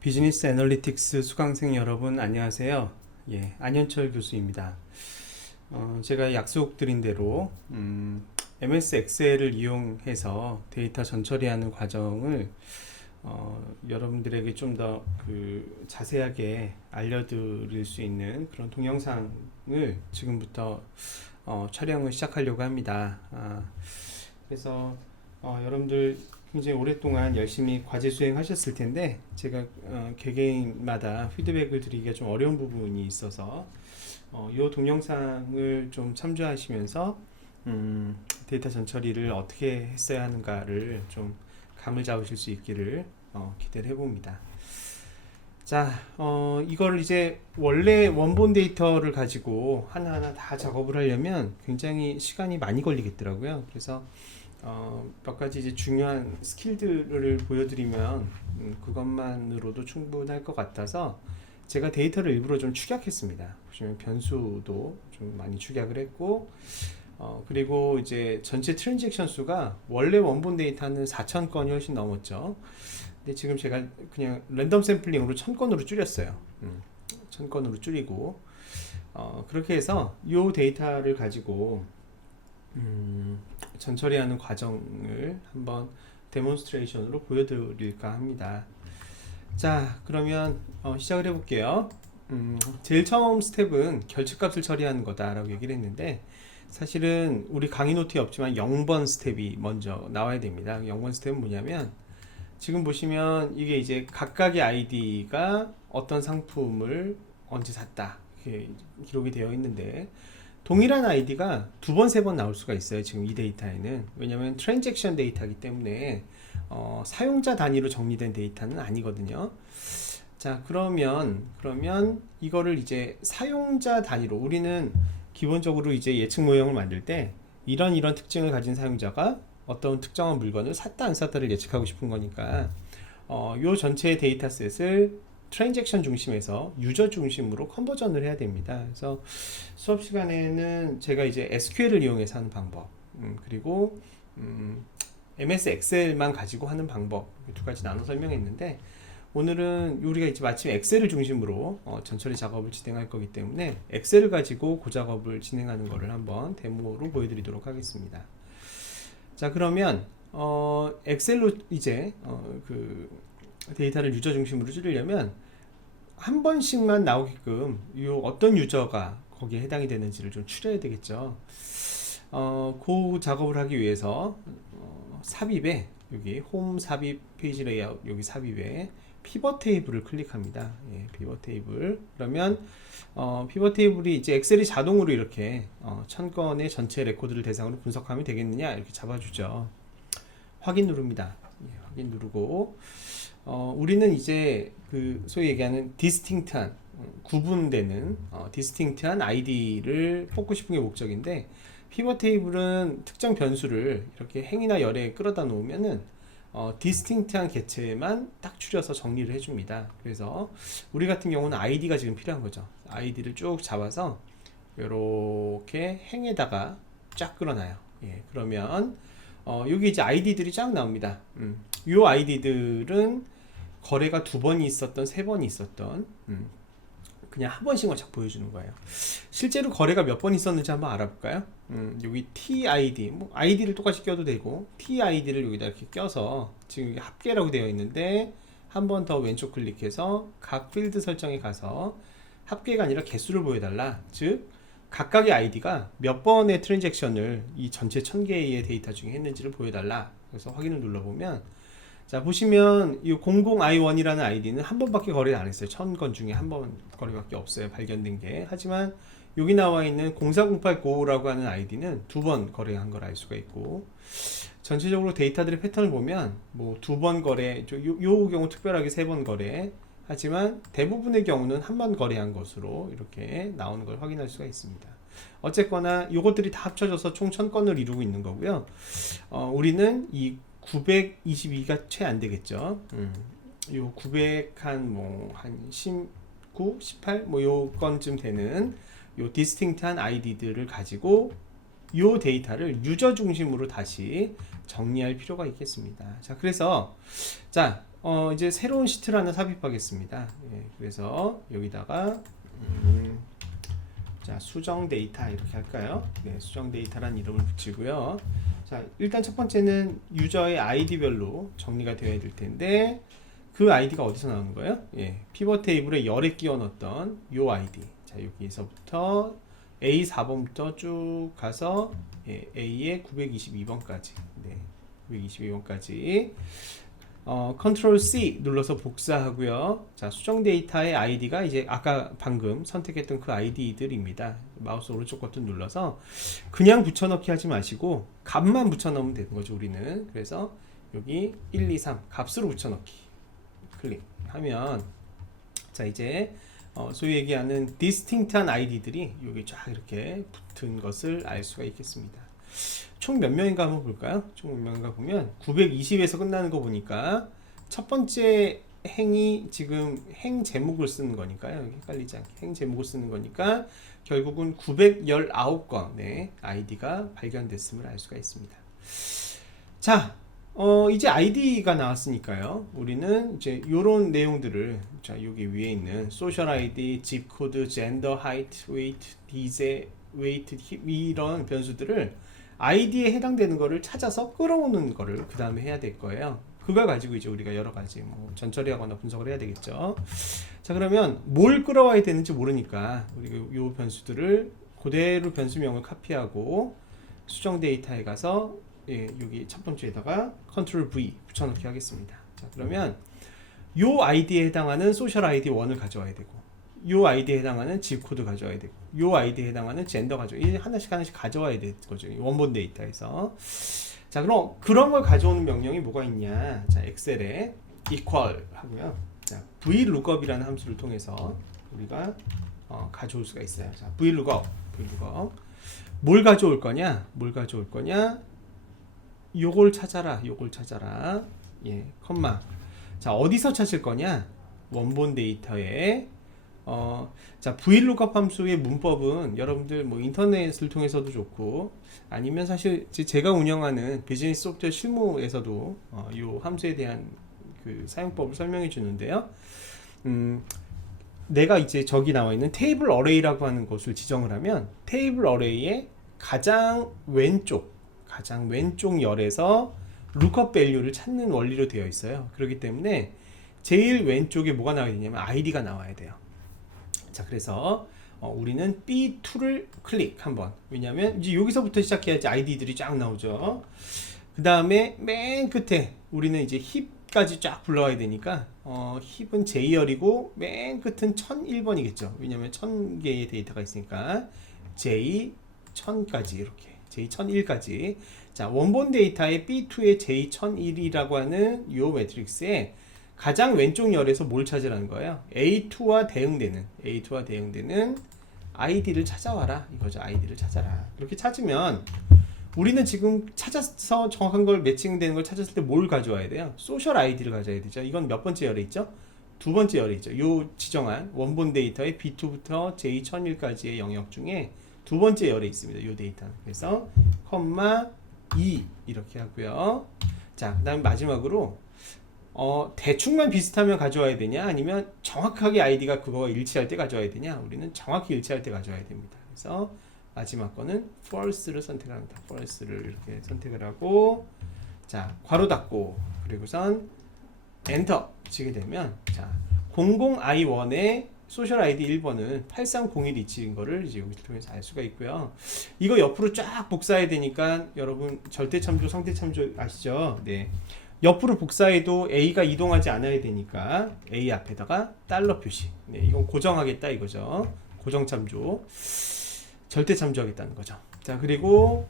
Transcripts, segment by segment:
비즈니스 애널리틱스 수강생 여러분 안녕하세요. 예, 안현철 교수입니다. 제가 약속드린 대로 MS 엑셀을 이용해서 데이터 전처리하는 과정을 여러분들에게 좀 더 자세하게 알려드릴 수 있는 그런 동영상을 지금부터 촬영을 시작하려고 합니다. 그래서 여러분들 굉장히 오랫동안 열심히 과제 수행하셨을 텐데 제가 개개인마다 피드백을 드리기가 좀 어려운 부분이 있어서 이 동영상을 좀 참조하시면서 데이터 전처리를 어떻게 했어야 하는가를 좀 감을 잡으실 수 있기를 기대를 해봅니다. 자, 이걸 이제 원래 원본 데이터를 가지고 하나하나 다 작업을 하려면 굉장히 시간이 많이 걸리겠더라고요. 그래서 몇 가지 이제 중요한 스킬들을 보여드리면 그것만으로도 충분할 것 같아서 제가 데이터를 일부러 좀 축약했습니다. 보시면 변수도 좀 많이 축약을 했고 그리고 이제 전체 트랜잭션 수가 원래 원본 데이터는 4,000건이 훨씬 넘었죠. 근데 지금 제가 그냥 랜덤 샘플링으로 1,000건으로 줄였어요. 1,000건으로 줄이고 그렇게 해서 이 데이터를 가지고 전처리하는 과정을 한번 데몬스트레이션으로 보여드릴까 합니다. 자, 그러면 시작을 해볼게요. 제일 처음 스텝은 결측값을 처리하는 거다라고 얘기를 했는데 사실은 우리 강의 노트에 없지만 0번 스텝이 먼저 나와야 됩니다. 0번 스텝은 뭐냐면 지금 보시면 이게 이제 각각의 아이디가 어떤 상품을 언제 샀다 이렇게 기록이 되어 있는데 동일한 아이디가 두 번, 세 번 나올 수가 있어요. 지금 이 데이터에는. 왜냐면 트랜잭션 데이터이기 때문에 사용자 단위로 정리된 데이터는 아니거든요. 자, 그러면 이거를 이제 사용자 단위로 우리는 기본적으로 이제 예측 모형을 만들 때 이런 특징을 가진 사용자가 어떤 특정한 물건을 샀다 안 샀다를 예측하고 싶은 거니까 요 전체 데이터셋을 트랜잭션 중심에서 유저 중심으로 컨버전을 해야 됩니다. 그래서 수업 시간에는 제가 이제 SQL을 이용해서 하는 방법, 그리고 MS 엑셀만 가지고 하는 방법 두 가지 나눠 설명했는데 오늘은 우리가 이제 마침 엑셀을 중심으로 전처리 작업을 진행할 거기 때문에 엑셀을 가지고 그 작업을 진행하는 거를 한번 데모로 보여드리도록 하겠습니다. 자, 그러면 엑셀로 이제 그 데이터를 유저 중심으로 줄이려면 한 번씩만 나오게끔 어떤 유저가 거기에 해당이 되는지를 좀 추려야 되겠죠. 그 작업을 하기 위해서 삽입에 여기 홈 삽입 페이지 레이아웃 여기 삽입에 피벗 테이블을 클릭합니다. 예, 피벗 테이블. 그러면 피벗 테이블이 이제 엑셀이 자동으로 이렇게 1,000건의 전체 레코드를 대상으로 분석하면 되겠느냐 이렇게 잡아주죠. 확인 누릅니다. 예, 확인 누르고 우리는 이제 그 소위 얘기하는 디스팅트한 구분되는 디스팅트한 아이디를 뽑고 싶은 게 목적인데 피벗 테이블은 특정 변수를 이렇게 행이나 열에 끌어다 놓으면은 디스팅트한 개체만 딱 추려서 정리를 해줍니다. 그래서 우리 같은 경우는 아이디가 지금 필요한 거죠. 아이디를 쭉 잡아서 이렇게 행에다가 쫙 끌어놔요. 예, 그러면 여기 이제 아이디들이 쫙 나옵니다. 이 아이디들은 거래가 두 번이 있었던, 세 번이 있었던, 그냥 한 번씩만 쫙 보여주는 거예요. 실제로 거래가 몇 번 있었는지 한번 알아볼까요? 여기 TID, 뭐 아이디를 똑같이 껴도 되고 TID를 여기다 이렇게 껴서 지금 합계라고 되어 있는데 한 번 더 왼쪽 클릭해서 각 필드 설정에 가서 합계가 아니라 개수를 보여달라. 즉 각각의 아이디가 몇 번의 트랜잭션을 이 전체 1000개의 데이터 중에 했는지를 보여달라. 그래서 확인을 눌러보면 자, 보시면 이 00i1이라는 아이디는 한 번밖에 거래를 안 했어요. 1000건 중에 한 번 거래밖에 없어요. 발견된 게. 하지만 여기 나와 있는 040895라고 하는 아이디는 두 번 거래한 걸 알 수가 있고 전체적으로 데이터들의 패턴을 보면 뭐 두 번 거래, 요 경우 특별하게 세 번 거래 하지만 대부분의 경우는 한 번 거래한 것으로 이렇게 나오는 걸 확인할 수가 있습니다. 어쨌거나 이것들이 다 합쳐져서 총 1000건을 이루고 있는 거고요. 우리는 이 922가 채 안 되겠죠. 요 900한 19, 18 뭐 요 건쯤 되는 요 디스팅트한 아이디들을 가지고 요 데이터를 유저 중심으로 다시 정리할 필요가 있겠습니다. 자, 그래서 자, 이제 새로운 시트를 하나 삽입하겠습니다. 예, 그래서 여기다가 자, 수정 데이터 이렇게 할까요? 네, 수정 데이터란 이름을 붙이고요. 자, 일단 첫 번째는 유저의 아이디별로 정리가 되어야 될 텐데 그 아이디가 어디서 나오는 거예요? 예, 피벗 테이블에 열에 끼워 넣었던 요 아이디. 자, 여기서부터 A4번부터 쭉 가서 예, A의 922번까지. 네, 922번까지. 컨트롤 C 눌러서 복사하고요. 자, 수정 데이터의 아이디가 이제 아까 방금 선택했던 그 아이디들입니다. 마우스 오른쪽 버튼 눌러서 그냥 붙여넣기 하지 마시고 값만 붙여넣으면 되는 거죠, 우리는. 그래서 여기 1, 2, 3 값으로 붙여넣기 클릭하면 자, 이제 소위 얘기하는 디스팅트한 아이디들이 여기 쫙 이렇게 붙은 것을 알 수가 있겠습니다. 총 몇 명인가 한번 볼까요? 총 몇 명인가 보면 920에서 끝나는 거 보니까 첫 번째 행이 지금 행 제목을 쓰는 거니까요. 여기 헷갈리지 않게 행 제목을 쓰는 거니까 결국은 919건의 아이디가 발견됐음을 알 수가 있습니다. 자, 이제 아이디가 나왔으니까요. 우리는 이제 요런 내용들을 자, 여기 위에 있는 소셜 아이디, 집 코드, 젠더, 하이트, 웨이트, 디제, 웨이트, 이런 변수들을 아이디에 해당되는 거를 찾아서 끌어오는 거를 그 다음에 해야 될 거예요. 그걸 가지고 이제 우리가 여러 가지 뭐 전처리하거나 분석을 해야 되겠죠. 자, 그러면 뭘 끌어와야 되는지 모르니까 우리가 요 변수들을 그대로 변수명을 카피하고 수정 데이터에 가서 예, 여기 첫 번째에다가 컨트롤 V 붙여넣기 하겠습니다. 자, 그러면 요 아이디에 해당하는 소셜 아이디 1을 가져와야 되고 요 아이디에 해당하는 집 코드 가져와야 되고 요 아이디에 해당하는 젠더 하나씩 가져와야 될 거죠. 원본 데이터에서. 자, 그럼 그런 걸 가져오는 명령이 뭐가 있냐? 자, 엑셀에 equal 하고요. 자, VLOOKUP이라는 함수를 통해서 우리가 가져올 수가 있어요. 자, VLOOKUP. 뭘 가져올 거냐? 요걸 찾아라. 예, 컴마. 자, 어디서 찾을 거냐? 원본 데이터에 자, VLOOKUP 함수의 문법은 여러분들 뭐 인터넷을 통해서도 좋고 아니면 사실 제가 운영하는 비즈니스 소프트웨어 실무에서도 이 함수에 대한 그 사용법을 설명해 주는데요. 내가 이제 저기 나와 있는 테이블 어레이라고 하는 것을 지정을 하면 테이블 어레이의 가장 왼쪽 열에서 lookup value를 찾는 원리로 되어 있어요. 그렇기 때문에 제일 왼쪽에 뭐가 나와야 되냐면 id가 나와야 돼요. 자, 그래서 우리는 B2를 클릭 한번. 왜냐하면 이제 여기서부터 시작해야지 아이디들이 쫙 나오죠. 그 다음에 맨 끝에 우리는 이제 힙까지 쫙 불러와야 되니까 힙은 J열이고 맨 끝은 1001번이겠죠. 왜냐하면 1000개의 데이터가 있으니까 J1000까지 이렇게 J1001까지. 자, 원본 데이터의 B2의 J1001이라고 하는 이 매트릭스에 가장 왼쪽 열에서 뭘 찾으라는 거예요? A2와 대응되는 아이디를 찾아와라 이거죠. 아이디를 찾아라. 그렇게 찾으면 우리는 지금 찾아서 정확한 걸 매칭되는 걸 찾았을 때 뭘 가져와야 돼요? 소셜 아이디를 가져야 되죠. 이건 몇 번째 열에 있죠? 두 번째 열에 있죠. 요 지정한 원본 데이터의 B2부터 J1001까지의 영역 중에 두 번째 열에 있습니다. 요 데이터는. 그래서 컴마 2 이렇게 하고요. 자, 그 다음 마지막으로 대충만 비슷하면 가져와야 되냐 아니면 정확하게 아이디가 그거와 일치할 때 가져와야 되냐? 우리는 정확히 일치할 때 가져와야 됩니다. 그래서 마지막 거는 false를 선택을 합니다. false를 이렇게 선택을 하고 자, 괄호 닫고 그리고선 엔터 치게 되면 자, 00i1의 소셜 아이디 1번은 830127인 거를 이제 여기를 통해서 알 수가 있고요. 이거 옆으로 쫙 복사해야 되니까 여러분 절대 참조, 상대 참조 아시죠? 네. 옆으로 복사해도 A가 이동하지 않아야 되니까 A 앞에다가 달러 표시. 네, 이건 고정하겠다 이거죠. 고정 참조. 절대 참조하겠다는 거죠. 자, 그리고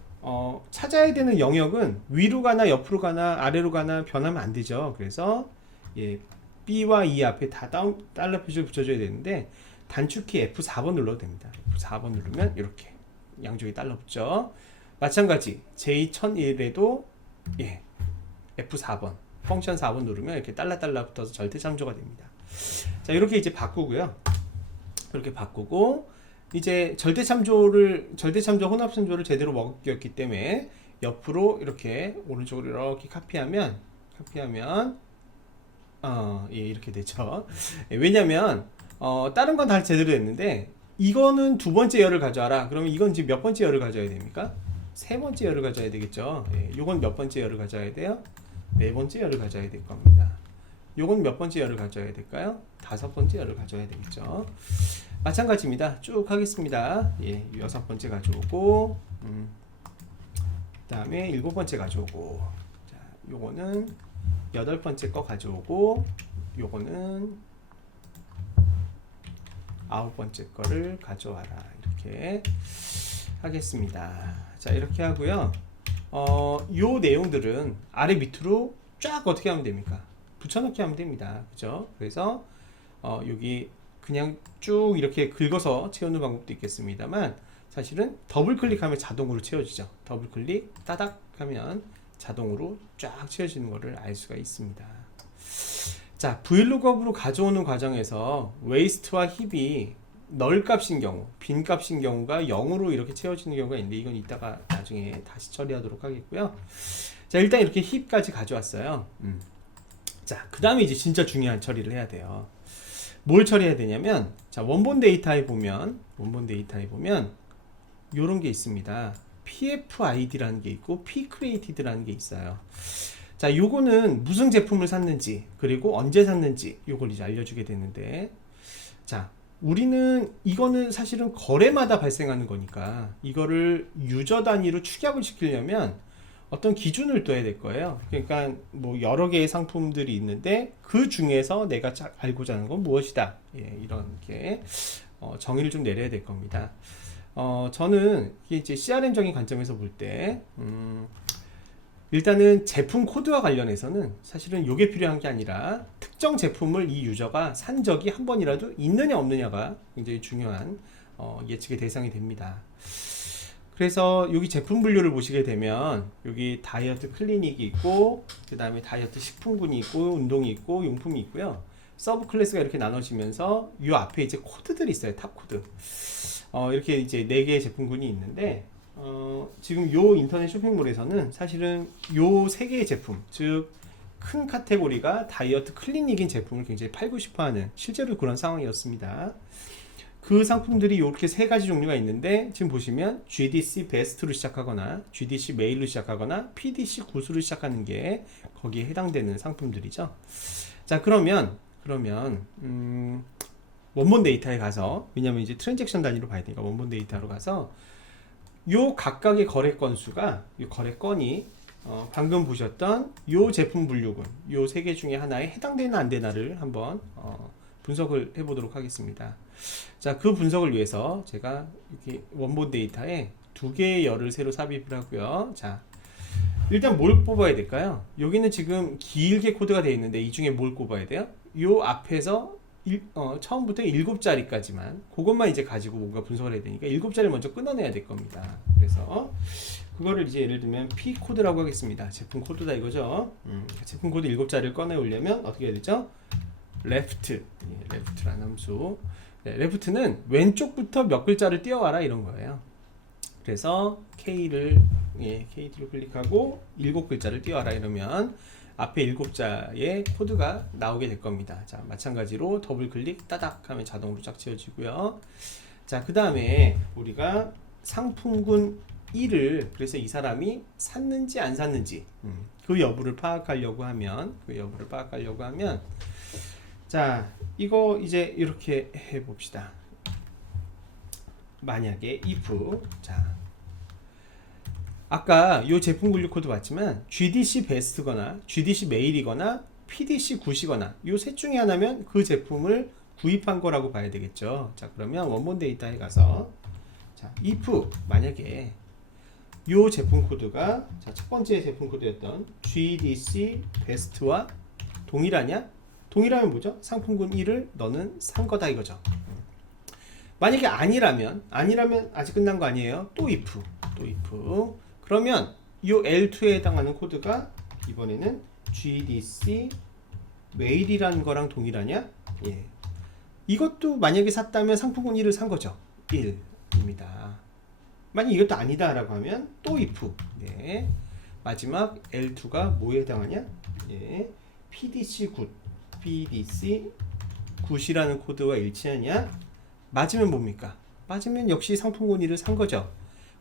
찾아야 되는 영역은 위로 가나 옆으로 가나 아래로 가나 변하면 안 되죠. 그래서 예, B와 E 앞에 다 달러 표시를 붙여줘야 되는데 단축키 F4번 눌러도 됩니다. F4번 누르면 이렇게 양쪽에 달러 붙죠. 마찬가지 J1001에도 예, F4번 펑션 4번 누르면 이렇게 달러 붙어서 절대 참조가 됩니다. 자, 이렇게 이제 바꾸고요. 이렇게 바꾸고 이제 절대 참조 혼합 참조를 제대로 먹였기 때문에 옆으로 이렇게 오른쪽으로 이렇게 카피하면 예, 이렇게 되죠. 예, 왜냐면 다른 건 다 제대로 됐는데 이거는 두 번째 열을 가져와라. 그러면 이건 지금 몇 번째 열을 가져야 됩니까? 세 번째 열을 가져야 되겠죠. 예, 요건 몇 번째 열을 가져야 돼요? 네 번째 열을 가져야 될 겁니다. 요건 몇 번째 열을 가져야 될까요? 다섯 번째 열을 가져야 되겠죠. 마찬가지입니다. 쭉 하겠습니다. 예, 여섯 번째 가져오고, 그 다음에 일곱 번째 가져오고, 자, 요거는 여덟 번째 거 가져오고, 요거는 아홉 번째 거를 가져와라. 이렇게 하겠습니다. 자, 이렇게 하고요. 요 내용들은 아래 밑으로 쫙 어떻게 하면 됩니까? 붙여넣기 하면 됩니다. 그죠? 그래서 여기 그냥 쭉 이렇게 긁어서 채우는 방법도 있겠습니다만 사실은 더블 클릭하면 자동으로 채워지죠. 더블 클릭 따닥 하면 자동으로 쫙 채워지는 것을 알 수가 있습니다. 자, vlookup으로 가져오는 과정에서 웨이스트와 힙이 널 값인 경우, 빈 값인 경우가 0으로 이렇게 채워지는 경우가 있는데 이건 이따가 나중에 다시 처리하도록 하겠고요. 자, 일단 이렇게 힙까지 가져왔어요. 자, 그 다음에 이제 진짜 중요한 처리를 해야 돼요. 뭘 처리해야 되냐면, 자, 원본 데이터에 보면 요런 게 있습니다. PFID라는 게 있고 PCreated라는 게 있어요. 자, 요거는 무슨 제품을 샀는지 그리고 언제 샀는지 요걸 이제 알려주게 되는데, 자, 우리는 이거는 사실은 거래마다 발생하는 거니까 이거를 유저 단위로 축약을 시키려면 어떤 기준을 둬야 될 거예요. 그러니까 뭐 여러 개의 상품들이 있는데 그 중에서 내가 알고자 하는 건 무엇이다. 예, 이렇게 정의를 좀 내려야 될 겁니다. 저는 이게 이제 CRM적인 관점에서 볼 때 일단은 제품 코드와 관련해서는 사실은 이게 필요한 게 아니라 특정 제품을 이 유저가 산 적이 한 번이라도 있느냐 없느냐가 굉장히 중요한 예측의 대상이 됩니다. 그래서 여기 제품 분류를 보시게 되면 여기 다이어트 클리닉이 있고 그 다음에 다이어트 식품군이 있고 운동이 있고 용품이 있고요. 서브 클래스가 이렇게 나눠지면서 이 앞에 이제 코드들이 있어요. 탑 코드. 이렇게 이제 4개의 제품군이 있는데 지금 요 인터넷 쇼핑몰에서는 사실은 요 3개의 제품, 즉 큰 카테고리가 다이어트 클리닉인 제품을 굉장히 팔고 싶어하는 실제로 그런 상황이었습니다. 그 상품들이 이렇게 3가지 종류가 있는데 지금 보시면 GDC 베스트로 시작하거나 GDC 메일로 시작하거나 PDC 구수로 시작하는 게 거기에 해당되는 상품들이죠. 자, 그러면 원본 데이터에 가서, 왜냐면 이제 트랜잭션 단위로 봐야 되니까 원본 데이터로 가서 요 각각의 거래 건수가, 이 거래 건이 방금 보셨던 요 제품 분류군, 요 3개 중에 하나에 해당되나 안 되나를 한번 분석을 해보도록 하겠습니다. 자, 그 분석을 위해서 제가 이렇게 원본 데이터에 2개의 열을 새로 삽입을 하고요. 자, 일단 뭘 뽑아야 될까요? 여기는 지금 길게 코드가 되어 있는데 이 중에 뭘 뽑아야 돼요? 요 앞에서 처음부터 7자리까지만 그것만 이제 가지고 뭔가 분석을 해야 되니까 7자리를 먼저 끊어내야 될 겁니다. 그래서 그거를 이제 예를 들면 P 코드라고 하겠습니다. 제품 코드다 이거죠. 제품 코드 7자리를 꺼내 오려면 어떻게 해야 되죠? left, left라는 함수. 네, left는 왼쪽부터 몇 글자를 띄워와라 이런 거예요. 그래서 K를 클릭하고 7글자를 띄워라 이러면 앞에 7자의 코드가 나오게 될 겁니다. 자, 마찬가지로 더블 클릭 따닥 하면 자동으로 쫙 채워지고요. 자, 그 다음에 우리가 상품군 1을, 그래서 이 사람이 샀는지 안 샀는지 그 여부를 파악하려고 하면 자, 이거 이제 이렇게 해봅시다. 만약에 if, 자, 아까 요 제품 분류 코드 봤지만 GDC 베스트거나 GDC 메일이거나 PDC 굿이거나 요 셋 중에 하나면 그 제품을 구입한 거라고 봐야 되겠죠. 자, 그러면 원본 데이터에 가서 자, if 만약에 요 제품 코드가, 자, 첫 번째 제품 코드였던 GDC 베스트와 동일하냐? 동일하면 뭐죠? 상품군 1을 너는 산 거다 이거죠. 만약에 아니라면 아직 끝난 거 아니에요. 또 if. 그러면 이 L2에 해당하는 코드가 이번에는 GDC 메일이라는 거랑 동일하냐? 예. 이것도 만약에 샀다면 상품군 1을 산 거죠. 1입니다. 만약 이것도 아니다 라고 하면 또 if. 네. 마지막 L2가 뭐에 해당하냐? 예. PDC 굿. BDC 굿이라는 코드와 일치하냐? 맞으면 뭡니까? 맞으면 역시 상품권위를 산 거죠.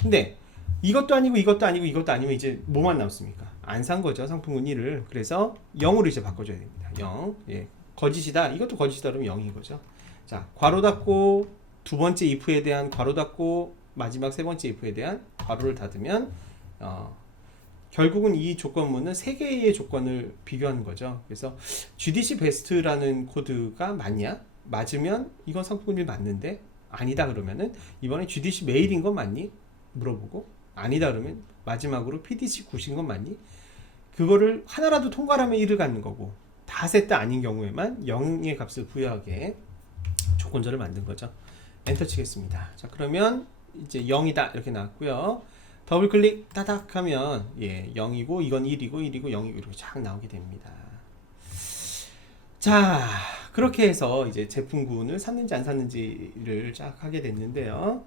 근데 이것도 아니고 이것도 아니고 이것도 아니면 이제 뭐만 남습니까? 안 산 거죠, 상품권위를. 그래서 0으로 이제 바꿔줘야 됩니다. 0. 예. 거짓이다. 이것도 거짓이다 그러면 0인 거죠. 자, 괄호 닫고 두 번째 if에 대한 괄호 닫고 마지막 세 번째 if에 대한 괄호를 닫으면 결국은 이 조건문은 세 개의 조건을 비교하는 거죠. 그래서 GDC 베스트라는 코드가 맞냐? 맞으면 이건 상품권위 맞는데 아니다 그러면은 이번에 GDC 메일인 건 맞니? 물어보고 아니다 그러면 마지막으로 PDC 굿인 건 맞니? 그거를 하나라도 통과하면 1을 갖는 거고 다 셋 다 아닌 경우에만 0의 값을 부여하게 조건절을 만든 거죠. 엔터 치겠습니다. 자, 그러면 이제 0이다 이렇게 나왔고요. 더블 클릭 따닥 하면 0이고 이건 1이고 1이고 0이고 이렇게 쫙 나오게 됩니다. 자, 그렇게 해서 이제 제품군을 샀는지 안 샀는지를 쫙 하게 됐는데요.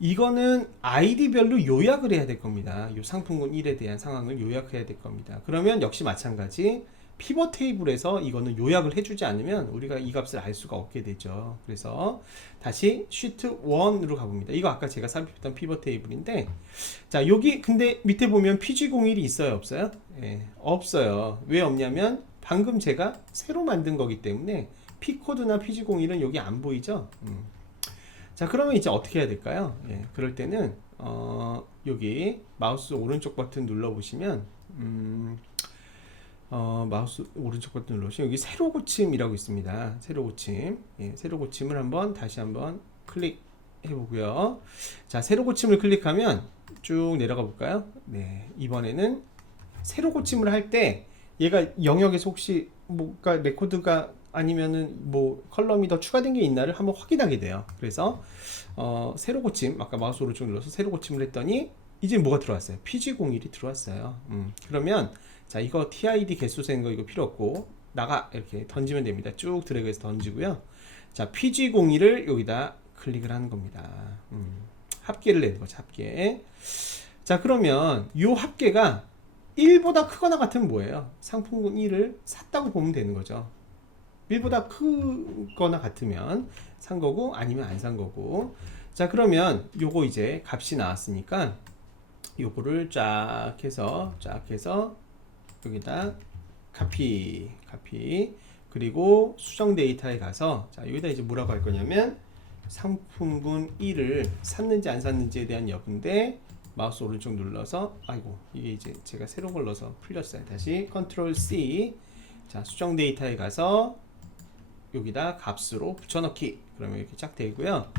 이거는 아이디별로 요약을 해야 될 겁니다. 이 상품군 1에 대한 상황을 요약해야 될 겁니다. 그러면 역시 마찬가지 피벗 테이블에서 이거는 요약을 해주지 않으면 우리가 이 값을 알 수가 없게 되죠. 그래서 다시 시트 1으로 가봅니다. 이거 아까 제가 살펴봤던 피벗 테이블인데, 자, 여기 근데 밑에 보면 PG01이 있어요, 없어요? 없어요. 왜 없냐면 방금 제가 새로 만든 거기 때문에 P코드나 PG01은 여기 안 보이죠? 자, 그러면 이제 어떻게 해야 될까요? 그럴 때는 여기 마우스 오른쪽 버튼 눌러 보시면 마우스 오른쪽 버튼 눌러보시면 여기 새로 고침이라고 있습니다. 새로 고침. 새로 고침을 다시 한번 클릭해 보고요. 자, 새로 고침을 클릭하면 쭉 내려가 볼까요? 네, 이번에는 새로 고침을 할 때 얘가 영역에서 혹시 뭔가 레코드가 아니면은 뭐 컬럼이 더 추가된 게 있나를 한번 확인하게 돼요. 그래서 새로 고침, 아까 마우스 오른쪽 눌러서 새로 고침을 했더니 이제 뭐가 들어왔어요? PG01이 들어왔어요. 그러면 자, 이거 TID 개수 센 거 이거 필요 없고 나가 이렇게 던지면 됩니다. 쭉 드래그해서 던지고요. 자, PG01을 여기다 클릭을 하는 겁니다. 합계를 내는 거죠. 합계. 자, 그러면 이 합계가 1보다 크거나 같으면 뭐예요? 상품군 1을 샀다고 보면 되는 거죠. 1보다 크거나 같으면 산 거고 아니면 안 산 거고. 자, 그러면 요거 이제 값이 나왔으니까 요거를 쫙 해서 여기다 카피 그리고 수정 데이터에 가서 자, 여기다 이제 뭐라고 할 거냐면 상품군 1을 샀는지 안 샀는지에 대한 여부인데 마우스 오른쪽 눌러서 아이고 이게 이제 제가 새로 걸러서 풀렸어요. 다시 컨트롤 C. 자, 수정 데이터에 가서 여기다 값으로 붙여넣기. 그러면 이렇게 쫙 되고요.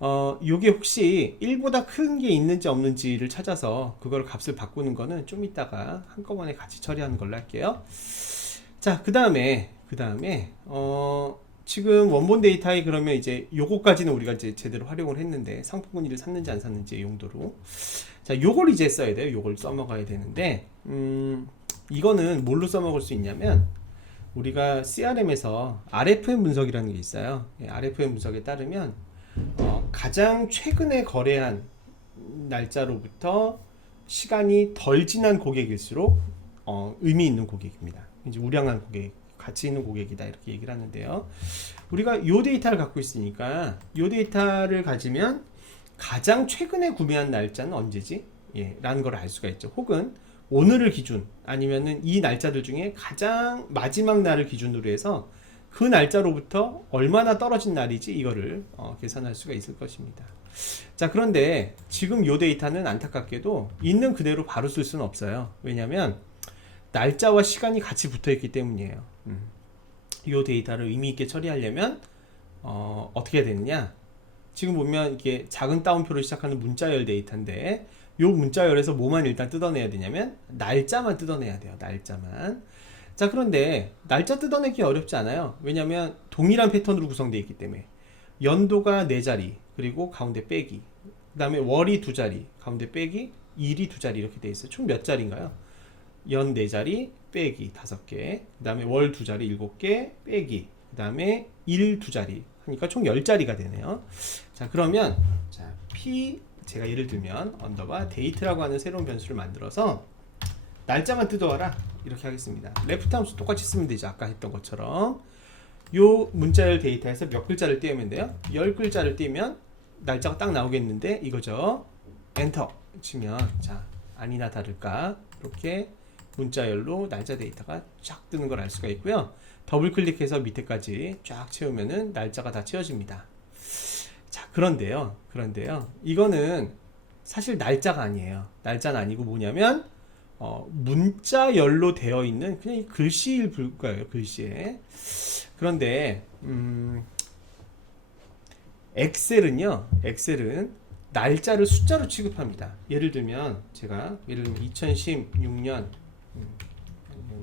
요게 혹시 1보다 큰 게 있는지 없는지를 찾아서 그걸 값을 바꾸는 거는 좀 이따가 한꺼번에 같이 처리하는 걸로 할게요. 자, 그 다음에 지금 원본 데이터에 그러면 이제 요거까지는 우리가 이제 제대로 활용을 했는데 상품군위를 샀는지 안 샀는지 용도로 자, 요걸 이제 써야 돼요. 요걸 써먹어야 되는데 이거는 뭘로 써먹을 수 있냐면 우리가 CRM에서 RFM 분석이라는 게 있어요. RFM 분석에 따르면 가장 최근에 거래한 날짜로부터 시간이 덜 지난 고객일수록 의미 있는 고객입니다. 이제 우량한 고객, 가치 있는 고객이다 이렇게 얘기를 하는데요. 우리가 이 데이터를 갖고 있으니까 이 데이터를 가지면 가장 최근에 구매한 날짜는 언제지? 라는 걸 알 수가 있죠. 혹은 오늘을 기준 아니면은 이 날짜들 중에 가장 마지막 날을 기준으로 해서 그 날짜로부터 얼마나 떨어진 날이지 이거를 계산할 수가 있을 것입니다. 자, 그런데 지금 이 데이터는 안타깝게도 있는 그대로 바로 쓸 수는 없어요. 왜냐하면 날짜와 시간이 같이 붙어 있기 때문이에요. 이 데이터를 의미 있게 처리하려면 어떻게 해야 되느냐? 지금 보면 이게 작은 따옴표로 시작하는 문자열 데이터인데 이 문자열에서 뭐만 일단 뜯어내야 되냐면 날짜만 뜯어내야 돼요. 날짜만. 자, 그런데 날짜 뜯어내기 어렵지 않아요. 왜냐면 동일한 패턴으로 구성되어 있기 때문에 연도가 4자리 그리고 가운데 빼기 그 다음에 월이 2자리 가운데 빼기 일이 2자리 이렇게 되어 있어요. 총 몇 자리인가요? 연 4자리 빼기 5개 그 다음에 월 2자리 7개 빼기 그 다음에 일 2자리 하니까 총 10자리가 되네요. 자, 그러면 자, 제가 예를 들면 언더바 데이트라고 하는 새로운 변수를 만들어서 날짜만 뜯어와라 이렇게 하겠습니다. 레프트 함수 똑같이 쓰면 되죠. 아까 했던 것처럼. 요 문자열 데이터에서 몇 글자를 띄우면 돼요? 10글자를 띄우면 날짜가 딱 나오겠는데 이거죠. 엔터 치면 자 아니나 다를까 이렇게 문자열로 날짜 데이터가 쫙 뜨는 걸 알 수가 있고요. 더블 클릭해서 밑에까지 쫙 채우면은 날짜가 다 채워집니다. 자 그런데요 이거는 사실 날짜가 아니에요. 날짜는 아니고 뭐냐면 문자열로 되어 있는 그냥 이 글씨일 불과예요. 글씨에. 그런데 엑셀은 날짜를 숫자로 취급합니다. 예를 들면 2016년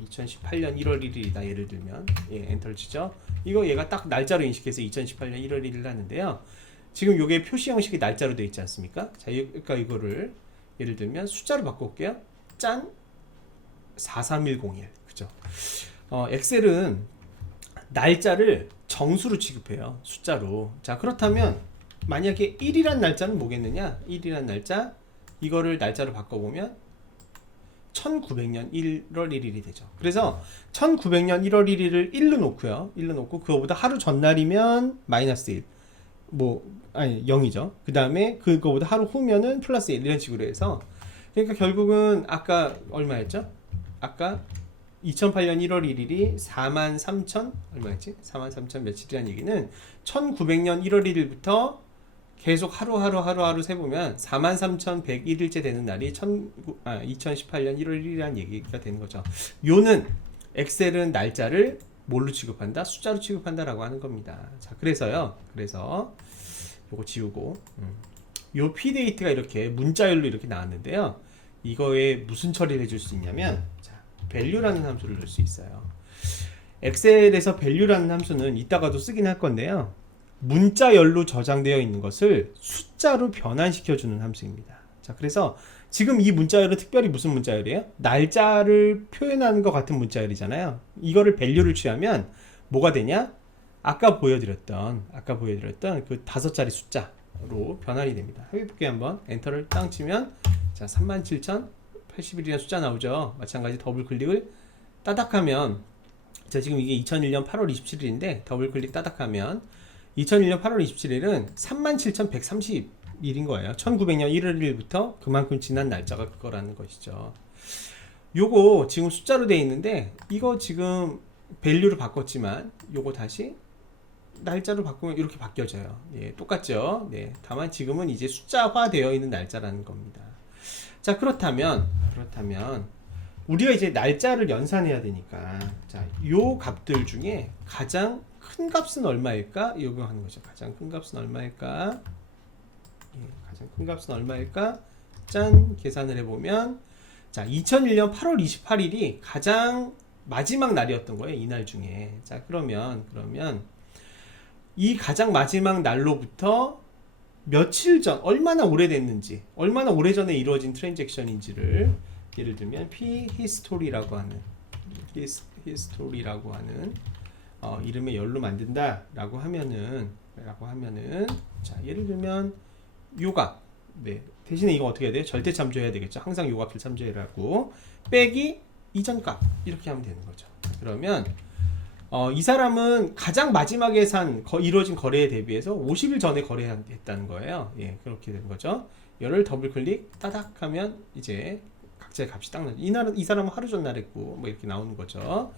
2018년 1월 1일이다 예를 들면 엔터를 치죠. 이거 얘가 딱 날짜로 인식해서 2018년 1월 1일 하는데요. 지금 요게 표시 형식이 날짜로 되어 있지 않습니까? 자, 그러니까 이거를 예를 들면 숫자로 바꿔볼게요. 짠 43101 그죠? 엑셀은 날짜를 정수로 취급해요. 숫자로. 자 그렇다면 만약에 1이란 날짜는 뭐겠느냐? 1이란 날짜 이거를 날짜로 바꿔보면 1900년 1월 1일이 되죠. 그래서 1900년 1월 1일을 1로 놓고요. 1로 놓고 그거보다 하루 전날이면 마이너스 1. 아니 0이죠. 그 다음에 그거보다 하루 후면은 플러스 1 이런 식으로 해서 그러니까 결국은 아까 얼마였죠? 아까 2008년 1월 1일이 43,000 얼마였지? 43,000 며칠이라는 얘기는 1900년 1월 1일부터 계속 하루 세보면 43,101일째 되는 날이 2018년 1월 1일이라는 얘기가 되는 거죠. 요는 엑셀은 날짜를 뭘로 취급한다? 숫자로 취급한다라고 하는 겁니다. 자, 그래서 요거 지우고 요 pDate가 이렇게 문자열로 이렇게 나왔는데요. 이거에 무슨 처리를 해줄 수 있냐면 value라는 함수를 넣을 수 있어요. 엑셀에서 value라는 함수는 이따가도 쓰긴 할 건데요. 문자열로 저장되어 있는 것을 숫자로 변환시켜주는 함수입니다. 자, 그래서 지금 이 문자열은 특별히 무슨 문자열이에요? 날짜를 표현하는 것 같은 문자열이잖아요. 이거를 value를 취하면 뭐가 되냐? 아까 보여드렸던 그 5자리 숫자로 변환이 됩니다. 해볼게요 한번. 엔터를 땅 치면 자 37,081이라는 숫자 나오죠. 마찬가지 더블 클릭을 따닥하면 자 지금 이게 2001년 8월 27일인데 더블 클릭 따닥하면 2001년 8월 27일은 37,130일인 거예요. 1900년 1월 1일부터 그만큼 지난 날짜가 그거라는 것이죠. 요거 지금 숫자로 되어 있는데 이거 지금 value를 바꿨지만 요거 다시 날짜로 바꾸면 이렇게 바뀌어져요. 예, 똑같죠. 네, 다만 지금은 이제 숫자화 되어 있는 날짜라는 겁니다. 자, 그렇다면 우리가 이제 날짜를 연산해야 되니까 자, 요 값들 중에 가장 큰 값은 얼마일까? 이거 하는 거죠. 가장 큰 값은 얼마일까? 예, 가장 큰 값은 얼마일까? 짠! 계산을 해보면 자, 2001년 8월 28일이 가장 마지막 날이었던 거예요. 이 날 중에. 자, 그러면 이 가장 마지막 날로부터 며칠 전, 얼마나 오래됐는지, 얼마나 오래전에 이루어진 트랜잭션인지를 예를 들면 pHistory라고 하는 이름의 열로 만든다라고 하면은 자, 예를 들면 요값 네, 대신에 이거 어떻게 해야 돼요? 절대 참조해야 되겠죠. 항상 요 값을 참조해라고 빼기 이전 값 이렇게 하면 되는 거죠. 그러면 이 사람은 가장 마지막에 이루어진 거래에 대비해서 50일 전에 거래했다는 거예요. 예, 그렇게 되는 거죠. 열을 더블 클릭 따닥 하면 이제 각자의 값이 딱 나죠. 이 사람은 하루 전날 했고 뭐 이렇게 나오는 거죠.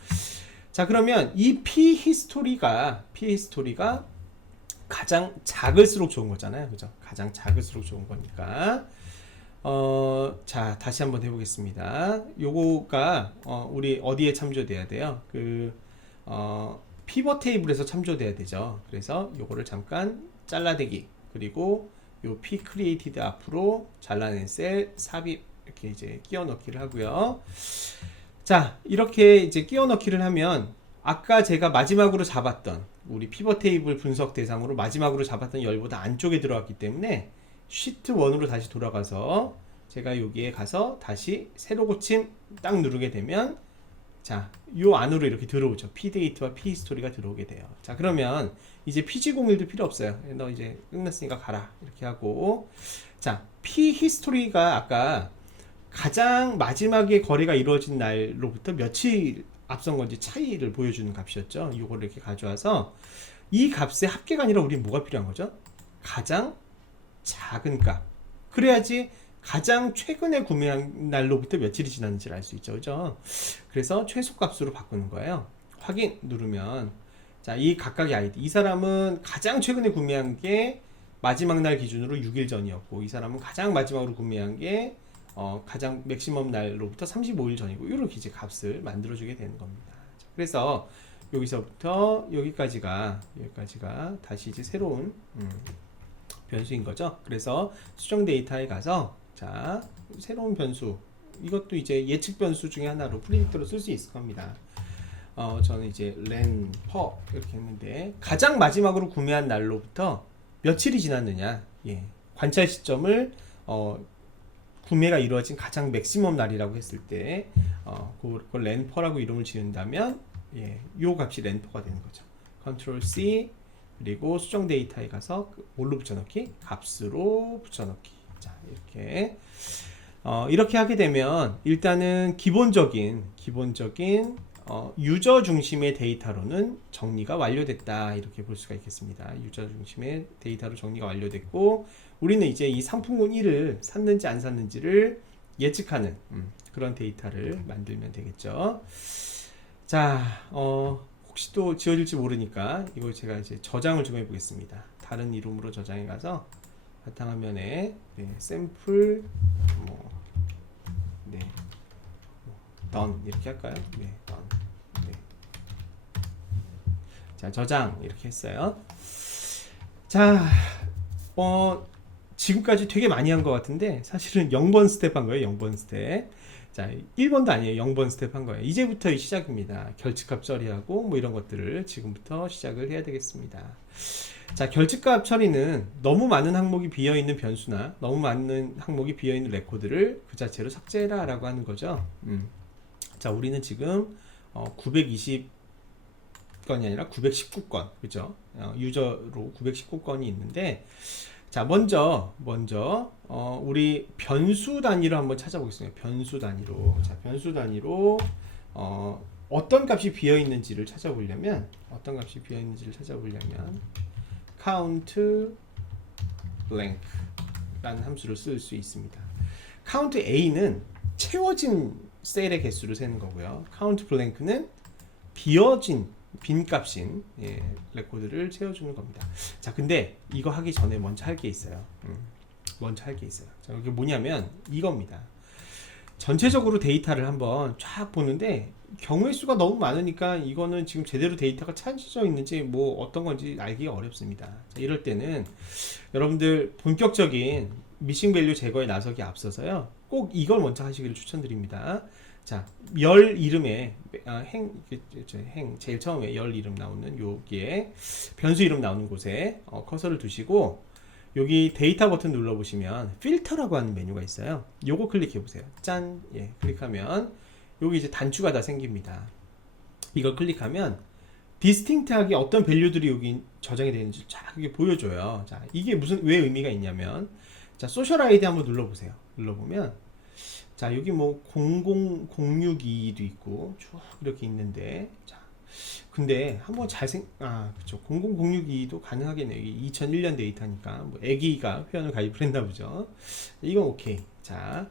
자, 그러면 이 pHistory가 가장 작을수록 좋은 거잖아요. 그죠? 가장 작을수록 좋은 거니까. 자, 다시 한번 해보겠습니다. 요거가, 우리 어디에 참조돼야 돼요? 피벗 테이블에서 참조돼야 되죠. 그래서 요거를 잠깐 잘라대기, 그리고 요 p created 앞으로 잘라낸 셀 삽입, 이렇게 이제 끼워 넣기를 하고요. 자, 이렇게 이제 끼워 넣기를 하면, 아까 제가 마지막으로 잡았던, 우리 피벗 테이블 분석 대상으로 마지막으로 잡았던 열보다 안쪽에 들어왔기 때문에 시트 1으로 다시 돌아가서 제가 여기에 가서 다시 새로 고침 딱 누르게 되면 자, 요 안으로 이렇게 들어오죠. pDate와 pHistory가 들어오게 돼요. 자, 그러면 이제 pg01도 필요 없어요. 너 이제 끝났으니까 가라. 이렇게 하고 자, pHistory가 아까 가장 마지막에 거래가 이루어진 날로부터 며칠 앞선 건지 차이를 보여주는 값이었죠. 이거를 이렇게 가져와서 이 값의 합계가 아니라 우리는 뭐가 필요한 거죠? 가장 작은 값. 그래야지 가장 최근에 구매한 날로부터 며칠이 지났는지를 알 수 있죠. 그죠? 그래서 최소값으로 바꾸는 거예요. 확인 누르면 자, 이 각각의 아이디. 이 사람은 가장 최근에 구매한 게 마지막 날 기준으로 6일 전이었고, 이 사람은 가장 마지막으로 구매한 게 가장 맥시멈 날로부터 35일 전이고, 이렇게 이제 값을 만들어주게 되는 겁니다. 그래서 여기서부터 여기까지가 다시 이제 새로운 변수인 거죠. 그래서 수정 데이터에 가서 자, 새로운 변수, 이것도 이제 예측 변수 중에 하나로 프리딕터로 쓸 수 있을 겁니다. 저는 이제 len per 이렇게 했는데 가장 마지막으로 구매한 날로부터 며칠이 지났느냐, 예, 관찰 시점을 구매가 이루어진 가장 맥시멈 날이라고 했을 때 그걸 len per라고 이름을 지은다면, 예, 요 값이 len per가 되는 거죠. 컨트롤 C 그리고 수정 데이터에 가서 뭘로 붙여넣기? 값으로 붙여넣기. 자, 이렇게 하게 되면 일단은 기본적인 유저 중심의 데이터로는 정리가 완료됐다, 이렇게 볼 수가 있겠습니다. 유저 중심의 데이터로 정리가 완료됐고, 우리는 이제 이 상품군 1을 샀는지 안 샀는지를 예측하는 그런 데이터를 만들면 되겠죠. 자, 혹시 또 지워질지 모르니까 이거 제가 이제 저장을 좀 해보겠습니다. 다른 이름으로 저장해 가서 바탕화면에 샘플 done 이렇게 할까요? 네, done. 네. 자, 저장 이렇게 했어요. 자, 지금까지 되게 많이 한 것 같은데 사실은 0번 스텝 한 거예요. 0번 스텝. 자, 1번도 아니에요. 0번 스텝 한 거예요. 이제부터 시작입니다. 결집값 처리하고 뭐 이런 것들을 지금부터 시작을 해야 되겠습니다. 자, 결집값 처리는 너무 많은 항목이 비어있는 변수나 너무 많은 항목이 비어있는 레코드를 그 자체로 삭제해라 라고 하는 거죠. 자, 우리는 지금 920건이 아니라 919건, 그죠? 유저로 919건이 있는데, 자, 먼저 우리 변수 단위로 한번 찾아보겠습니다. 변수 단위로. 자, 변수 단위로 어떤 값이 비어 있는지를 찾아보려면 count blank 라는 함수를 쓸 수 있습니다. count a는 채워진 셀의 개수를 세는 거고요. count blank는 비어진 빈 값인, 예, 레코드를 채워주는 겁니다. 자, 근데 이거 하기 전에 먼저 할 게 있어요. 자, 이게 뭐냐면 이겁니다. 전체적으로 데이터를 한번 쫙 보는데 경우의 수가 너무 많으니까 이거는 지금 제대로 데이터가 찾아져 있는지 뭐 어떤 건지 알기가 어렵습니다. 자, 이럴 때는 여러분들 본격적인 미싱 밸류 제거에 나서기 앞서서요, 꼭 이걸 먼저 하시기를 추천드립니다. 자, 열 이름에 제일 처음에 열 이름 나오는 여기에 변수 이름 나오는 곳에 커서를 두시고 여기 데이터 버튼 눌러보시면 필터라고 하는 메뉴가 있어요. 요거 클릭해 보세요. 짠, 예, 클릭하면 여기 이제 단추가 다 생깁니다. 이걸 클릭하면 디스팅트하게 어떤 밸류들이 여기 저장이 되는지 쫙 이게 보여줘요. 자, 이게 왜 의미가 있냐면, 자, 소셜 아이디 한번 눌러보세요. 눌러보면 자, 여기 뭐 00062도 있고 쭉 이렇게 있는데, 자, 근데 한번 그쵸, 00062도 가능하겠네요. 2001년 데이터니까 뭐 애기가 회원을 가입을 했나 보죠. 이건 오케이. 자,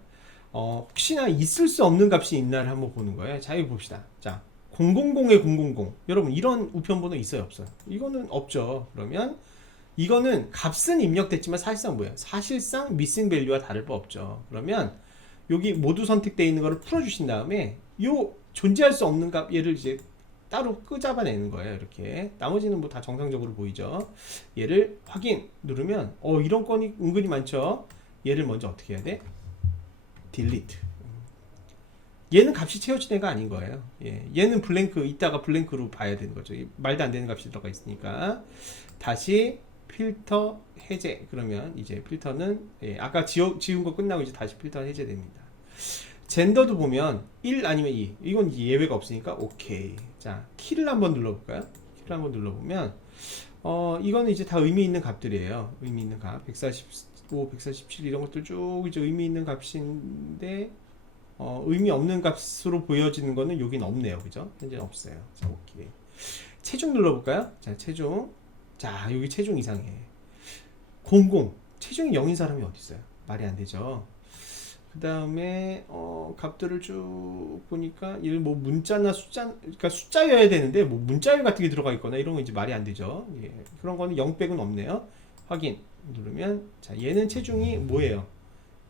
혹시나 있을 수 없는 값이 있나를 한번 보는 거예요. 자, 이거 봅시다. 자, 000에 000. 여러분, 이런 우편번호 있어요, 없어요? 이거는 없죠. 그러면 이거는 값은 입력됐지만 사실상 뭐예요? 사실상 미싱 밸류와 다를 바 없죠. 그러면 여기 모두 선택되어 있는 거를 풀어주신 다음에 요 존재할 수 없는 값, 얘를 이제 따로 끄잡아내는 거예요. 이렇게 나머지는 뭐 다 정상적으로 보이죠. 얘를 확인 누르면 이런 건이 은근히 많죠. 얘를 먼저 어떻게 해야 돼? delete. 얘는 값이 채워진 애가 아닌 거예요. 예, 얘는 블랭크, 이따가 블랭크로 봐야 되는 거죠. 말도 안 되는 값이 들어가 있으니까. 다시 필터 해제. 그러면 이제 필터는, 예, 아까 지운 거 끝나고 이제 다시 필터 해제됩니다. 젠더도 보면 1 아니면 2. 이건 예외가 없으니까 오케이. 자, 키를 한번 눌러볼까요? 키를 한번 눌러보면 이거는 이제 다 의미 있는 값들이에요. 의미 있는 값. 145, 147 이런 것들 쭉 이제 의미 있는 값인데, 의미 없는 값으로 보여지는 거는 여긴 없네요. 그죠? 현재는 없어요. 자, 오케이. 체중 눌러볼까요? 자, 체중. 자, 여기 체중 이상해. 00. 체중이 0인 사람이 어디 있어요? 말이 안 되죠. 그 다음에 값들을 쭉 보니까 이런 뭐 문자나 숫자, 그러니까 숫자여야 되는데 뭐 문자열 같은 게 들어가 있거나 이런 거 이제 말이 안 되죠. 예, 그런 거는 0 빼고는 없네요. 확인 누르면 자, 얘는 체중이 뭐예요?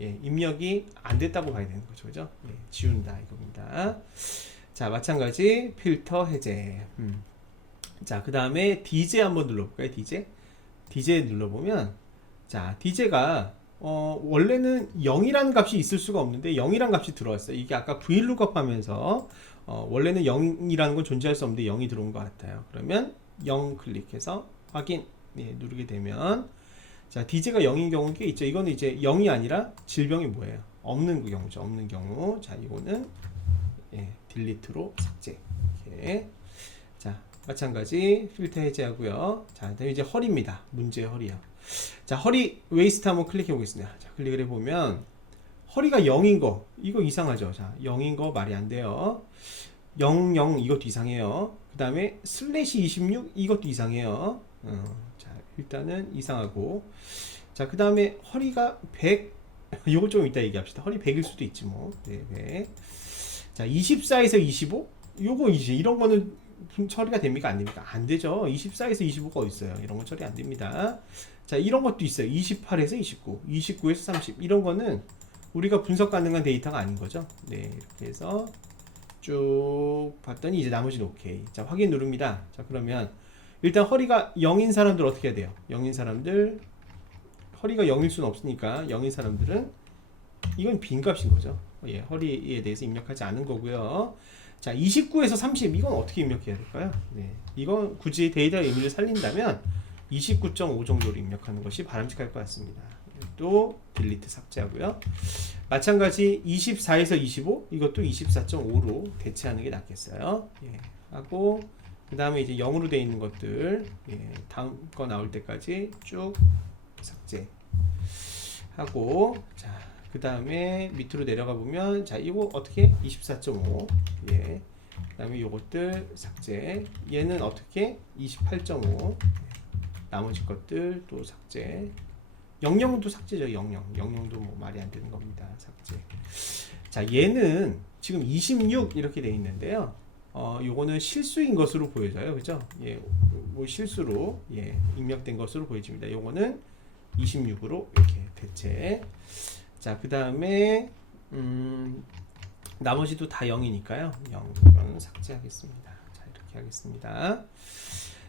예, 입력이 안 됐다고 봐야 되는 거죠. 그죠? 예, 지운다 이겁니다. 자, 마찬가지 필터 해제. 자, 그 다음에 DJ 한번 눌러볼까요? DJ 눌러보면 자, DJ가 원래는 0이라는 값이 있을 수가 없는데 0이라는 값이 들어왔어요. 이게 아까 VLOOKUP 하면서 원래는 0이라는 건 존재할 수 없는데 0이 들어온 것 같아요. 그러면 0 클릭해서 확인 누르게 되면 자, DJ가 0인 경우는 꽤 있죠. 이거는 이제 0이 아니라 질병이 뭐예요? 없는 그 경우죠. 없는 경우. 자, 이거는 딜리트로 삭제. 이렇게. 자, 마찬가지 필터 해제하고요. 자, 그다음에 이제 허리입니다. 문제의 허리요. 자, 허리 웨이스트 한번 클릭해 보겠습니다. 자, 클릭을 해보면 허리가 0인 거 이거 이상하죠. 자, 0인 거 말이 안 돼요. 00 이것도 이상해요. 그 다음에 슬래시 26 이것도 이상해요. 자, 일단은 이상하고 자, 그 다음에 허리가 100 요거 좀 이따 얘기합시다. 허리 100일 수도 있지 뭐. 네, 100. 자, 24에서 25 요거 이제 이런 거는 처리가 됩니까? 안 됩니까? 안 되죠. 24에서 25가 어디 있어요? 이런 건 처리 안 됩니다. 자, 이런 것도 있어요. 28에서 29, 29에서 30 이런 거는 우리가 분석 가능한 데이터가 아닌 거죠. 네, 이렇게 해서 쭉 봤더니 이제 나머지는 오케이. 자, 확인 누릅니다. 자, 그러면 일단 허리가 0인 사람들 어떻게 해야 돼요? 0인 사람들 허리가 0일 수는 없으니까 0인 사람들은 이건 빈 값인 거죠. 예, 허리에 대해서 입력하지 않은 거고요. 자, 29에서 30 이건 어떻게 입력해야 될까요? 네, 이건 굳이 데이터의 의미를 살린다면 29.5 정도로 입력하는 것이 바람직할 것 같습니다. 또 딜리트 삭제하고요. 마찬가지 24에서 25 이것도 24.5로 대체하는 게 낫겠어요. 예, 하고 그 다음에 이제 0으로 되어 있는 것들 다음 거 나올 때까지 쭉 삭제 하고 자, 그 다음에 밑으로 내려가 보면 자, 이거 어떻게 24.5 예, 그 다음에 요것들 삭제 얘는 어떻게 28.5 나머지 것들 또 삭제 00도 삭제죠. 00도 뭐 말이 안 되는 겁니다. 삭제. 자, 얘는 지금 26 이렇게 돼 있는데요. 요거는 실수인 것으로 보여져요. 그죠? 예, 뭐 실수로 입력된 것으로 보여집니다. 요거는 26으로 이렇게 대체. 자, 그 다음에 나머지도 다 0이니까요. 0 이건 삭제하겠습니다. 자, 이렇게 하겠습니다.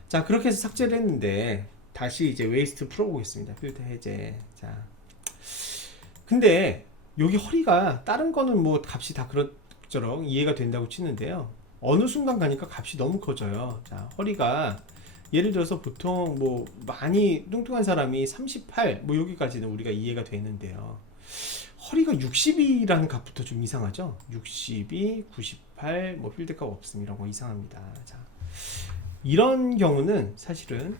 자, 그렇게 해서 삭제를 했는데 다시 이제 웨이스트 풀어보겠습니다. 필터 해제. 자, 근데 여기 허리가 다른 거는 뭐 값이 다 그럭저럭 이해가 된다고 치는데요. 어느 순간 가니까 값이 너무 커져요. 자, 허리가 예를 들어서 보통 뭐 많이 뚱뚱한 사람이 38 뭐 여기까지는 우리가 이해가 되는데요. 허리가 60이라는 값부터 좀 이상하죠. 62, 98 뭐 필드값 없음 이런 거 이상합니다. 자, 이런 경우는 사실은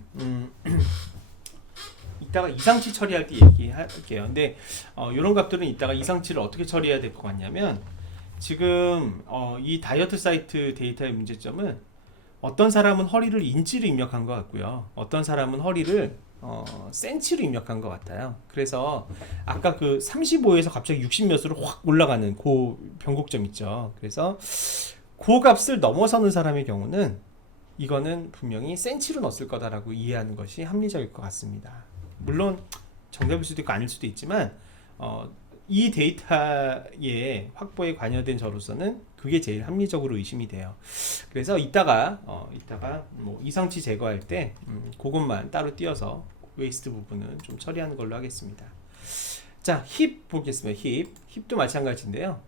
이따가 이상치 처리할 때 얘기할게요. 근데 이런 값들은 이따가 이상치를 어떻게 처리해야 될 것 같냐면 지금 이 다이어트 사이트 데이터의 문제점은 어떤 사람은 허리를 인치로 입력한 것 같고요. 어떤 사람은 허리를 센치로 입력한 것 같아요. 그래서 아까 그 35에서 갑자기 60 몇으로 확 올라가는 그 변곡점 있죠. 그래서 그 값을 넘어서는 사람의 경우는 이거는 분명히 센치로 넣었을 거다라고 이해하는 것이 합리적일 것 같습니다. 물론 정답일 수도 있고 아닐 수도 있지만 이 데이터의 확보에 관여된 저로서는 그게 제일 합리적으로 의심이 돼요. 그래서 이따가 뭐 이상치 제거할 때 그것만 따로 띄어서 웨이스트 부분은 좀 처리하는 걸로 하겠습니다. 자, 힙 보겠습니다. 힙도 마찬가지인데요.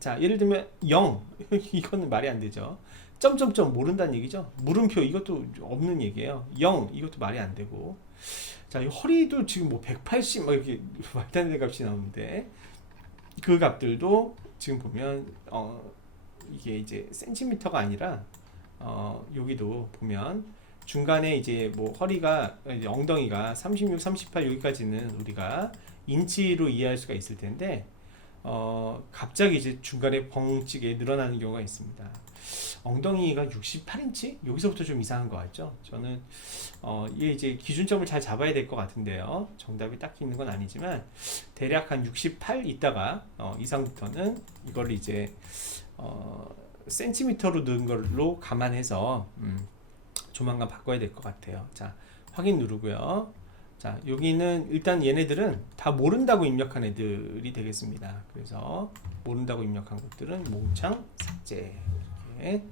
자, 예를 들면 0 이거는 말이 안 되죠. 점점점 모른다는 얘기죠. 물음표 이것도 없는 얘기예요. 0 이것도 말이 안 되고. 자, 이 허리도 지금 뭐 180 막 이렇게 말도 안 되는 값이 나오는데 그 값들도 지금 보면 이게 이제 센티미터가 아니라 여기도 보면 중간에 이제 뭐 허리가 이제 엉덩이가 36, 38 여기까지는 우리가 인치로 이해할 수가 있을 텐데 갑자기 이제 중간에 벙찌게 늘어나는 경우가 있습니다. 엉덩이가 68인치? 여기서부터 좀 이상한 거 같죠? 저는 이게 이제 기준점을 잘 잡아야 될 것 같은데요. 정답이 딱히 있는 건 아니지만 대략 한 68 있다가 이상부터는 이걸 이제 센티미터로 넣은 걸로 감안해서 조만간 바꿔야 될 것 같아요. 자, 확인 누르고요. 자, 여기는 일단 얘네들은 다 모른다고 입력한 애들이 되겠습니다. 그래서 모른다고 입력한 것들은 몽창 삭제 이렇게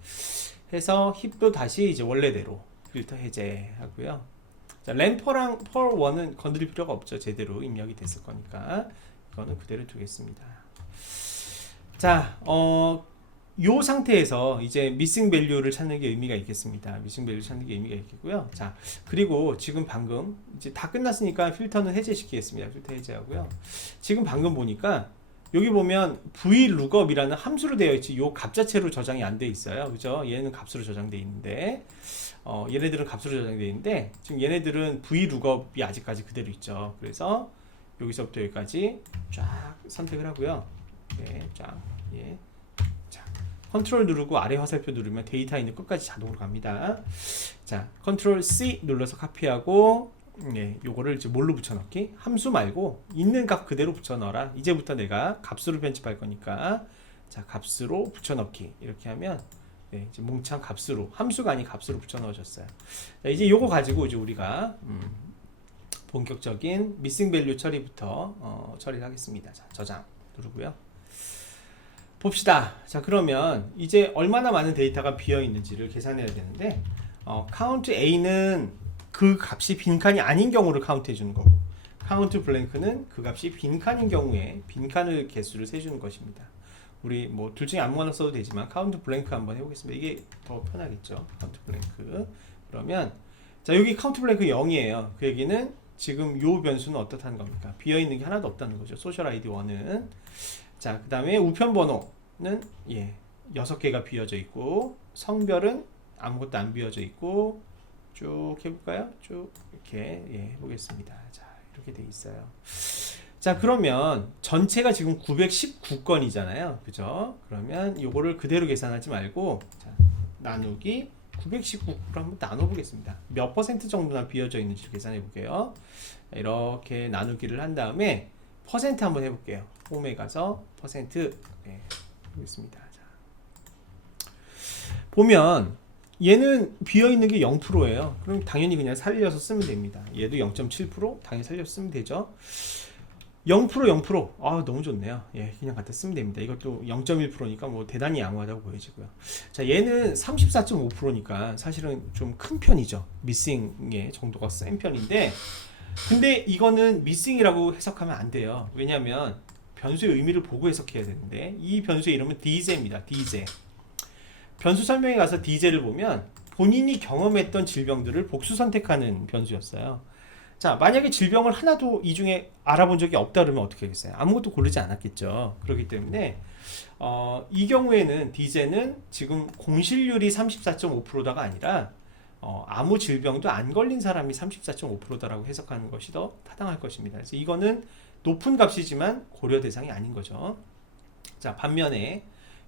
해서 힙도 다시 이제 원래대로 필터 해제하고요. 자, 램퍼랑 펄1은 건드릴 필요가 없죠. 제대로 입력이 됐을 거니까 이거는 그대로 두겠습니다. 자, 요 상태에서 이제 미싱 밸류를 찾는 게 의미가 있겠습니다. 미싱 밸류 찾는 게 의미가 있겠고요. 자, 그리고 지금 방금 이제 다 끝났으니까 필터는 해제시키겠습니다. 필터 해제하고요. 지금 방금 보니까 여기 보면 vlookup이라는 함수로 되어 있지 요 값 자체로 저장이 안 돼 있어요. 그죠? 얘는 값으로 저장돼 있는데 얘네들은 값으로 저장돼 있는데 지금 얘네들은 vlookup이 아직까지 그대로 있죠. 그래서 여기서부터 여기까지 쫙 선택을 하고요. 네, 쫙 예. 컨트롤 누르고 아래 화살표 누르면 데이터 있는 끝까지 자동으로 갑니다. 자, 컨트롤 C 눌러서 카피하고 예, 요거를 이제 뭘로 붙여넣기? 함수 말고 있는 값 그대로 붙여넣어라. 이제부터 내가 값으로 편집할 거니까 자, 값으로 붙여넣기 이렇게 하면 네, 이제 몽창 값으로 함수가 아닌 값으로 붙여넣어졌어요. 자, 이제 요거 가지고 이제 우리가 본격적인 미싱 밸류 처리부터 처리를 하겠습니다. 자, 저장 누르고요. 봅시다. 자, 그러면 이제 얼마나 많은 데이터가 비어 있는지를 계산해야 되는데 count A는 그 값이 빈칸이 아닌 경우를 카운트 해주는 거고 count blank는 그 값이 빈칸인 경우에 빈칸을 개수를 세주는 것입니다. 우리 뭐 둘 중에 아무거나 써도 되지만 count blank 한번 해보겠습니다. 이게 더 편하겠죠. count blank. 그러면 자, 여기 count blank 0이에요. 그 얘기는 지금 요 변수는 어떻다는 겁니까? 비어 있는 게 하나도 없다는 거죠. social id 1은. 자, 그 다음에 우편 번호는 예, 6개가 비어져 있고 성별은 아무것도 안 비어져 있고 쭉 해볼까요? 쭉 이렇게 예, 해보겠습니다. 자, 이렇게 돼 있어요. 자, 그러면 전체가 지금 919건이잖아요. 그죠? 그러면 요거를 그대로 계산하지 말고 자, 나누기 919로 한번 나눠보겠습니다. 몇 퍼센트 정도나 비어져 있는지 계산해 볼게요. 이렇게 나누기를 한 다음에 퍼센트 한번 해볼게요. 홈에 가서 퍼센트 네, 보겠습니다. 자, 보면 얘는 비어있는 게 0%예요. 그럼 당연히 그냥 살려서 쓰면 됩니다. 얘도 0.7% 당연히 살려서 쓰면 되죠. 0%. 아, 너무 좋네요. 예, 그냥 갖다 쓰면 됩니다. 이것도 0.1%니까 뭐 대단히 양호하다고 보여지고요. 자, 얘는 34.5%니까 사실은 좀 큰 편이죠. 미싱의 정도가 센 편인데 근데 이거는 미싱이라고 해석하면 안 돼요. 왜냐하면 변수의 의미를 보고 해석해야 되는데 이 변수의 이름은 DJ입니다. DJ. 변수 설명에 가서 DJ를 보면 본인이 경험했던 질병들을 복수 선택하는 변수였어요. 자, 만약에 질병을 하나도 이 중에 알아본 적이 없다 그러면 어떻게 하겠어요? 아무것도 고르지 않았겠죠. 그렇기 때문에 이 경우에는 DJ는 지금 공실률이 34.5%다가 아니라 아무 질병도 안 걸린 사람이 34.5%다라고 해석하는 것이 더 타당할 것입니다. 그래서 이거는 높은 값이지만 고려 대상이 아닌 거죠. 자, 반면에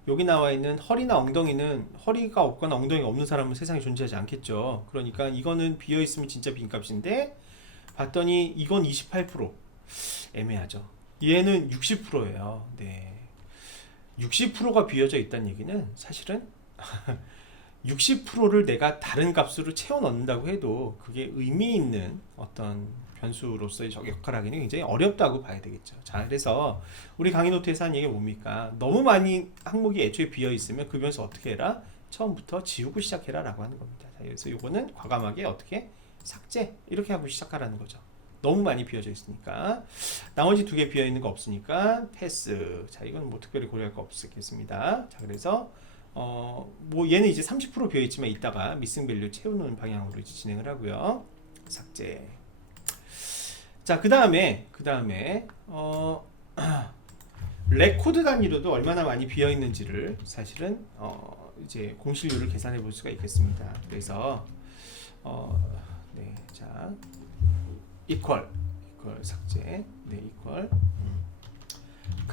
여기 나와 있는 허리나 엉덩이는 허리가 없거나 엉덩이가 없는 사람은 세상에 존재하지 않겠죠. 그러니까 이거는 비어 있으면 진짜 빈 값인데 봤더니 이건 28% 애매하죠. 얘는 60%예요. 네. 60%가 비어져 있다는 얘기는 사실은 60%를 내가 다른 값으로 채워 넣는다고 해도 그게 의미 있는 어떤 변수로서의 역할을 하기는 굉장히 어렵다고 봐야 되겠죠. 자, 그래서 우리 강의 노트에서 한 얘기가 뭡니까? 너무 많이 항목이 애초에 비어 있으면 그 변수 어떻게 해라? 처음부터 지우고 시작해라 라고 하는 겁니다. 자, 그래서 요거는 과감하게 어떻게? 삭제 이렇게 하고 시작하라는 거죠. 너무 많이 비어져 있으니까. 나머지 두 개 비어 있는 거 없으니까 패스. 자, 이건 뭐 특별히 고려할 거 없겠습니다. 자, 그래서 뭐 얘는 이제 30% 비어 있지만 이따가 미싱 밸류 채우는 방향으로 이제 진행을 하고요. 삭제. 자, 그 다음에 레코드 단위로도 얼마나 많이 비어 있는지를 사실은 이제 공실률을 계산해 볼 수가 있겠습니다. 그래서 네, 자, equal 삭제, 네, equal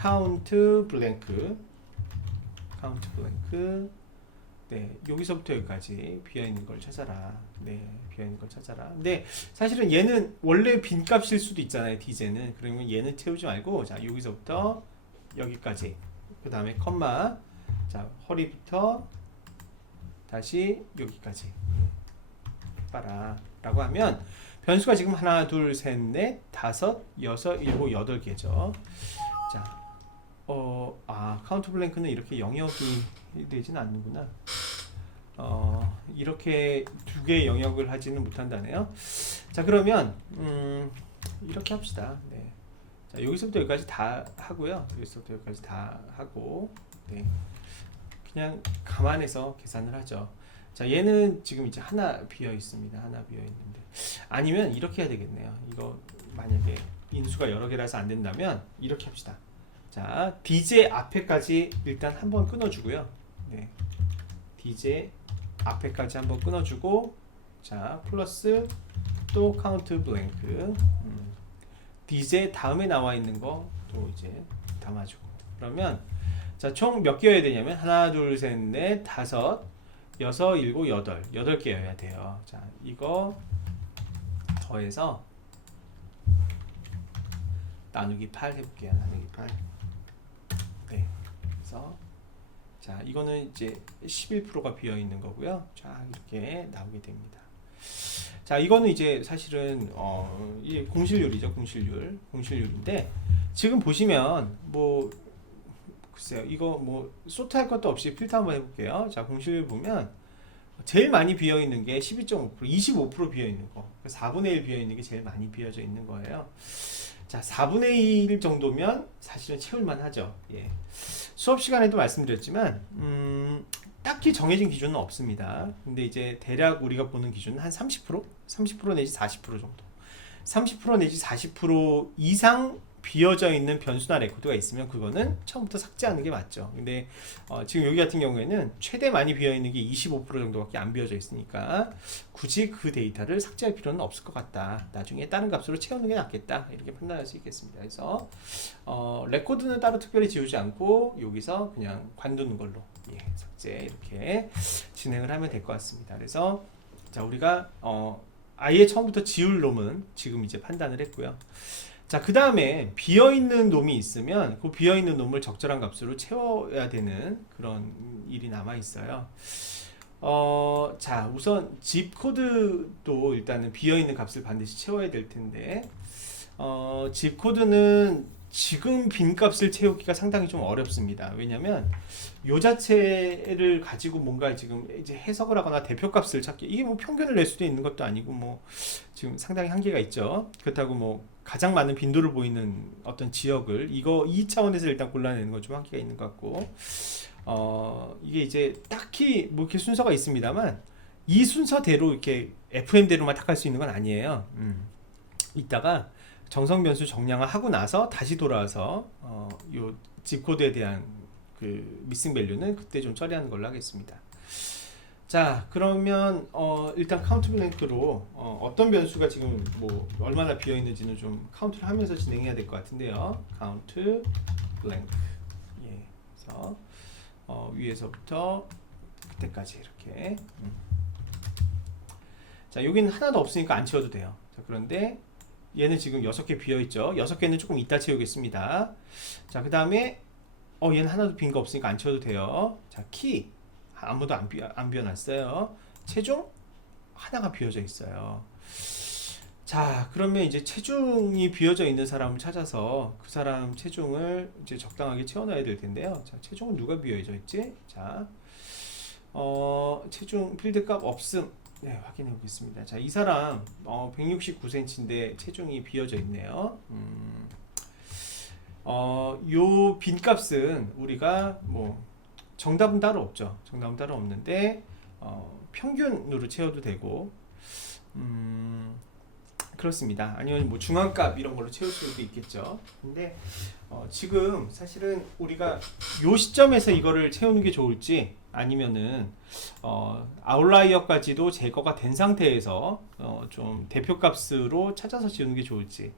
count blank, 네, 여기서부터 여기까지 비어있는 걸 찾아라. 네, 비어있는 걸 찾아라. 근데 사실은 얘는 원래 빈값일 수도 있잖아요, dj는. 그러면 얘는 채우지 말고, 자, 여기서부터 여기까지, 그 다음에 컴마, 자, 허리부터 다시 여기까지 봐라 라고 하면 변수가 지금 하나, 둘, 셋, 넷, 다섯, 여섯, 일곱, 여덟 개죠. 자, 카운트 블랭크는 이렇게 영역이 되지는 않는구나. 이렇게 두 개의 영역을 하지는 못한다네요. 자, 그러면 이렇게 합시다. 네. 자, 여기서부터 여기까지 다 하고요. 여기서부터 여기까지 다 하고, 네. 그냥 감안해서 계산을 하죠. 자, 얘는 지금 이제 하나 비어 있습니다. 하나 비어 있는데, 아니면 이렇게 해야 되겠네요. 이거 만약에 인수가 여러 개라서 안 된다면 이렇게 합시다. 자, dj 앞에까지 일단 한번 끊어주고요. 네, dj 앞에까지 한번 끊어주고, 자, 플러스 또 카운트 블랭크, dj 다음에 나와 있는 거 또 이제 담아주고. 그러면 자, 총 몇 개여야 되냐면 하나, 둘, 셋, 넷, 다섯, 여섯, 일곱, 여덟 개여야 돼요. 자, 이거 더해서 나누기 8 해볼게요. 나누기 8. 네. 그래서 자, 이거는 이제 11%가 비어 있는 거고요. 자, 이렇게 나오게 됩니다. 자, 이거는 이제 사실은 이 공실률이죠. 공실률인데 지금 보시면 뭐 글쎄요, 이거 뭐 소트할 것도 없이 필터 한번 해볼게요. 자, 공실률 보면 제일 많이 비어 있는 게 12.5%, 25% 비어 있는 거. 4분의 1 비어 있는 게 제일 많이 비어져 있는 거예요. 자, 4분의 1 정도면 사실은 채울만 하죠. 예. 수업 시간에도 말씀드렸지만 딱히 정해진 기준은 없습니다. 근데 이제 대략 우리가 보는 기준은 한 30%? 30% 내지 40% 정도. 30% 내지 40% 이상 비어져 있는 변수나 레코드가 있으면 그거는 처음부터 삭제하는 게 맞죠. 근데 지금 여기 같은 경우에는 최대 많이 비어 있는 게 25% 정도밖에 안 비어져 있으니까 굳이 그 데이터를 삭제할 필요는 없을 것 같다. 나중에 다른 값으로 채우는 게 낫겠다. 이렇게 판단할 수 있겠습니다. 그래서 레코드는 따로 특별히 지우지 않고 여기서 그냥 관두는 걸로, 예, 삭제 이렇게 진행을 하면 될 것 같습니다. 그래서 자, 우리가 아예 처음부터 지울 놈은 지금 이제 판단을 했고요. 자, 그 다음에 비어있는 놈이 있으면 그 비어있는 놈을 적절한 값으로 채워야 되는 그런 일이 남아있어요. 자, 우선 zip 코드도 일단은 비어있는 값을 반드시 채워야 될 텐데, zip 코드는 지금 빈 값을 채우기가 상당히 좀 어렵습니다. 왜냐면 요 자체를 가지고 뭔가 지금 이제 해석을 하거나 대표값을 찾기, 이게 뭐 평균을 낼 수도 있는 것도 아니고 뭐 지금 상당히 한계가 있죠. 그렇다고 뭐 가장 많은 빈도를 보이는 어떤 지역을 이 차원에서 일단 골라내는 건 좀 한계가 있는 것 같고, 이게 이제 딱히 뭐 이렇게 순서가 있습니다만 이 순서대로 이렇게 FM대로만 탁 할 수 있는 건 아니에요. 이따가 정성 변수 정량화 하고 나서 다시 돌아와서 요 집코드에 대한 그 미싱 밸류는 그때 좀 처리하는 걸로 하겠습니다. 자, 그러면 일단 카운트 블랭크로 어떤 변수가 지금 뭐 얼마나 비어 있는지는 좀 카운트를 하면서 진행해야 될 것 같은데요. 카운트 블랭크. 예. 그래서 위에서부터 그때까지 이렇게. 자, 여기는 하나도 없으니까 안 채워도 돼요. 자, 그런데 얘는 지금 6개 비어 있죠. 6개는 조금 이따 채우겠습니다. 자, 그 다음에 얘는 하나도 빈 거 없으니까 안 채워도 돼요. 자, 키 아무도 안 비워놨어요. 체중 하나가 비어져 있어요. 자, 그러면 이제 체중이 비어져 있는 사람을 찾아서 그 사람 체중을 이제 적당하게 채워놔야 될 텐데요. 자, 체중은 누가 비어져 있지? 자, 체중 필드 값 없음. 네, 확인해 보겠습니다. 자, 이 사람 169cm인데 체중이 비어져 있네요. 요 빈값은 우리가 뭐 정답은 따로 없죠. 정답은 따로 없는데 평균으로 채워도 되고, 그렇습니다. 아니면 뭐 중앙값 이런 걸로 채울 수도 있겠죠. 근데 지금 사실은 우리가 요 시점에서 이거를 채우는 게 좋을지 아니면은 아웃라이어까지도 제거가 된 상태에서 좀 대표값으로 찾아서 지우는 게 좋을지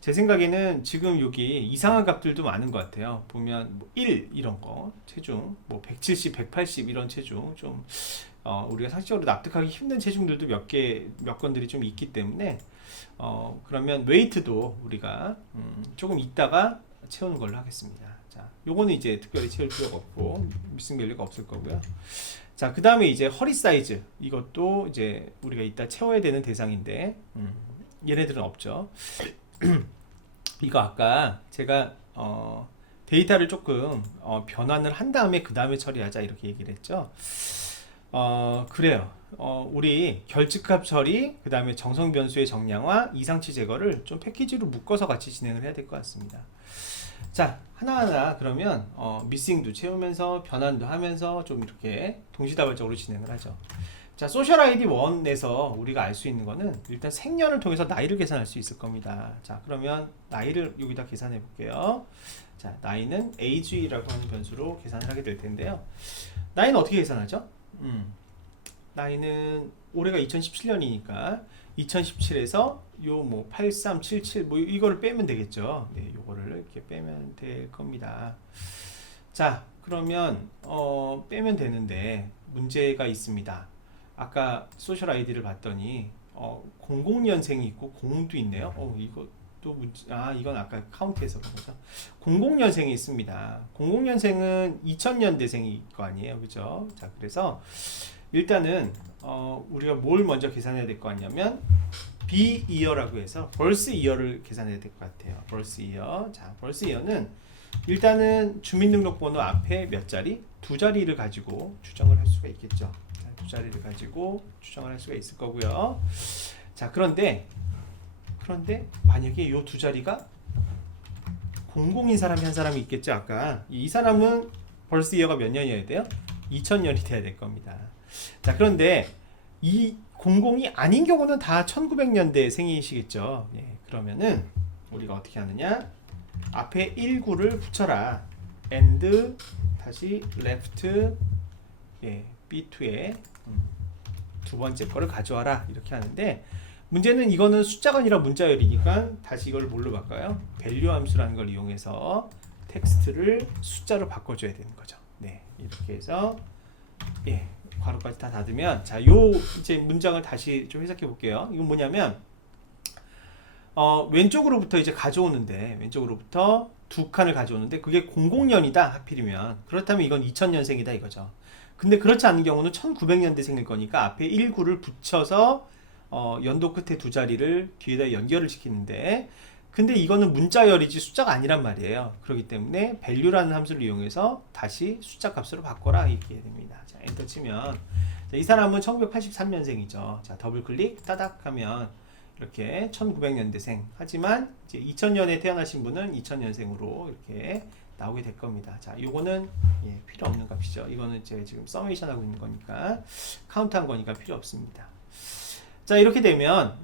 제 생각에는 지금 여기 이상한 값들도 많은 것 같아요. 보면 뭐 1 이런 거 체중, 뭐 170, 180 이런 체중 좀 우리가 상식적으로 납득하기 힘든 체중들도 몇 건들이 좀 있기 때문에 그러면 웨이트도 우리가 조금 있다가 채우는 걸로 하겠습니다. 자, 요거는 이제 특별히 채울 필요가 없고 미싱 밸류가 없을 거고요. 자, 그 다음에 이제 허리 사이즈 이것도 이제 우리가 이따 채워야 되는 대상인데 얘네들은 없죠. 이거 아까 제가 데이터를 조금 변환을 한 다음에 그 다음에 처리하자 이렇게 얘기를 했죠. 그래요. 우리 결집값 처리, 그 다음에 정성 변수의 정량화, 이상치 제거를 좀 패키지로 묶어서 같이 진행을 해야 될 것 같습니다. 자, 하나하나 그러면 미싱도 채우면서 변환도 하면서 좀 이렇게 동시다발적으로 진행을 하죠. 자, 소셜 아이디 1에서 우리가 알 수 있는 거는 일단 생년을 통해서 나이를 계산할 수 있을 겁니다. 자, 그러면 나이를 여기다 계산해 볼게요. 자, 나이는 age라고 하는 변수로 계산을 하게 될 텐데요. 나이는 어떻게 계산하죠? 나이는 올해가 2017년이니까 2017에서 요 뭐 8377 뭐 이거를 빼면 되겠죠. 네, 요거를 이렇게 빼면 될 겁니다. 자, 그러면 빼면 되는데 문제가 있습니다. 아까 소셜 아이디를 봤더니 00년생이 있고 0도 있네요. 이것도 이건 아까 카운트해서 본 거죠. 00년생이 있습니다. 00년생은 2000년대생일 거 아니에요, 그죠? 자, 그래서 일단은 우리가 뭘 먼저 계산해야 될 거 아니냐면 B 이어라고 해서 벌스 이어를 계산해야 될 것 같아요. 벌스 이어. 자, 벌스 이어는 일단은 주민등록번호 앞에 몇 자리? 두 자리를 가지고 추정을 할 수가 있겠죠. 자, 두 자리를 가지고 추정을 할 수가 있을 거고요. 자, 그런데 만약에 이 두 자리가 00인 사람이 한 사람이 있겠죠. 아까 이 사람은 벌스 이어가 몇 년이어야 돼요? 2000년이 돼야 될 겁니다. 자, 그런데 이 00이 아닌 경우는 다 1900년대 생이시겠죠. 예, 그러면은 우리가 어떻게 하느냐? 앞에 19를 붙여라. and 다시 left B2에 두 번째 거를 가져와라. 이렇게 하는데 문제는 이거는 숫자가 아니라 문자열이니까 다시 이걸 뭘로 바꿔요? 밸류 함수라는 걸 이용해서 텍스트를 숫자로 바꿔줘야 되는 거죠. 네, 이렇게 해서 괄호까지 다 닫으면 자, 요 이제 문장을 다시 좀 해석해 볼게요. 이건 뭐냐면 왼쪽으로부터 이제 가져오는데 왼쪽으로부터 두 칸을 가져오는데 그게 00년이다 하필이면 그렇다면 이건 2000년생이다 이거죠. 근데 그렇지 않은 경우는 1900년대생일 거니까 앞에 19를 붙여서 연도 끝에 두 자리를 뒤에다 연결을 시키는데 근데 이거는 문자열이지 숫자가 아니란 말이에요. 그렇기 때문에 value라는 함수를 이용해서 다시 숫자 값으로 바꿔라 이렇게 됩니다. 자, 엔터 치면 자, 이 사람은 1983년생이죠. 자, 더블 클릭 따닥 하면 이렇게 1900년대생 하지만 이제 2000년에 태어나신 분은 2000년생으로 이렇게 나오게 될 겁니다. 자, 요거는 필요 없는 값이죠. 이거는 제가 지금 서메이션 하고 있는 거니까 카운트한 거니까 필요 없습니다. 자, 이렇게 되면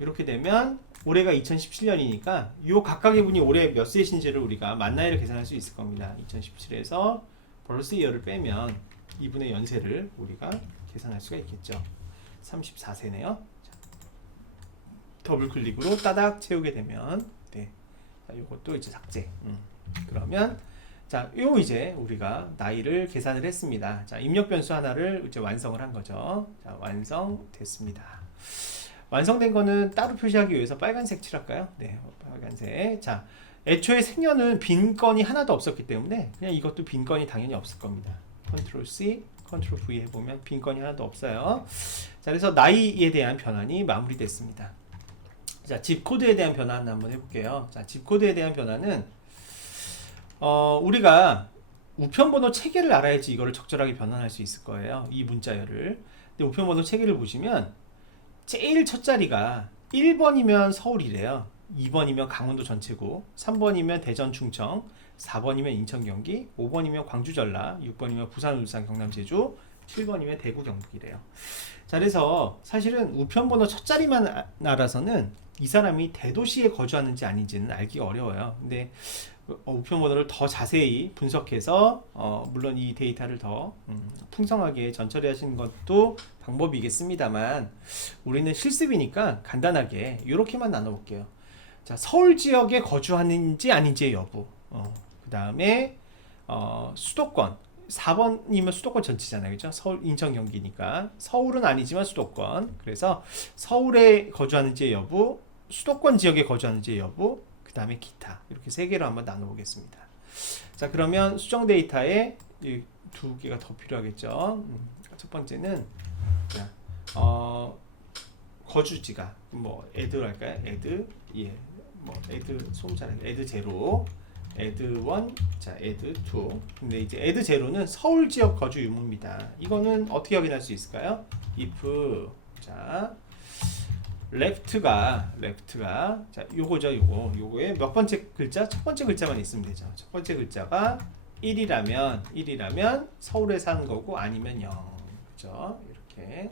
올해가 2017년이니까 요 각각의 분이 올해 몇 세신지를 우리가 만 나이를 계산할 수 있을 겁니다. 2017에서 벌스 이어를 빼면 이분의 연세를 우리가 계산할 수가 있겠죠. 34세네요. 더블 클릭으로 따닥 채우게 되면 자, 요것도 이제 삭제. 그러면 자, 요 이제 우리가 나이를 계산을 했습니다. 자, 입력 변수 하나를 이제 완성을 한 거죠. 자, 완성됐습니다. 완성된 거는 따로 표시하기 위해서 빨간색 칠할까요? 네, 빨간색. 자, 애초에 생년은 빈 건이 하나도 없었기 때문에 그냥 이것도 빈 건이 당연히 없을 겁니다. 컨트롤 C, 컨트롤 V 해보면 빈 건이 하나도 없어요. 자, 그래서 나이에 대한 변환이 마무리됐습니다. 자, 집 코드에 대한 변환 한번 해볼게요. 자, 집 코드에 대한 변환은 우리가 우편번호 체계를 알아야지 이거를 적절하게 변환할 수 있을 거예요. 이 문자열을. 근데 우편번호 체계를 보시면 제일 첫 자리가 1번이면 서울이래요. 2번이면 강원도 전체고 3번이면 대전 충청 4번이면 인천 경기 5번이면 광주 전라 6번이면 부산 울산 경남 제주 7번이면 대구 경북이래요. 자, 그래서 사실은 우편번호 첫 자리만 알아서는 이 사람이 대도시에 거주하는지 아닌지는 알기가 어려워요. 근데 우편번호를 더 자세히 분석해서 물론 이 데이터를 더 풍성하게 전처리 하시는 것도 방법이겠습니다만 우리는 실습이니까 간단하게 이렇게만 나눠볼게요. 자, 서울 지역에 거주하는지 아닌지의 여부, 그 다음에 수도권 4번이면 수도권 전체잖아요, 그죠? 서울, 인천, 경기니까 서울은 아니지만 수도권. 그래서 서울에 거주하는지의 여부, 수도권 지역에 거주하는지의 여부, 그 다음에 기타, 이렇게 세 개로 한번 나눠보겠습니다. 자, 그러면 수정 데이터에 이 두 개가 더 필요하겠죠. 첫 번째는 자, 거주지가 뭐 애드로 할까요? 애드, 예, 뭐 애드 소음 잘하네. 애드 제로, 애드 1, 자 애드 2. 근데 이제 애드 제로는 서울 지역 거주 유무입니다. 이거는 어떻게 확인할 수 있을까요? if 자 left가 자 요거죠, 요거의 몇 번째 글자? 첫 번째 글자만 있으면 되죠. 첫 번째 글자가 1이라면 서울에 사는 거고 아니면 0. 그죠? 이렇게.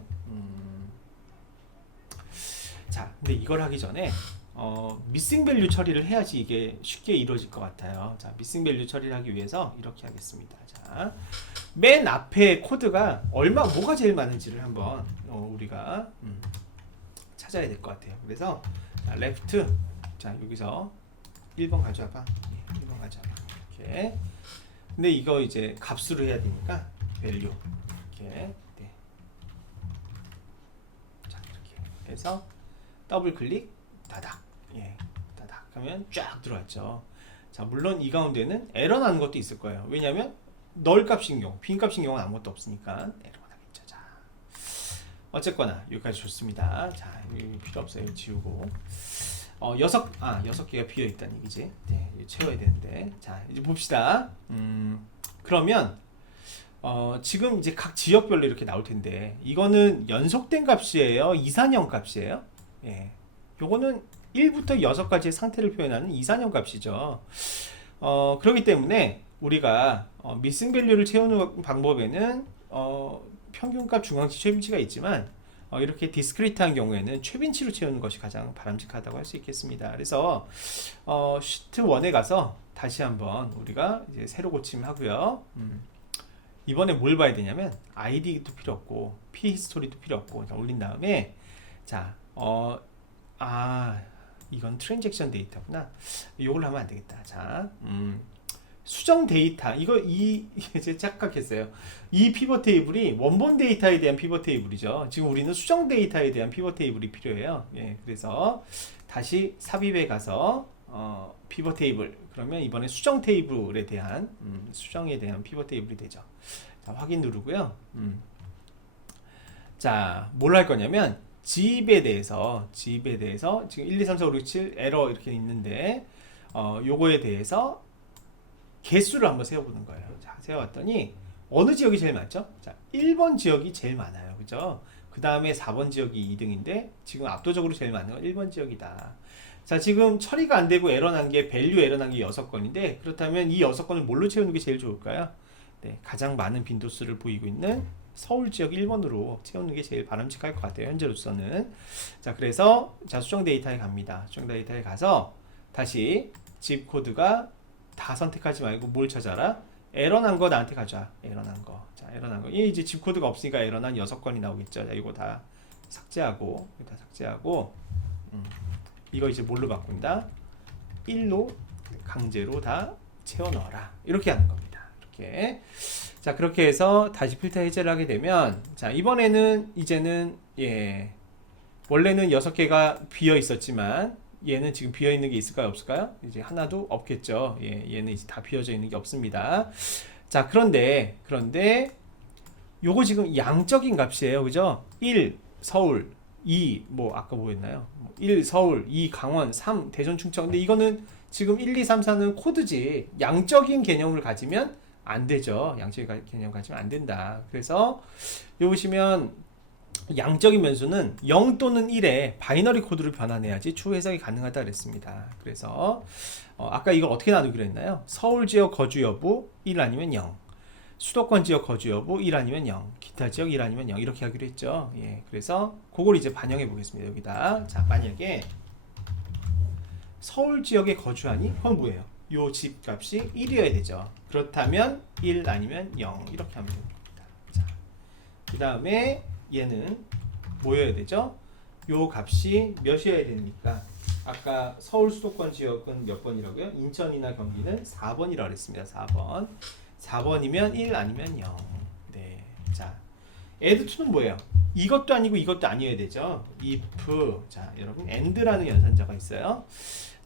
자, 근데 이걸 하기 전에 미싱 밸류 처리를 해야지 이게 쉽게 이루어질 것 같아요. 자, 미싱 밸류 처리를 하기 위해서 이렇게 하겠습니다. 자, 맨 앞에 코드가 뭐가 제일 많은지를 한번 우리가 찾아야 될 것 같아요. 그래서 자, left 자 여기서 1번 가져와봐. 1번 가져와봐. 이렇게. 근데 이거 이제 값수로 해야 되니까 value 이렇게. 네. 자, 이렇게 해서 더블 클릭 다닥. 예, 다닥 하면 쫙 들어왔죠. 자, 물론 이 가운데는 에러 나는 것도 있을 거예요. 왜냐하면 널 값인 경우, 빈 값인 경우는 아무것도 없으니까 에러가 나겠죠. 자, 어쨌거나 여기까지 좋습니다. 자, 여기 필요 없어요. 지우고. 6개가 비어 있다는 얘기지. 네, 채워야 되는데. 자, 이제 봅시다. 그러면 지금 이제 각 지역별로 이렇게 나올 텐데 이거는 연속된 값이에요, 이산형 값이에요? 예. 요거는 1부터 6가지의 상태를 표현하는 이산형 값이죠. 그렇기 때문에 우리가 미싱 밸류를 채우는 방법에는 평균값, 중앙치, 최빈치가 있지만 이렇게 디스크리트한 경우에는 최빈치로 채우는 것이 가장 바람직하다고 할 수 있겠습니다. 그래서 시트 1에 가서 다시 한번 우리가 이제 새로 고침하고요. 이번에 뭘 봐야 되냐면 아이디도 필요 없고 P 히스토리도 필요 없고 올린 다음에 자 이건 트랜잭션 데이터구나. 이걸로 하면 안 되겠다. 자, 수정 데이터 이제 착각했어요. 이 피벗 테이블이 원본 데이터에 대한 피벗 테이블이죠. 지금 우리는 수정 데이터에 대한 피벗 테이블이 필요해요. 예, 그래서 다시 삽입에 가서 피벗 테이블 그러면 이번에 수정 테이블에 대한 수정에 대한 피벗 테이블이 되죠. 자, 확인 누르고요. 자, 뭘 할 거냐면 집에 대해서 지금 1, 2, 3, 4, 5, 6, 7 에러 이렇게 있는데 요거에 대해서 개수를 한번 세워보는 거예요. 자, 세워봤더니 어느 지역이 제일 많죠? 자, 1번 지역이 제일 많아요. 그죠? 그 다음에 4번 지역이 2등인데 지금 압도적으로 제일 많은 건 1번 지역이다. 자, 지금 처리가 안 되고 에러 난 게 밸류 에러 난 게 6건인데 그렇다면 이 6건을 뭘로 채우는 게 제일 좋을까요? 네, 가장 많은 빈도수를 보이고 있는 서울 지역 1번으로 채우는 게 제일 바람직할 것 같아요. 현재로서는. 자, 그래서 자, 수정 데이터에 갑니다. 수정 데이터에 가서 다시 집 코드가 다 선택하지 말고 뭘 찾아라? 에러 난 거 나한테 가져와. 에러 난 거. 자, 에러 난 거. 이제 집 코드가 없으니까 에러 난 6건이 나오겠죠. 자, 이거 다 삭제하고 이거 이제 뭘로 바꾼다? 1로 강제로 다 채워 넣어라. 이렇게 하는 겁니다. 이렇게. 자, 그렇게 해서 다시 필터 해제를 하게 되면 자, 이번에는 이제는 원래는 6개가 비어 있었지만 얘는 지금 비어 있는 게 있을까요, 없을까요? 이제 하나도 없겠죠. 얘는 이제 다 비어져 있는 게 없습니다. 자, 그런데 요거 지금 양적인 값이에요. 그죠? 1 서울, 2 뭐 아까 뭐였나요? 1 서울, 2 강원, 3 대전 충청. 근데 이거는 지금 1, 2, 3, 4는 코드지. 양적인 개념을 가지면 안 되죠. 양적인 개념 가지면 안 된다. 그래서 여기 보시면 양적인 변수는 0 또는 1에 바이너리 코드로 변환해야지 추후 해석이 가능하다 그랬습니다. 그래서 아까 이걸 어떻게 나누기로 했나요? 서울 지역 거주 여부 1 아니면 0, 수도권 지역 거주 여부 1 아니면 0, 기타 지역 1 아니면 0 이렇게 하기로 했죠. 예, 그래서 그걸 이제 반영해 보겠습니다. 여기다. 자, 만약에 서울 지역에 거주하니? 그건 뭐예요? 요 집 값이 1이어야 되죠. 그렇다면 1 아니면 0 이렇게 하면 됩니다. 자, 그 다음에 얘는 뭐여야 되죠? 요 값이 몇이어야 됩니까? 아까 서울 수도권 지역은 몇 번이라고요? 인천이나 경기는 4번이라고 그랬습니다. 4번. 4번이면 1 아니면 0. 네. 자, add to는 뭐예요? 이것도 아니고 이것도 아니어야 되죠. if. 자, 여러분 and라는 연산자가 있어요.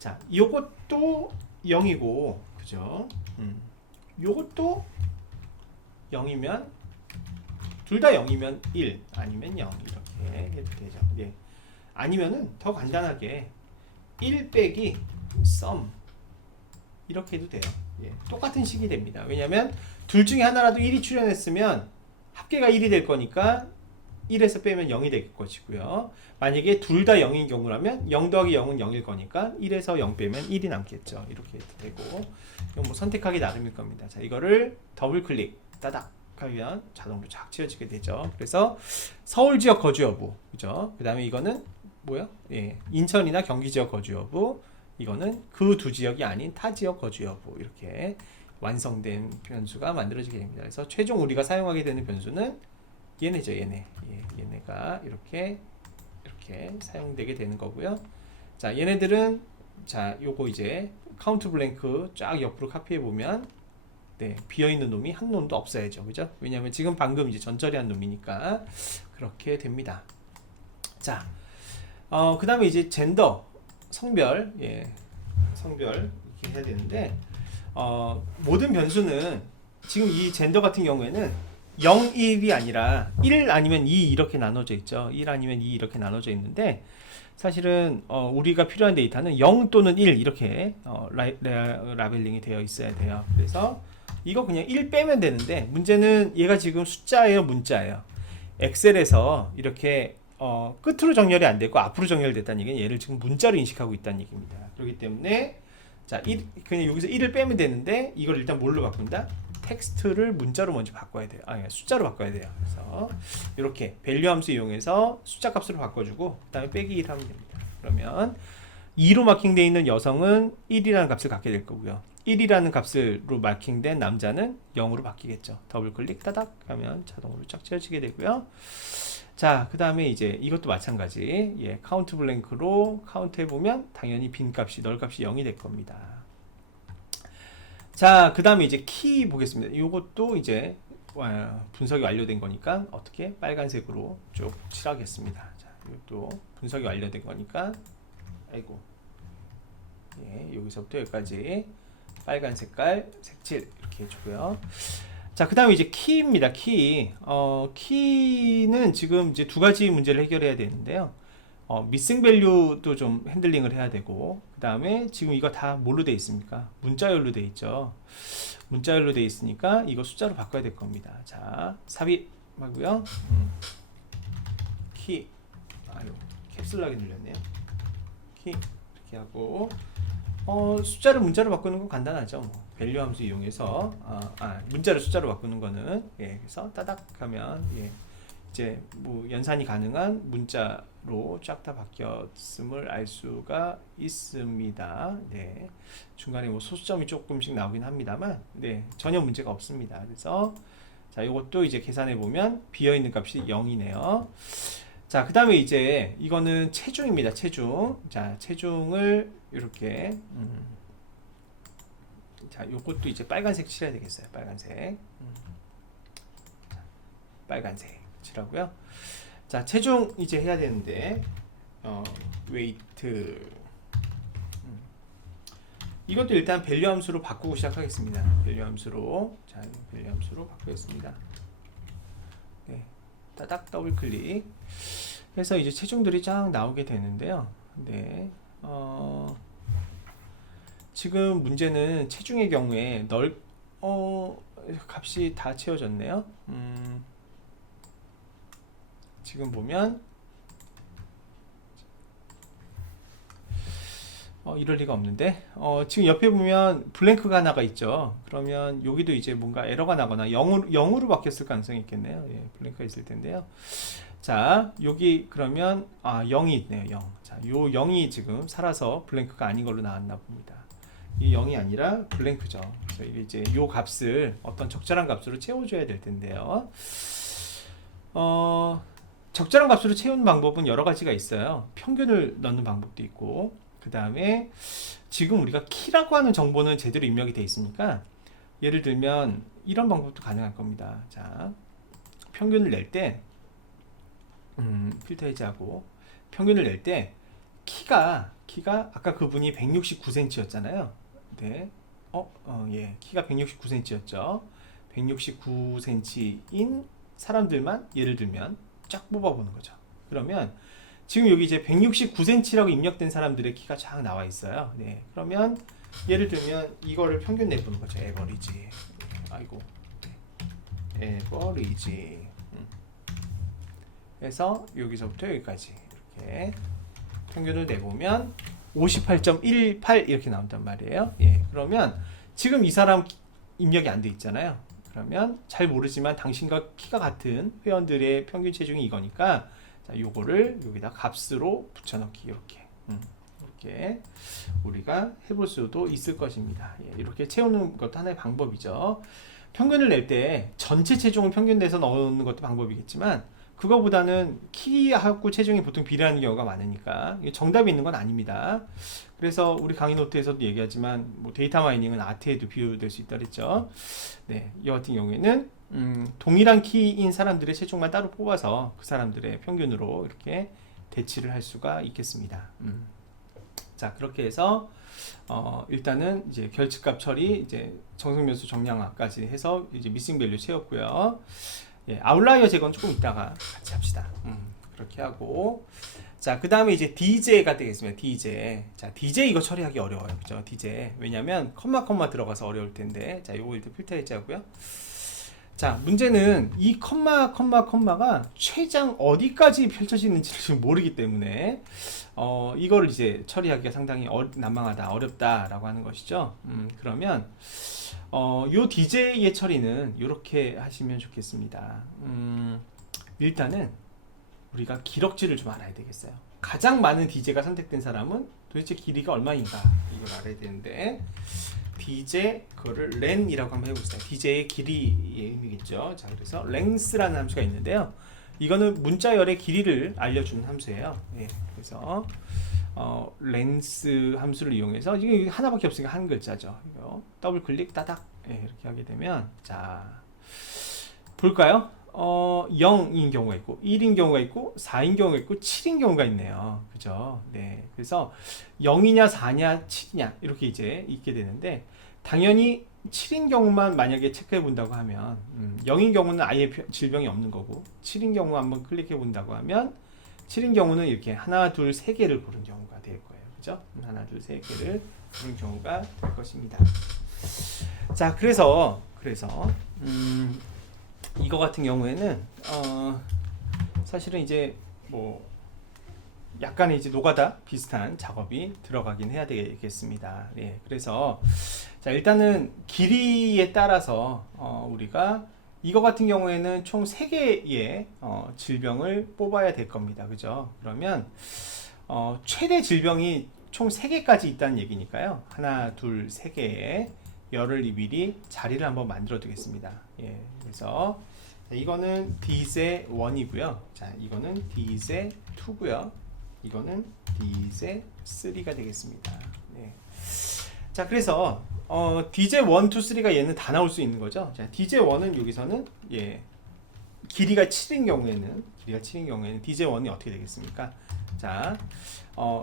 자, 요것도 0이고, 그죠? 요것도 0이면 둘 다 0이면 1 아니면 0 이렇게 해도 되죠. 예. 아니면은 더 간단하게 1 빼기 sum 이렇게 해도 돼요. 예. 똑같은 식이 됩니다. 왜냐면 둘 중에 하나라도 1이 출현했으면 합계가 1이 될 거니까 1에서 빼면 0이 될 것이고요. 만약에 둘 다 0인 경우라면 0 더하기 0은 0일 거니까 1에서 0 빼면 1이 남겠죠. 이렇게 해도 되고, 이건 뭐 선택하기 나름일 겁니다. 자, 이거를 더블 클릭 따닥 하면 자동으로 쫙 지워지게 되죠. 그래서 서울 지역 거주 여부, 그죠? 그 다음에 이거는 뭐야? 예, 인천이나 경기 지역 거주 여부, 이거는 그 두 지역이 아닌 타 지역 거주 여부, 이렇게 완성된 변수가 만들어지게 됩니다. 그래서 최종 우리가 사용하게 되는 변수는 얘네죠, 얘네. 예, 얘네가 이렇게 사용되게 되는 거고요. 자, 얘네들은 자, 요거 이제 카운트 블랭크 쫙 옆으로 카피해 보면 네, 비어 있는 놈이 한 놈도 없어야죠, 그죠? 왜냐하면 지금 방금 이제 전처리한 놈이니까 그렇게 됩니다. 자, 그 다음에 이제 젠더, 성별, 예, 성별 이렇게 해야 되는데 모든 변수는 지금 이 젠더 같은 경우에는 0, 1이 아니라 1 아니면 2 이렇게 나눠져 있죠. 1 아니면 2 이렇게 나눠져 있는데 사실은 우리가 필요한 데이터는 0 또는 1 이렇게 라벨링이 되어 있어야 돼요. 그래서 이거 그냥 1 빼면 되는데 문제는 얘가 지금 숫자예요, 문자예요. 엑셀에서 이렇게 끝으로 정렬이 안 되고 앞으로 정렬됐다는 얘기는 얘를 지금 문자로 인식하고 있다는 얘기입니다. 그렇기 때문에 자, 그냥 여기서 1을 빼면 되는데 이걸 일단 뭘로 바꾼다? 텍스트를 문자로 먼저 바꿔야 돼요. 숫자로 바꿔야 돼요. 그래서 이렇게 밸류 함수 이용해서 숫자 값으로 바꿔주고 그 다음에 빼기 1 하면 됩니다. 그러면 2로 마킹되어 있는 여성은 1이라는 값을 갖게 될 거고요. 1이라는 값으로 마킹된 남자는 0으로 바뀌겠죠. 더블 클릭 따닥 하면 자동으로 쫙 지워지게 되고요. 자, 그 다음에 이제 이것도 마찬가지. 예, 카운트 블랭크로 카운트 해보면 당연히 빈 값이, 널 값이 0이 될 겁니다. 자, 그 다음에 이제 키 보겠습니다. 이것도 이제 분석이 완료된 거니까 어떻게 빨간색으로 쭉 칠하겠습니다. 자, 이것도 분석이 완료된 거니까 아이고, 예, 여기서부터 여기까지 빨간 색깔 색칠 이렇게 해주고요. 자, 그 다음에 이제 키입니다. 키는 지금 이제 두 가지 문제를 해결해야 되는데요. 미싱 밸류도 좀 핸들링을 해야 되고, 그 다음에 지금 이거 다 뭘로 돼 있습니까? 문자열로 돼 있죠. 문자열로 돼 있으니까 이거 숫자로 바꿔야 될 겁니다. 자, 삽입하고요. 키, 아유, 캡슐하게 눌렸네요. 키 이렇게 하고, 숫자를 문자로 바꾸는 건 간단하죠. 뭐. 밸류 함수 이용해서 문자를 숫자로 바꾸는 거는 예, 그래서 따닥 하면 예, 이제 뭐 연산이 가능한 문자로 쫙 다 바뀌었음을 알 수가 있습니다. 네, 중간에 뭐 소수점이 조금씩 나오긴 합니다만 네, 전혀 문제가 없습니다. 그래서 자, 이것도 이제 계산해 보면 비어 있는 값이 0이네요. 자, 그 다음에 이제 이거는 체중입니다. 체중. 자, 체중을 이렇게 자, 요것도 이제 빨간색 칠해야 되겠어요. 빨간색. 자, 빨간색 칠하고요. 자, 체중 이제 해야 되는데 웨이트. 이것도 일단 밸류 함수로 바꾸고 시작하겠습니다. 밸류 함수로. 자, 밸류 함수로 바꾸겠습니다. 네. 따닥 더블 클릭 해서 이제 체중들이 쫙 나오게 되는데요. 네. 지금 문제는 체중의 경우에 값이 다 채워졌네요. 지금 보면 이럴 리가 없는데 지금 옆에 보면 블랭크가 하나가 있죠. 그러면 여기도 이제 뭔가 에러가 나거나 0으로 바뀌었을 가능성이 있겠네요. 예, 블랭크가 있을 텐데요. 자, 여기 그러면 0이 있네요. 0. 자, 요 0이 지금 살아서 블랭크가 아닌 걸로 나왔나 봅니다. 이 0이 아니라 블랭크죠. 그래서 이제 요 값을 어떤 적절한 값으로 채워줘야 될 텐데요. 적절한 값으로 채우는 방법은 여러 가지가 있어요. 평균을 넣는 방법도 있고, 그 다음에 지금 우리가 키라고 하는 정보는 제대로 입력이 되어 있으니까, 예를 들면 이런 방법도 가능할 겁니다. 자, 평균을 낼 때, 필터 해제하고, 평균을 낼 때 키가 아까 그분이 169cm였잖아요. 네. 예. 키가 169cm였죠. 169cm인 사람들만 예를 들면 쫙 뽑아보는 거죠. 그러면 지금 여기 이제 169cm라고 입력된 사람들의 키가 쫙 나와 있어요. 네. 그러면 예를 들면 이거를 평균 내보는 거죠. 에버리지. 아이고. 에버리지. 그래서 여기서부터 여기까지 이렇게 평균을 내보면 58.18 이렇게 나온단 말이에요. 예, 그러면 지금 이 사람 입력이 안 돼 있잖아요. 그러면 잘 모르지만 당신과 키가 같은 회원들의 평균 체중이 이거니까 자, 요거를 여기다 값으로 붙여넣기 이렇게 우리가 해볼 수도 있을 것입니다. 예, 이렇게 채우는 것도 하나의 방법이죠. 평균을 낼 때 전체 체중을 평균 내서 넣는 것도 방법이겠지만 그거보다는 키하고 체중이 보통 비례하는 경우가 많으니까 정답이 있는 건 아닙니다. 그래서 우리 강의 노트에서도 얘기하지만 뭐 데이터 마이닝은 아트에도 비유될 수 있다 그랬죠. 네, 이 같은 경우에는 동일한 키인 사람들의 체중만 따로 뽑아서 그 사람들의 평균으로 이렇게 대치를 할 수가 있겠습니다. 자, 그렇게 해서 일단은 이제 결집값 처리, 이제 정성면수 정량화까지 해서 이제 미싱 밸류 채웠고요. 예, 아웃라이어 제거는 조금 이따가 같이 합시다. 그렇게 하고, 자, 그 다음에 이제 DJ-가 되겠습니다. DJ. 자, DJ 이거 처리하기 어려워요. 그죠? DJ. 왜냐면, 컴마 들어가서 어려울 텐데. 자, 요거 일단 필터 해제하고요. 자, 문제는 이 컴마가 최장 어디까지 펼쳐지는지를 지금 모르기 때문에, 이거를 이제 처리하기가 상당히 난망하다, 어렵다라고 하는 것이죠. 그러면, 요 DJ의 처리는 이렇게 하시면 좋겠습니다. 일단은 우리가 기럭지를 좀 알아야 되겠어요. 가장 많은 DJ가 선택된 사람은 도대체 길이가 얼마인가 이걸 알아야 되는데 DJ 그거를 렌이라고 한번 해봅시다. DJ의 길이의 의미겠죠. 자, 그래서 length라는 함수가 있는데요. 이거는 문자열의 길이를 알려주는 함수예요. 예, 그래서 length 함수를 이용해서 이게 하나밖에 없으니까 한 글자죠. 이거 더블 클릭 따닥 이렇게 하게 되면 자 볼까요? 0인 경우가 있고 1인 경우가 있고 4인 경우가 있고 7인 경우가 있네요. 그죠? 네. 그래서 0이냐 4냐 7이냐 이렇게 이제 있게 되는데 당연히 7인 경우만 만약에 체크해 본다고 하면 0인 경우는 아예 질병이 없는 거고 7인 경우 한번 클릭해 본다고 하면 7인 경우는 이렇게 하나 둘 세 개를 고른 경우가 될 거예요. 그죠? 하나 둘 세 개를 고른 경우가 될 것입니다. 자, 그래서 이거 같은 경우에는 사실은 이제 뭐 약간의 이제 노가다 비슷한 작업이 들어가긴 해야 되겠습니다. 예, 그래서 자, 일단은 길이에 따라서 우리가 이거 같은 경우에는 총 3개의 질병을 뽑아야 될 겁니다. 그죠? 그러면 최대 질병이 총 3개까지 있다는 얘기니까요. 하나, 둘, 3개의 열을 미리 자리를 한번 만들어 두겠습니다. 예, 그래서 이거는 디제 1이고요. 자, 이거는 디제 2고요. 이거는 디제 3가 되겠습니다. 네. 자, 그래서 디제 1, 2, 3가 얘는 다 나올 수 있는 거죠. 자, 디제 1은 여기서는 예, 길이가 7인 경우에는 디제 1이 어떻게 되겠습니까? 자,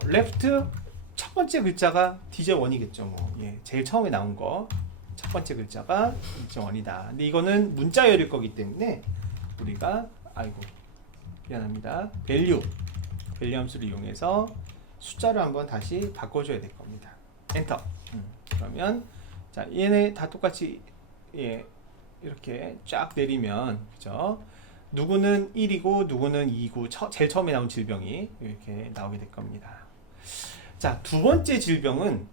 레프트 첫 번째 글자가 디제 1이겠죠. 뭐. 예, 제일 처음에 나온 거. 첫 번째 글자가 디제 1이다. 근데 이거는 문자열일 거기 때문에 우리가 미안합니다. 밸류 함수를 이용해서 숫자를 한번 다시 바꿔줘야 될 겁니다. 엔터. 그러면 자, 얘네 다 똑같이 예, 이렇게 쫙 내리면 그죠? 누구는 1이고 누구는 2고 제일 처음에 나온 질병이 이렇게 나오게 될 겁니다. 자, 두 번째 질병은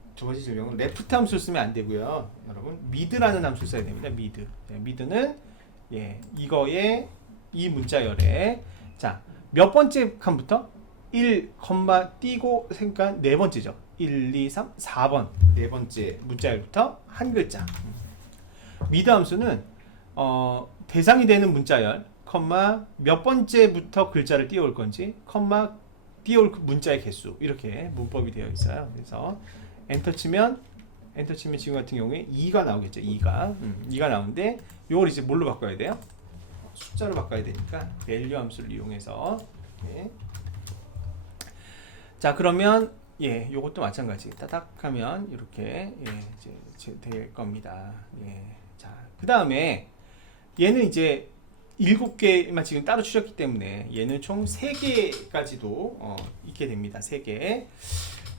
레프트 함수를 쓰면 안 되고요. 여러분, 미드라는 함수를 써야 됩니다. 미드. 네, 미드는 예, 이거의 이 문자열에 자, 몇 번째 칸부터 1, 띄고 그러니까 네 번째죠. 1, 2, 3, 4번 네 번째 문자열부터 한 글자. 미드 함수는 대상이 되는 문자열, 몇 번째부터 글자를 띄워올 건지, 띄워올 문자의 개수 이렇게 문법이 되어 있어요. 그래서 엔터 치면 지금 같은 경우에 2가 나오겠죠. 2가 나오는데 이걸 이제 뭘로 바꿔야 돼요? 숫자로 바꿔야 되니까 밸류 함수를 이용해서 네. 자 그러면 요것도 마찬가지 따닥 하면 이렇게 이제 될 겁니다. 자 그 다음에 얘는 이제 7개만 지금 따로 추렸기 때문에 얘는 총 3개까지도 있게 됩니다. 3개.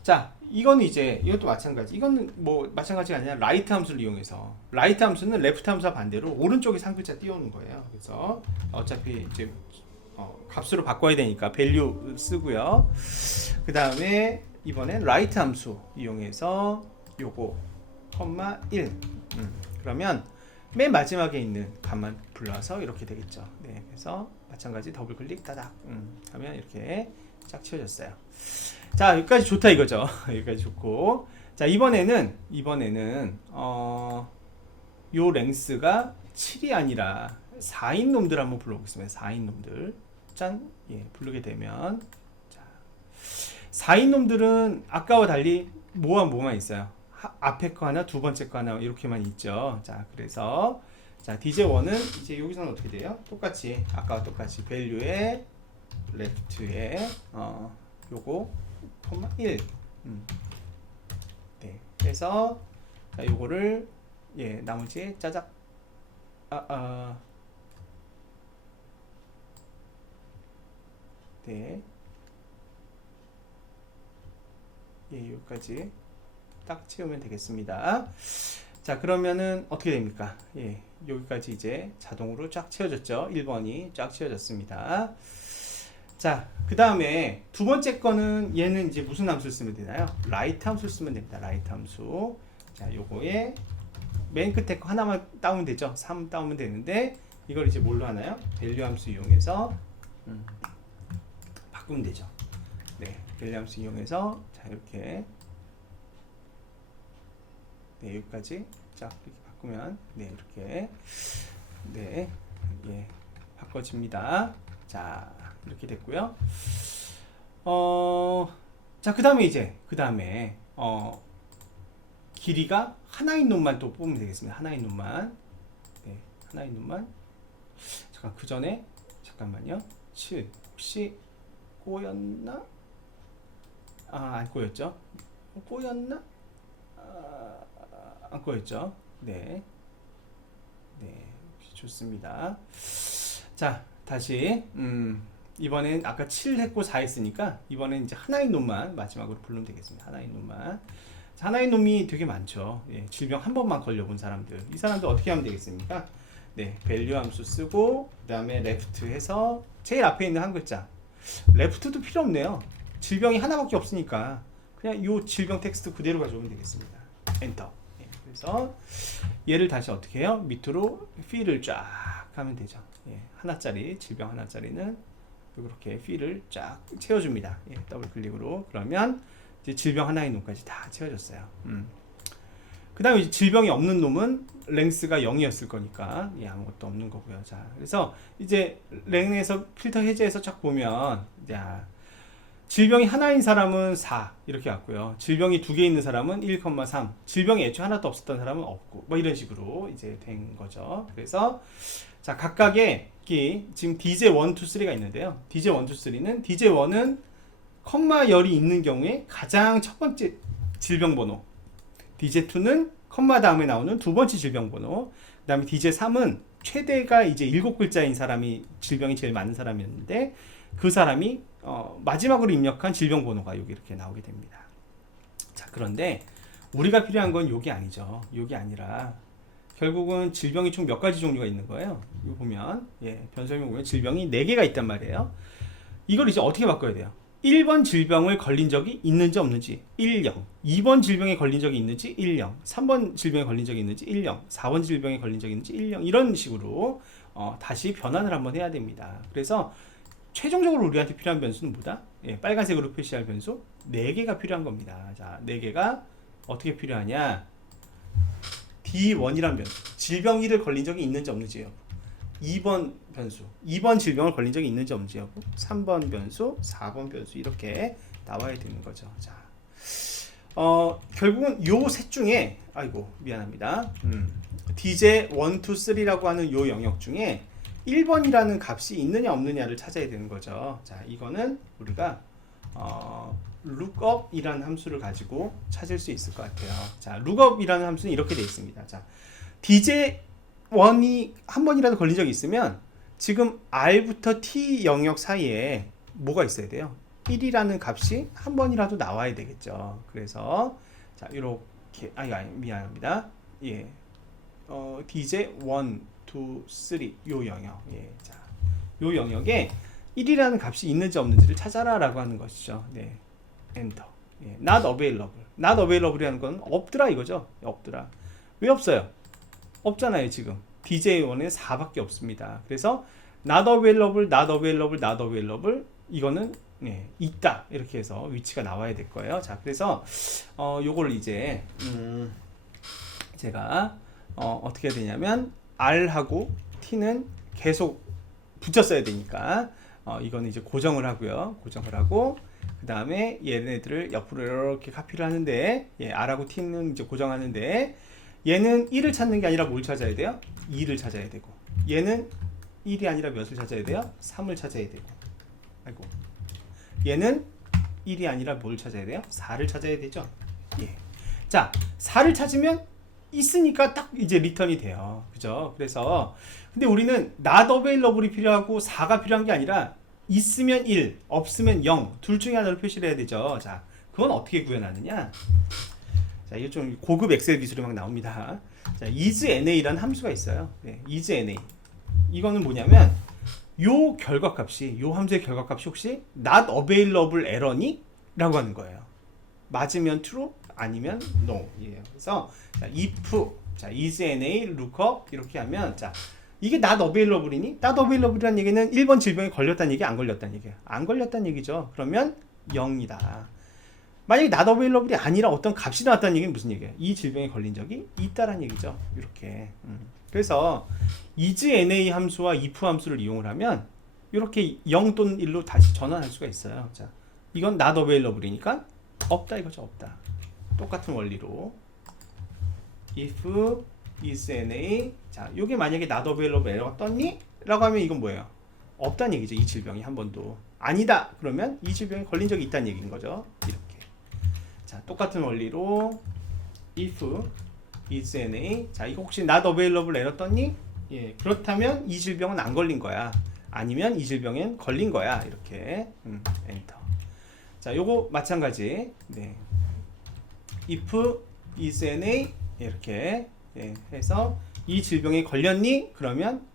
자 이거는 이것도 마찬가지. 이거는 뭐 마찬가지가 아니라 라이트 함수를 이용해서, 라이트 함수는 레프트 함수와 반대로 오른쪽에 한 글자 띄우는 거예요. 그래서 어차피 이제 값으로 바꿔야 되니까 밸류 쓰고요. 그 다음에 이번엔 라이트 함수 이용해서 요거 1 그러면 맨 마지막에 있는 값만 불러서 이렇게 되겠죠. 네, 그래서 마찬가지 더블 클릭 따닥 하면 이렇게 쫙 치워졌어요. 자 여기까지 좋다 이거죠. 여기까지 좋고, 자 이번에는 요 랭스가 7이 아니라 4인 놈들 한번 불러보겠습니다. 4인 놈들 짠, 부르게 되면, 자 4인 놈들은 아까와 달리 뭐만 있어요. 앞에 거 하나, 두 번째 거 하나 이렇게만 있죠. 자 그래서 자 DJ1은 이제 여기서는 어떻게 돼요? 똑같이 아까와 똑같이 밸류에 레프트에 요거 1 네, 그래서 자 요거를 나머지 짜작 네, 여기까지 딱 채우면 되겠습니다. 자 그러면은 어떻게 됩니까? 여기까지 이제 자동으로 쫙 채워졌죠. 1번이 쫙 채워졌습니다. 자 그 다음에 두 번째 거는 얘는 이제 무슨 함수를 쓰면 되나요? 라이트 함수를 쓰면 됩니다. 라이트 함수. 자 요거에 맨 끝에 거 하나만 따오면 되죠. 3 따오면 되는데 이걸 이제 뭘로 하나요? 밸류 함수 이용해서 바꾸면 되죠. 네, 밸류 함수 이용해서 자 이렇게 여기까지 쫙 이렇게 바꾸면 이렇게 바꿔집니다. 자 이렇게 됐고요. 자 그 다음에 길이가 하나인 놈만 또 뽑으면 되겠습니다. 하나인 놈만. 잠깐 그 전에 잠깐만요. 7 혹시 꼬였나? 안 꼬였죠? 꼬였나? 안 꼬였죠? 네, 좋습니다. 자 다시 이번엔 아까 7 했고 4 했으니까 이번엔 이제 하나인 놈만 마지막으로 부르면 되겠습니다. 하나인 놈만. 하나인 놈이 되게 많죠. 질병 한 번만 걸려본 사람들. 이 사람들 어떻게 하면 되겠습니까? 밸류 함수 쓰고 그 다음에 레프트 해서 제일 앞에 있는 한 글자. 레프트도 필요 없네요. 질병이 하나밖에 없으니까 그냥 이 질병 텍스트 그대로 가져오면 되겠습니다. 엔터. 그래서 얘를 다시 어떻게 해요? 밑으로 필을 쫙 하면 되죠. 하나짜리 질병 하나짜리는 이렇게 필을 쫙 채워줍니다. 더블 클릭으로. 그러면 이제 질병 하나의 놈까지 다 채워졌어요. 그 다음에 이제 질병이 없는 놈은 랭스가 0이었을 거니까 아무것도 없는 거고요. 자 그래서 이제 랭에서 필터 해제해서 쫙 보면 자 질병이 하나인 사람은 4 이렇게 왔고요. 질병이 2개 있는 사람은 1,3. 질병이 애초에 하나도 없었던 사람은 없고 뭐 이런 식으로 이제 된 거죠. 그래서 자 각각의 지금 DJ1, 2, 3가 있는데요. DJ1, 2, 3는 DJ1은 컴마 열이 있는 경우에 가장 첫 번째 질병 번호, DJ2는 컴마 다음에 나오는 두 번째 질병 번호, 그 다음에 DJ3은 최대가 이제 7글자인 사람이 질병이 제일 많은 사람이었는데 그 사람이 마지막으로 입력한 질병 번호가 여기 이렇게 나오게 됩니다. 자 그런데 우리가 필요한 건 요게 아니죠. 요게 아니라 결국은 질병이 총 몇 가지 종류가 있는 거예요. 이거 보면 변설명 보면 질병이 4개가 있단 말이에요. 이걸 이제 어떻게 바꿔야 돼요? 1번 질병을 걸린 적이 있는지 없는지 10, 2번 질병에 걸린 적이 있는지 10, 3번 질병에 걸린 적이 있는지 10, 4번 질병에 걸린 적이 있는지 10 이런 식으로 다시 변환을 한번 해야 됩니다. 그래서 최종적으로 우리한테 필요한 변수는 뭐다? 예, 빨간색으로 표시할 변수 4개가 필요한 겁니다. 자, 4개가 어떻게 필요하냐? D1이란 변수. 질병 1을 걸린 적이 있는지 없는지 여부. 2번 변수. 2번 질병을 걸린 적이 있는지 없는지 여부. 3번 변수, 4번 변수 이렇게 나와야 되는 거죠. 자, 결국은 요 셋 중에 아이고 미안합니다. DJ 1, 2, 3라고 하는 요 영역 중에 1번이라는 값이 있느냐 없느냐를 찾아야 되는 거죠. 자, 이거는 우리가 lookup이라는 함수를 가지고 찾을 수 있을 것 같아요. 자, lookup이라는 함수는 이렇게 되어 있습니다. 자, DJ1이 한 번이라도 걸린 적이 있으면 지금 R부터 T 영역 사이에 뭐가 있어야 돼요? 1이라는 값이 한 번이라도 나와야 되겠죠. 그래서 자, 이렇게 아니 미안합니다. 예. DJ1, 2, 3 요 영역. 예. 자, 요 영역에 1이라는 값이 있는지 없는지를 찾아라라고 하는 것이죠. 네. 엔터. 예. Not available. Not available이라는 건 없더라 이거죠. 없더라. 왜 없어요? 없잖아요, 지금. DJ1에 4밖에 없습니다. 그래서 not available, not available, not available 이거는 네, 있다 이렇게 해서 위치가 나와야 될 거예요. 자, 그래서 요걸 이제 제가 어떻게 해야 되냐면 R하고 T는 계속 붙였어야 되니까 이거는 이제 고정을 하고요. 고정을 하고 그 다음에 얘네들을 옆으로 이렇게 카피를 하는데 예, R하고 T는 이제 고정하는데 얘는 1을 찾는 게 아니라 뭘 찾아야 돼요? 2를 찾아야 되고 얘는 1이 아니라 몇을 찾아야 돼요? 3을 찾아야 되고 아이고 얘는 1이 아니라 뭘 찾아야 돼요? 4를 찾아야 되죠. 예. 자, 4를 찾으면 있으니까 딱 이제 리턴이 돼요. 그죠? 그래서 근데 우리는 not available이 필요하고 4가 필요한 게 아니라 있으면 1, 없으면 0 둘 중에 하나를 표시를 해야 되죠. 자, 그건 어떻게 구현하느냐? 자, 이게 좀 고급 엑셀 기술이 막 나옵니다. 자, isNa라는 함수가 있어요. 네, isNa. 이거는 뭐냐면 요 결과값이 요 함수의 결과값이 혹시 not available error니? 라고 하는 거예요. 맞으면 true, 아니면 no. 예. 그래서 자, if 자, isNa lookup 이렇게 하면 자, 이게 not available이니? not available이라는 얘기는 1번 질병에 걸렸다는 얘기, 안 걸렸다는 얘기예요. 안 걸렸다는 얘기죠. 그러면 0이다. 만약에 not available이 아니라 어떤 값이 나왔다는 얘기는 무슨 얘기예요? 이 질병에 걸린 적이 있다라는 얘기죠. 이렇게. 그래서 isNa 함수와 if 함수를 이용을 하면 이렇게 0 또는 1로 다시 전환할 수가 있어요. 자, 이건 not available이니까 없다 이거죠. 없다. 똑같은 원리로 if isNa 자, 요게 만약에 not available 에러가 떴니? 라고 하면 이건 뭐예요? 없다는 얘기죠. 이 질병이 한 번도. 아니다. 그러면 이 질병에 걸린 적이 있다는 얘기인 거죠. 이렇게. 자, 똑같은 원리로 if isNa 자, 이거 혹시 not available 에러 떴니? 예, 그렇다면 이 질병은 안 걸린 거야. 아니면 이 질병엔 걸린 거야. 이렇게 엔터. 자, 요거 마찬가지. 네. if isNa 이렇게 예, 해서 이 질병에 걸렸니? 그러면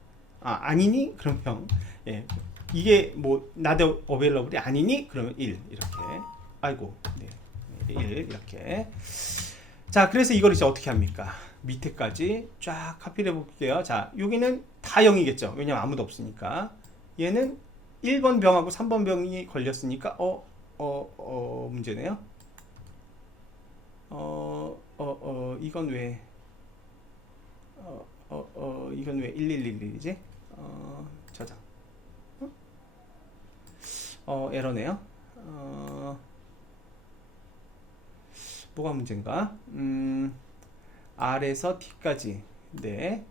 아니니? 그러면 예, 이게 뭐 not available이 아니니? 그러면 1 이렇게. 아이고. 네. 1 이렇게. 자, 그래서 이걸 이제 어떻게 합니까? 밑에까지 쫙 카피를 해볼게요. 자, 여기는 다 0이겠죠. 왜냐면 아무도 없으니까. 얘는 1번 병하고 3번 병이 걸렸으니까 문제네요. 이건 왜 이건 왜 1111이지? 저장. 에러네요. 뭐가 문제인가? R에서 T까지. 네.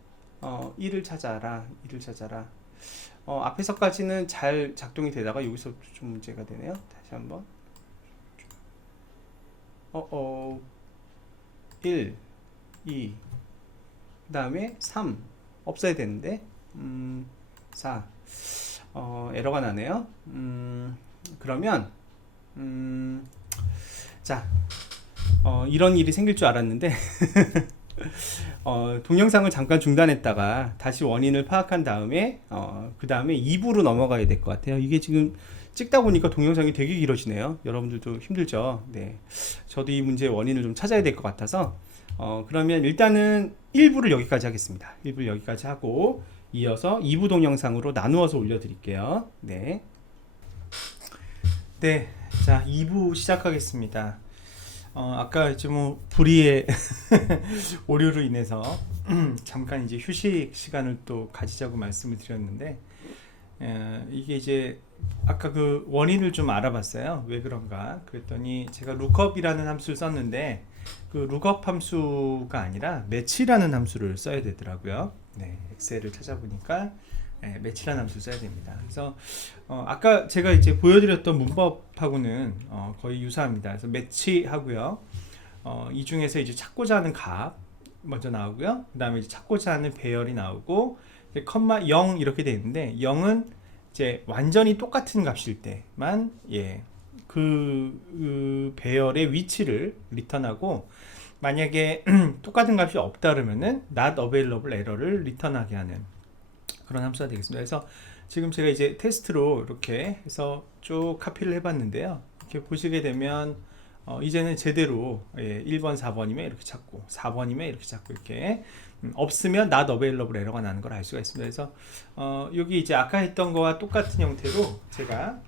1을 찾아라. 1을 찾아라. 앞에서까지는 잘 작동이 되다가 여기서 좀 문제가 되네요. 다시 한번. 1, 2, 그 다음에 3 없어야 되는데 4 에러가 나네요. 그러면 자, 이런 일이 생길 줄 알았는데 동영상을 잠깐 중단했다가 다시 원인을 파악한 다음에 그 다음에 2부로 넘어가야 될 것 같아요. 이게 지금 찍다 보니까 동영상이 되게 길어지네요. 여러분들도 힘들죠. 네, 저도 이 문제의 원인을 좀 찾아야 될 것 같아서 그러면 일단은 1부를 여기까지 하겠습니다. 1부를 여기까지 하고 이어서 2부 동영상으로 나누어서 올려드릴게요. 네. 네, 자 2부 시작하겠습니다. 아까 이제 뭐 불의의 오류로 인해서 잠깐 이제 휴식 시간을 또 가지자고 말씀을 드렸는데 이게 이제 아까 그 원인을 좀 알아봤어요. 왜 그런가? 그랬더니 제가 lookup이라는 함수를 썼는데 그 lookup 함수가 아니라 match라는 함수를 써야 되더라고요. 네, 엑셀을 찾아보니까 match라는 함수를 써야 됩니다. 그래서 아까 제가 이제 보여드렸던 문법하고는 거의 유사합니다. 그래서 match하고요. 이 중에서 이제 찾고자 하는 값 먼저 나오고요. 그 다음에 이제 찾고자 하는 배열이 나오고 컴마 0 이렇게 되어 있는데 0은 이제 완전히 똑같은 값일 때만 그 배열의 위치를 리턴하고 만약에 똑같은 값이 없다 그러면은 not available 에러를 리턴하게 하는 그런 함수가 되겠습니다. 그래서 지금 제가 이제 테스트로 이렇게 해서 쭉 카피를 해봤는데요. 이렇게 보시게 되면 이제는 제대로 1번, 4번이면 이렇게 찾고 4번이면 이렇게 찾고 이렇게 없으면 not available 에러가 나는 걸 알 수가 있습니다. 그래서 여기 이제 아까 했던 거와 똑같은 형태로 제가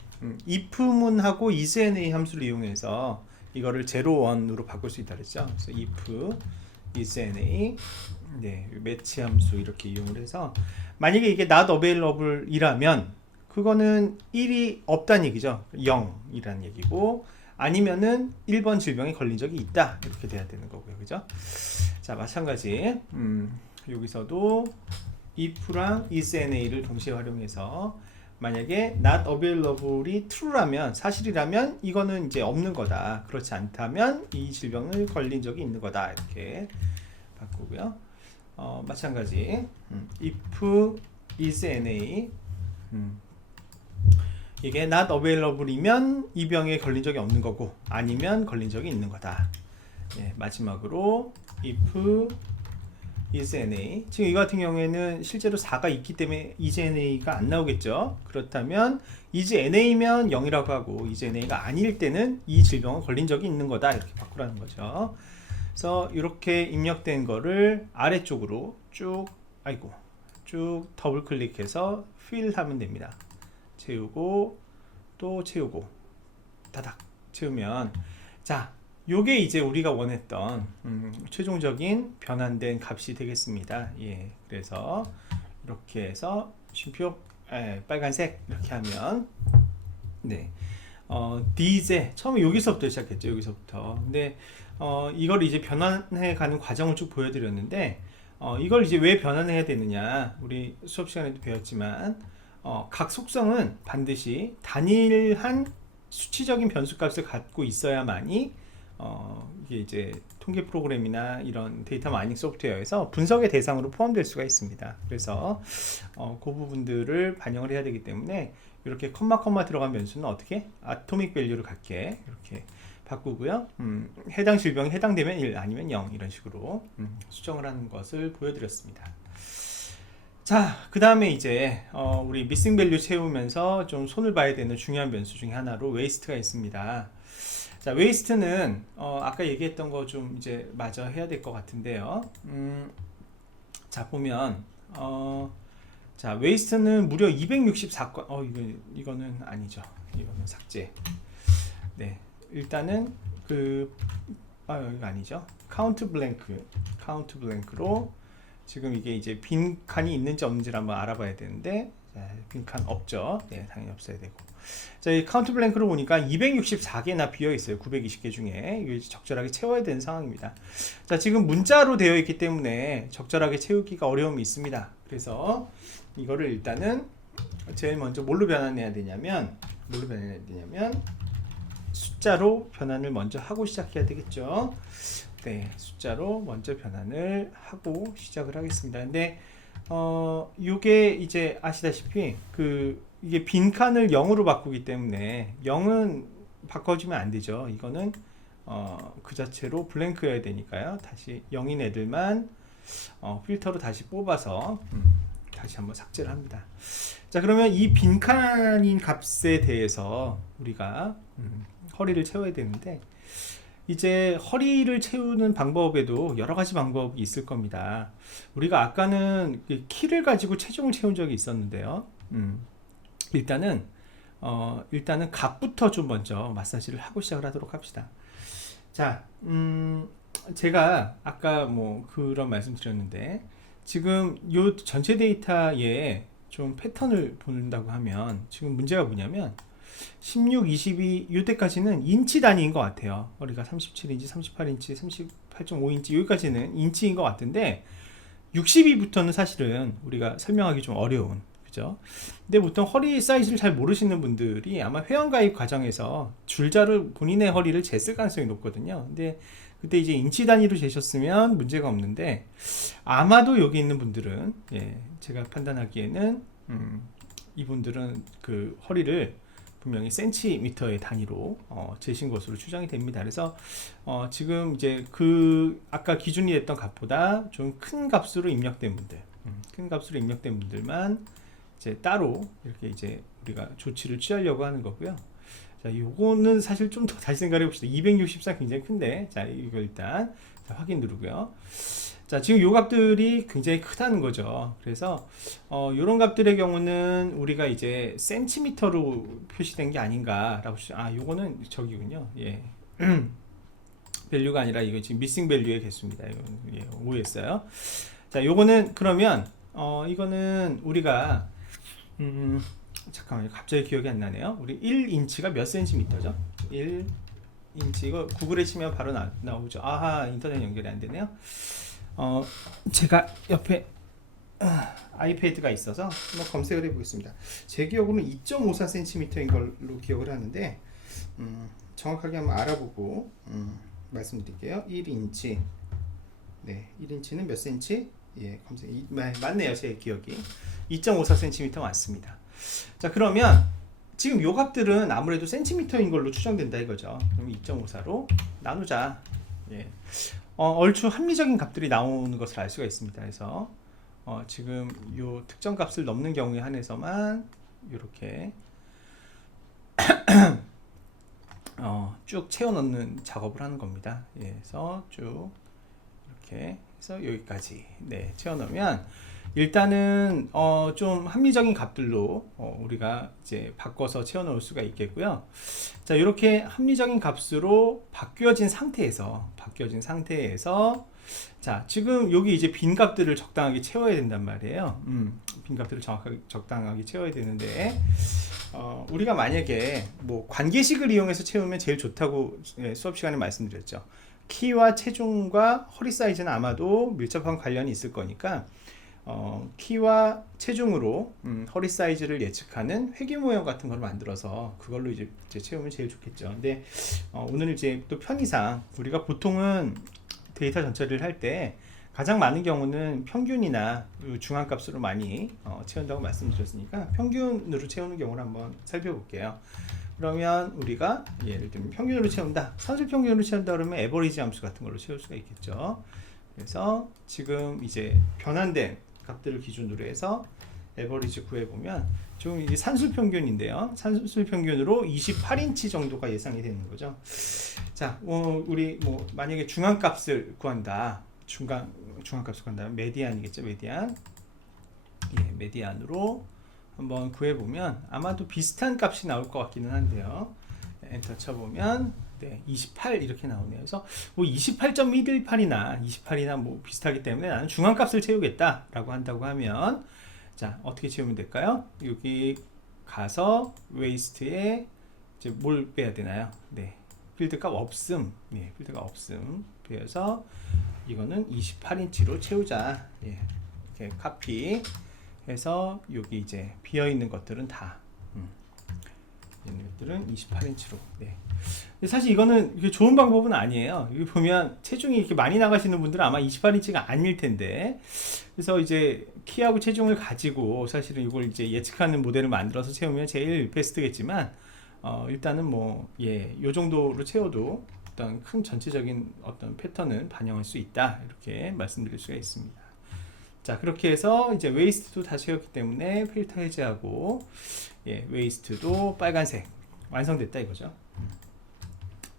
if문하고 isNA 함수를 이용해서 이거를 0, 1으로 바꿀 수 있다 그랬죠. 그래서 if isNA 매치 함수 이렇게 이용을 해서 만약에 이게 not available 이라면 그거는 1이 없다는 얘기죠. 0이라는 얘기고 아니면은 1번 질병에 걸린 적이 있다 이렇게 돼야 되는 거고요. 그죠? 자, 마찬가지 여기서도 if랑 isNA를 동시에 활용해서 만약에 not available이 true라면 사실이라면 이거는 이제 없는 거다. 그렇지 않다면 이 질병을 걸린 적이 있는 거다. 이렇게 바꾸고요. 마찬가지 if isNA 이게 not available이면 이 병에 걸린 적이 없는 거고 아니면 걸린 적이 있는 거다. 마지막으로 if isNA 지금 이거 같은 경우에는 실제로 4가 있기 때문에 isNA가 안 나오겠죠. 그렇다면 isNA면 0이라고 하고 isNA가 아닐 때는 이 질병은 걸린 적이 있는 거다 이렇게 바꾸라는 거죠. 그래서 이렇게 입력된 거를 아래쪽으로 쭉 더블 클릭해서 fill 하면 됩니다. 채우고 또 채우고 다닥 채우면 자 요게 이제 우리가 원했던 최종적인 변환된 값이 되겠습니다. 그래서 이렇게 해서 쉼표 빨간색 이렇게 하면 these 처음에 여기서부터 시작했죠. 여기서부터. 근데 이걸 이제 변환해 가는 과정을 쭉 보여드렸는데 이걸 이제 왜 변환해야 되느냐 우리 수업 시간에도 배웠지만 각 속성은 반드시 단일한 수치적인 변수값을 갖고 있어야만이 이게 이제 통계 프로그램이나 이런 데이터 마이닝 소프트웨어에서 분석의 대상으로 포함될 수가 있습니다. 그래서 그 부분들을 반영을 해야 되기 때문에 이렇게 컴마 들어간 변수는 어떻게 아토믹 밸류를 갖게 이렇게 바꾸고요. 해당 질병이 해당되면 1 아니면 0 이런 식으로 수정을 하는 것을 보여드렸습니다. 자, 그 다음에 이제 우리 미싱 밸류 채우면서 좀 손을 봐야 되는 중요한 변수 중에 하나로 웨이스트가 있습니다. 자, 웨이스트는 아까 얘기했던 거 좀 이제 마저 해야 될 것 같은데요. 자, 보면 자, 웨이스트는 무려 264건 이거는 아니죠. 이거는 삭제. 네, 일단은 이거 아니죠. 카운트 블랭크로 지금 이게 이제 빈 칸이 있는지 없는지를 한번 알아봐야 되는데 빈 칸 없죠. 당연히 없어야 되고. 자, 이 카운트 블랭크로 보니까 264개나 비어 있어요. 920개 중에 이거 적절하게 채워야 되는 상황입니다. 자, 지금 문자로 되어 있기 때문에 적절하게 채우기가 어려움이 있습니다. 그래서 이거를 일단은 제일 먼저 뭘로 변환해야 되냐면 숫자로 변환을 먼저 하고 시작해야 되겠죠. 숫자로 먼저 변환을 하고 시작을 하겠습니다. 근데 요게 이제 아시다시피 이게 빈칸을 0으로 바꾸기 때문에 0은 바꿔주면 안 되죠. 이거는 그 자체로 블랭크여야 되니까요. 다시 0인 애들만 필터로 다시 뽑아서 다시 한번 삭제를 합니다. 자, 그러면 이 빈칸인 값에 대해서 우리가 허리를 채워야 되는데 이제 허리를 채우는 방법에도 여러 가지 방법이 있을 겁니다. 우리가 아까는 키를 가지고 체중을 채운 적이 있었는데요. 일단은 일단은 갑부터 좀 먼저 마사지를 하고 시작을 하도록 합시다. 자, 제가 아까 뭐 그런 말씀 드렸는데 지금 요 전체 데이터에 좀 패턴을 본다고 하면 지금 문제가 뭐냐면 16, 22 이때까지는 인치 단위인 것 같아요. 허리가 37인치, 38인치, 38.5인치 여기까지는 인치인 것 같은데 62부터는 사실은 우리가 설명하기 좀 어려운, 그죠? 근데 보통 허리 사이즈를 잘 모르시는 분들이 아마 회원가입 과정에서 줄자를 본인의 허리를 쟀을 가능성이 높거든요. 근데 그때 이제 인치 단위로 재셨으면 문제가 없는데 아마도 여기 있는 분들은 제가 판단하기에는 이분들은 그 허리를 분명히 센티미터의 단위로 재신 것으로 추정이 됩니다. 그래서 지금 이제 그 아까 기준이 됐던 값보다 좀 큰 값으로 입력된 분들, 큰 값으로 입력된 분들만 이제 따로 이렇게 이제 우리가 조치를 취하려고 하는 거고요. 자, 요거는 사실 좀 더 다시 생각해 봅시다. 264 굉장히 큰데, 자, 이거 일단 확인 누르고요. 자, 지금 요 값들이 굉장히 크다는 거죠. 그래서 요런 값들의 경우는 우리가 이제 센티미터로 표시된 게 아닌가라고 요거는 저기군요. 예. 밸류가 아니라 이거 지금 미싱 밸류의 개수입니다. 이거 오해했어요. 자, 요거는 그러면 이거는 우리가 잠깐만요. 갑자기 기억이 안 나네요. 우리 1인치가 몇 센티미터죠? 1인치 이거 구글에 치면 바로 나오죠. 아하, 인터넷 연결이 안 되네요. 제가 옆에 아이패드가 있어서 한번 검색을 해보겠습니다. 제 기억으로는 2.54cm인 걸로 기억을 하는데 정확하게 한번 알아보고 말씀드릴게요. 1인치. 네, 1인치는 몇 cm? 예, 검색. 맞네요, 제 기억이. 2.54cm 맞습니다. 자, 그러면 지금 요 값들은 아무래도 센티미터인 걸로 추정된다 이거죠. 그럼 2.54로 나누자. 예. 얼추 합리적인 값들이 나오는 것을 알 수가 있습니다. 그래서 지금 요 특정 값을 넘는 경우에 한해서만 이렇게 쭉 채워 넣는 작업을 하는 겁니다. 예, 그래서 쭉 이렇게 해서 여기까지 채워 넣으면 일단은 좀 합리적인 값들로 우리가 이제 바꿔서 채워 넣을 수가 있겠고요. 자, 이렇게 합리적인 값으로 바뀌어진 상태에서 자, 지금 여기 이제 빈 값들을 적당하게 채워야 된단 말이에요. 빈 값들을 적당하게 채워야 되는데 우리가 만약에 뭐 관계식을 이용해서 채우면 제일 좋다고 수업 시간에 말씀드렸죠. 키와 체중과 허리 사이즈는 아마도 밀접한 관련이 있을 거니까 키와 체중으로 허리 사이즈를 예측하는 회귀 모형 같은 걸 만들어서 그걸로 이제 채우면 제일 좋겠죠. 근데 오늘 이제 또 편의상 우리가 보통은 데이터 전처리를 할 때 가장 많은 경우는 평균이나 중앙값으로 많이 채운다고 말씀드렸으니까 평균으로 채우는 경우를 한번 살펴볼게요. 그러면 우리가 예를 들면 평균으로 채운다, 산술 평균으로 채운다 그러면 에버리지 함수 같은 걸로 채울 수가 있겠죠. 그래서 지금 이제 변환된 값들을 기준으로 해서 에버리지 구해보면 지금 이게 산술 평균인데요. 산술 평균으로 28인치 정도가 예상이 되는 거죠. 자, 우리 뭐 만약에 중앙값을 구한다. 중앙값을 구한다면 메디안이겠죠. 메디안. 예, 메디안으로 한번 구해보면 아마도 비슷한 값이 나올 것 같기는 한데요. 엔터 쳐보면 28 이렇게 나오네요. 그래서 뭐 28.118이나 28이나 뭐 비슷하기 때문에 나는 중앙값을 채우겠다 라고 한다고 하면 자, 어떻게 채우면 될까요? 여기 가서 웨이스트에 이제 뭘 빼야 되나요? 네, 필드값 없음. 네, 필드가 없음. 그래서 이거는 28인치로 채우자. 예, 이렇게 카피 해서 여기 이제 비어 있는 것들은 다 얘네들은 28인치로. 네. 사실 이거는 이게 좋은 방법은 아니에요. 여기 보면 체중이 이렇게 많이 나가시는 분들은 아마 28인치가 아닐 텐데, 그래서 이제 키하고 체중을 가지고 사실은 이걸 이제 예측하는 모델을 만들어서 채우면 제일 베스트겠지만, 일단은 뭐, 요 정도로 채워도 어떤 큰 전체적인 어떤 패턴은 반영할 수 있다. 이렇게 말씀드릴 수가 있습니다. 자, 그렇게 해서 이제 웨이스트도 다 채웠기 때문에 필터 해제하고, 웨이스트도 빨간색 완성됐다 이거죠.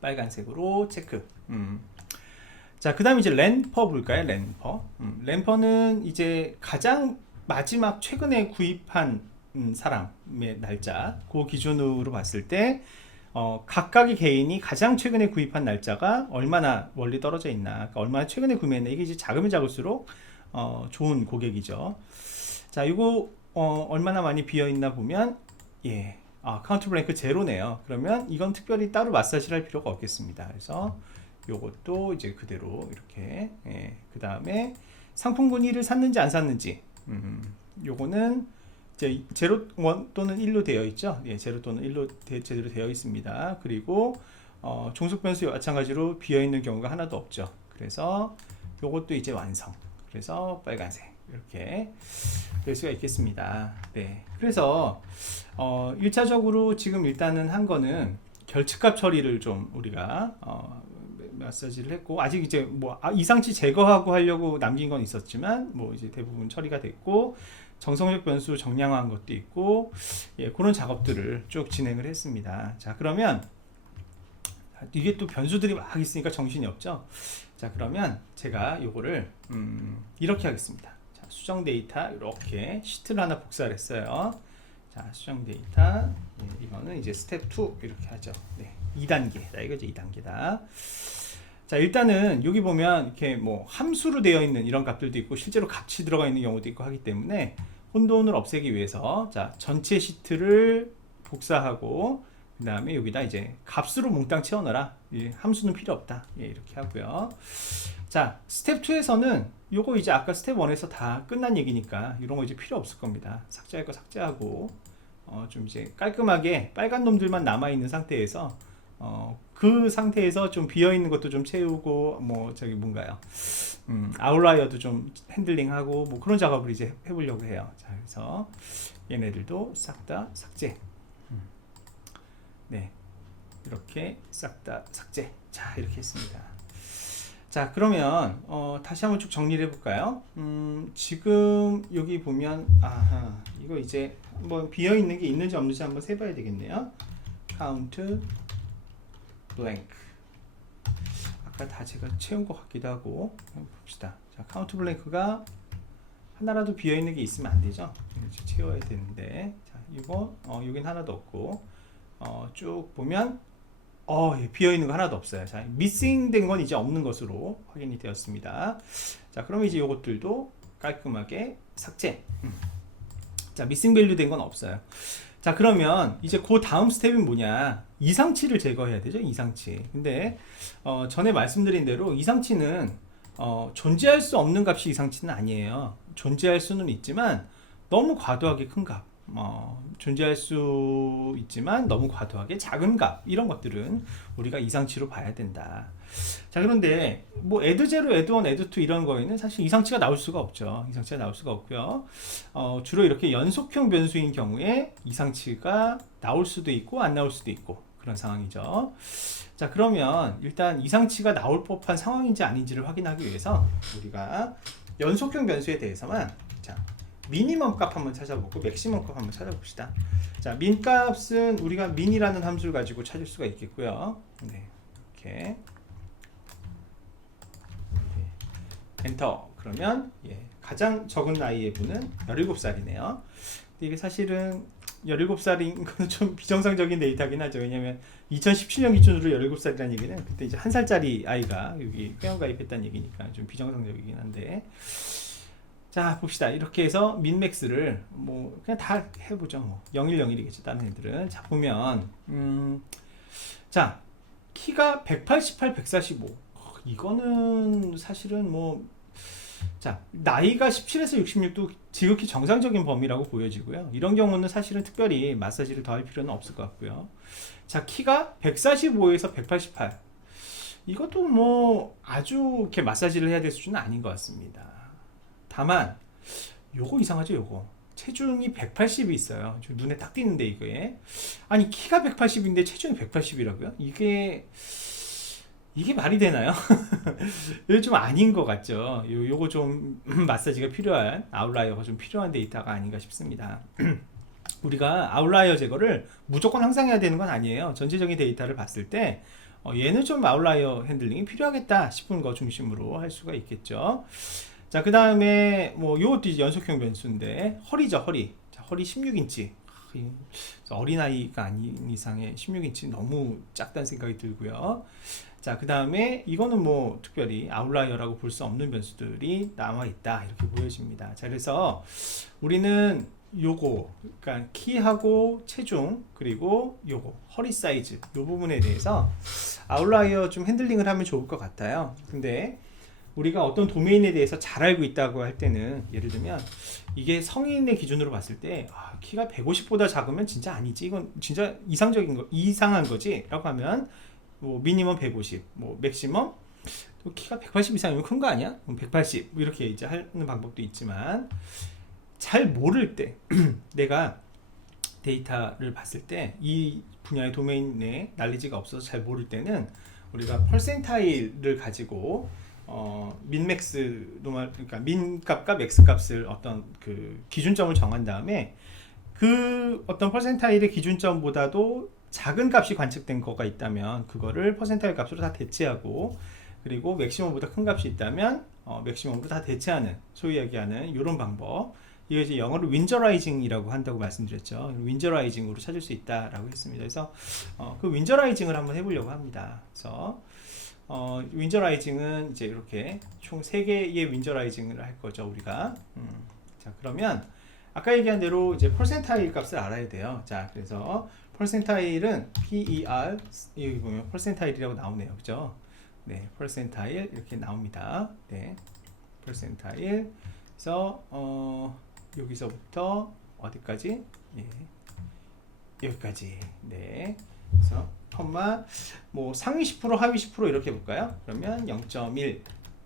빨간색으로 체크. 자, 그 다음에 이제 램퍼 볼까요? 램퍼는 이제 가장 마지막 최근에 구입한 사람의 날짜, 그 기준으로 봤을 때 각각의 개인이 가장 최근에 구입한 날짜가 얼마나 멀리 떨어져 있나, 그러니까 얼마나 최근에 구매했나, 이게 이제 작으면 작을수록 좋은 고객이죠. 자, 이거 얼마나 많이 비어 있나 보면, 예, 카운트 블랭크 제로네요. 그러면 이건 특별히 따로 마사지를 할 필요가 없겠습니다. 그래서 요것도 이제 그대로 이렇게, 예, 그 다음에 상품 군위를 샀는지 안 샀는지, 요거는 이제 제로 원 또는 1로 되어 있죠. 예, 제로 또는 1로 제대로 되어 있습니다. 그리고 종속 변수 마찬가지로 비어 있는 경우가 하나도 없죠. 그래서 요것도 이제 완성. 그래서 빨간색 이렇게 될 수가 있겠습니다. 네. 그래서 1차적으로 지금 일단은 한 거는 결측값 처리를 좀 우리가 마사지를 했고, 아직 이제 뭐 이상치 제거하고 하려고 남긴 건 있었지만 뭐 이제 대부분 처리가 됐고, 정성적 변수 정량화한 것도 있고, 예, 그런 작업들을 쭉 진행을 했습니다. 자, 그러면 이게 또 변수들이 막 있으니까 정신이 없죠. 자, 그러면 제가 요거를 이렇게 하겠습니다. 자, 수정 데이터 이렇게 시트를 하나 복사를 했어요. 자, 수정 데이터, 예, 이거는 이제 스텝 2 이렇게 하죠. 네, 2단계다. 이거 이제 2단계다. 자, 일단은 여기 보면 이렇게 뭐 함수로 되어 있는 이런 값들도 있고 실제로 값이 들어가 있는 경우도 있고 하기 때문에 혼돈을 없애기 위해서, 자, 전체 시트를 복사하고 그 다음에 여기다 이제 값으로 몽땅 채워넣어라. 예, 함수는 필요 없다. 예, 이렇게 하고요. 자, 스텝 2에서는 요거 이제 아까 스텝 1에서 다 끝난 얘기니까 이런 거 이제 필요 없을 겁니다. 삭제할 거 삭제하고 좀 이제 깔끔하게 빨간 놈들만 남아 있는 상태에서 그 상태에서 좀 비어 있는 것도 좀 채우고, 뭐 저기 뭔가요, 아웃라이어도 좀 핸들링하고 뭐 그런 작업을 이제 해보려고 해요. 자, 그래서 얘네들도 싹 다 삭제. 네, 이렇게 싹 다 삭제. 자, 이렇게 했습니다. 자, 그러면 다시 한번 쭉 정리를 해볼까요? 지금 여기 보면, 이거 이제 한번 비어 있는 게 있는지 없는지 한번 세봐야 되겠네요. count blank. 아까 다 제가 채운 것 같기도 하고. 봅시다. 자, count blank가 하나라도 비어 있는 게 있으면 안 되죠. 이렇게 채워야 되는데, 자, 이거 여긴 하나도 없고, 쭉 보면 예, 비어 있는 거 하나도 없어요. 자, 미싱 된 건 이제 없는 것으로 확인이 되었습니다. 자, 그럼 이제 이것들도 깔끔하게 삭제. 자, 미싱 밸류 된 건 없어요. 자, 그러면 이제 그 다음 스텝이 뭐냐, 이상치를 제거해야 되죠. 이상치. 근데 전에 말씀드린 대로 이상치는 존재할 수 없는 값이 이상치는 아니에요. 존재할 수는 있지만 너무 과도하게 큰 값, 존재할 수 있지만 너무 과도하게 작은 값, 이런 것들은 우리가 이상치로 봐야 된다. 자, 그런데 뭐 add 0, add 1, add 2 이런 거에는 사실 이상치가 나올 수가 없죠. 이상치가 나올 수가 없고요. 주로 이렇게 연속형 변수인 경우에 이상치가 나올 수도 있고 안 나올 수도 있고 그런 상황이죠. 자, 그러면 일단 이상치가 나올 법한 상황인지 아닌지를 확인하기 위해서 우리가 연속형 변수에 대해서만, 자, 미니멈 값 한번 찾아보고 맥시멈 값 한번 찾아봅시다. 자, 민 값은 우리가 민이라는 함수를 가지고 찾을 수가 있겠고요. 네, 이렇게 엔터. 그러면 가장 적은 나이의 분은 17살이네요. 근데 이게 사실은 17살인 건 좀 비정상적인 데이터긴 하죠. 왜냐면 2017년 기준으로 17살이라는 얘기는 그때 이제 1살짜리 아이가 여기 회원가입했다는 얘기니까 좀 비정상적이긴 한데, 자, 봅시다. 이렇게 해서 민맥스를 뭐 그냥 다 해보죠. 뭐 0101이겠죠. 다른 애들은. 자, 보면 자, 키가 188, 145. 이거는 사실은 뭐, 자, 나이가 17에서 66도 지극히 정상적인 범위라고 보여지고요. 이런 경우는 사실은 특별히 마사지를 더 할 필요는 없을 것 같고요. 자, 키가 145에서 188. 이것도 뭐 아주 이렇게 마사지를 해야 될 수준은 아닌 것 같습니다. 다만 요거 이상하죠. 요거 체중이 180이 있어요. 좀 눈에 딱 띄는데, 이거에 아니 키가 180인데 체중이 180이라고요? 이게 말이 되나요? 이거 좀 아닌 것 같죠. 요거 좀 마사지가 필요한, 아웃라이어가 좀 필요한 데이터가 아닌가 싶습니다. 우리가 아웃라이어 제거를 무조건 항상 해야 되는 건 아니에요. 전체적인 데이터를 봤을 때 얘는 좀 아웃라이어 핸들링이 필요하겠다 싶은 거 중심으로 할 수가 있겠죠. 자, 그 다음에 뭐 요것도 이제 연속형 변수인데, 허리죠. 허리. 자, 허리 16인치. 어린아이가 아닌 이상의 16인치 너무 작다는 생각이 들고요. 자, 그 다음에 이거는 뭐 특별히 아웃라이어라고 볼 수 없는 변수들이 남아있다 이렇게 보여집니다. 자, 그래서 우리는 요거, 그러니까 키하고 체중, 그리고 요거 허리 사이즈 요 부분에 대해서 아웃라이어 좀 핸들링을 하면 좋을 것 같아요. 근데 우리가 어떤 도메인에 대해서 잘 알고 있다고 할 때는, 예를 들면 이게 성인의 기준으로 봤을 때 키가 150보다 작으면 진짜 아니지, 이건 진짜 이상한 거지 라고 하면, 뭐 미니멈 150, 뭐 맥시멈 키가 180 이상이면 큰 거 아니야? 180 이렇게 이제 하는 방법도 있지만, 잘 모를 때 내가 데이터를 봤을 때 이 분야의 도메인에 날리지가 없어서 잘 모를 때는 우리가 퍼센타일을 가지고 민맥스 노말, 그러니까 민값과 맥스값을 어떤 그 기준점을 정한 다음에 그 어떤 퍼센타일의 기준점보다도 작은 값이 관측된 거가 있다면 그거를 퍼센타일 값으로 다 대체하고, 그리고 맥시멈보다 큰 값이 있다면 맥시멈으로 다 대체하는, 소위 얘기하는 이런 방법, 이거 이제 영어로 윈저라이징이라고 한다고 말씀드렸죠. 윈저라이징으로 찾을 수 있다라고 했습니다. 그래서 그 윈저라이징을 한번 해보려고 합니다. 그래서 윈저라이징은 이제 이렇게 총 3개의 윈저라이징을 할 거죠, 우리가. 자, 그러면 아까 얘기한 대로 이제 퍼센타일 값을 알아야 돼요. 자, 그래서 퍼센타일은 PER, 여기 보면 퍼센타일이라고 나오네요. 그죠? 네, 퍼센타일 이렇게 나옵니다. 네, 퍼센타일. 그래서 여기서부터 어디까지? 예, 여기까지. 네. 그래서 컴마 뭐 상위 10% 하위 10% 이렇게 해볼까요? 그러면 0.1.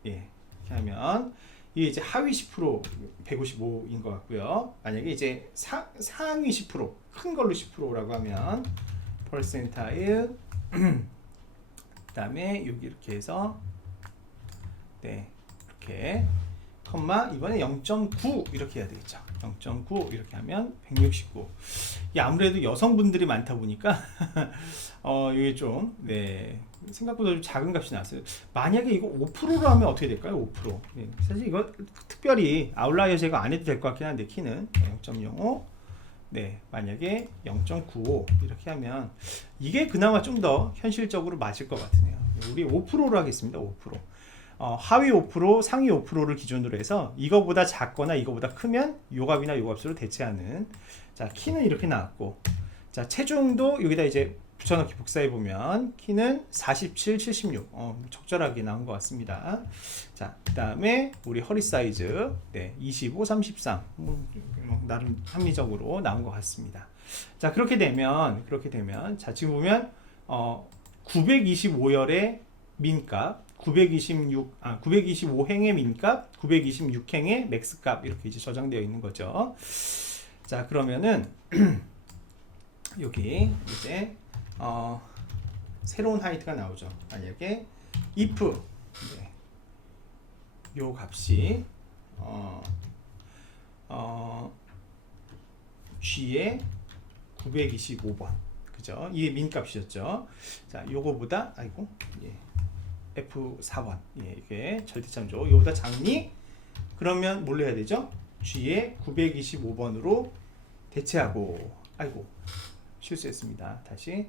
예, 이렇게 하면 이게 이제 하위 10% 155인 것 같고요. 만약에 이제 상위 10% 큰 걸로 10%라고 하면 퍼센타일 그다음에 여기 이렇게 해서 네, 이렇게 컴마 이번에 0.9 이렇게 해야 되겠죠. 0.9 이렇게 하면 169. 이게 아무래도 여성분들이 많다 보니까 이게 좀 네, 생각보다 좀 작은 값이 나왔어요. 만약에 이거 5%로 하면 어떻게 될까요? 5%. 네, 사실 이거 특별히 아웃라이어 제거 안 해도 될 것 같긴 한데, 키는 0.05. 네, 만약에 0.95 이렇게 하면 이게 그나마 좀 더 현실적으로 맞을 것 같으네요. 우리 5%로 하겠습니다. 5%. 하위 5%, 상위 5%를 기준으로 해서 이거보다 작거나 이거보다 크면 요 값이나 요 값으로 대체하는. 자, 키는 이렇게 나왔고, 자, 체중도 여기다 이제 붙여넣기 복사해 보면 키는 47, 76 적절하게 나온 것 같습니다. 자, 그 다음에 우리 허리 사이즈 네, 25, 33 나름 합리적으로 나온 것 같습니다. 자, 그렇게 되면 자, 지금 보면 925열의 민값, 925행의 민값, 926행의 맥스값 이렇게 이제 저장되어 있는 거죠. 자, 그러면은 여기 이제 새로운 하이트가 나오죠. 만약에 if 네, 요 값이 G의 925번, 그죠? 이게 민값이었죠. 자, 요거보다 예, F4번 예, 이게 절대참조 이거보다 작니? 그러면 뭘 해야 되죠? G의 925번으로 대체하고, 실수했습니다. 다시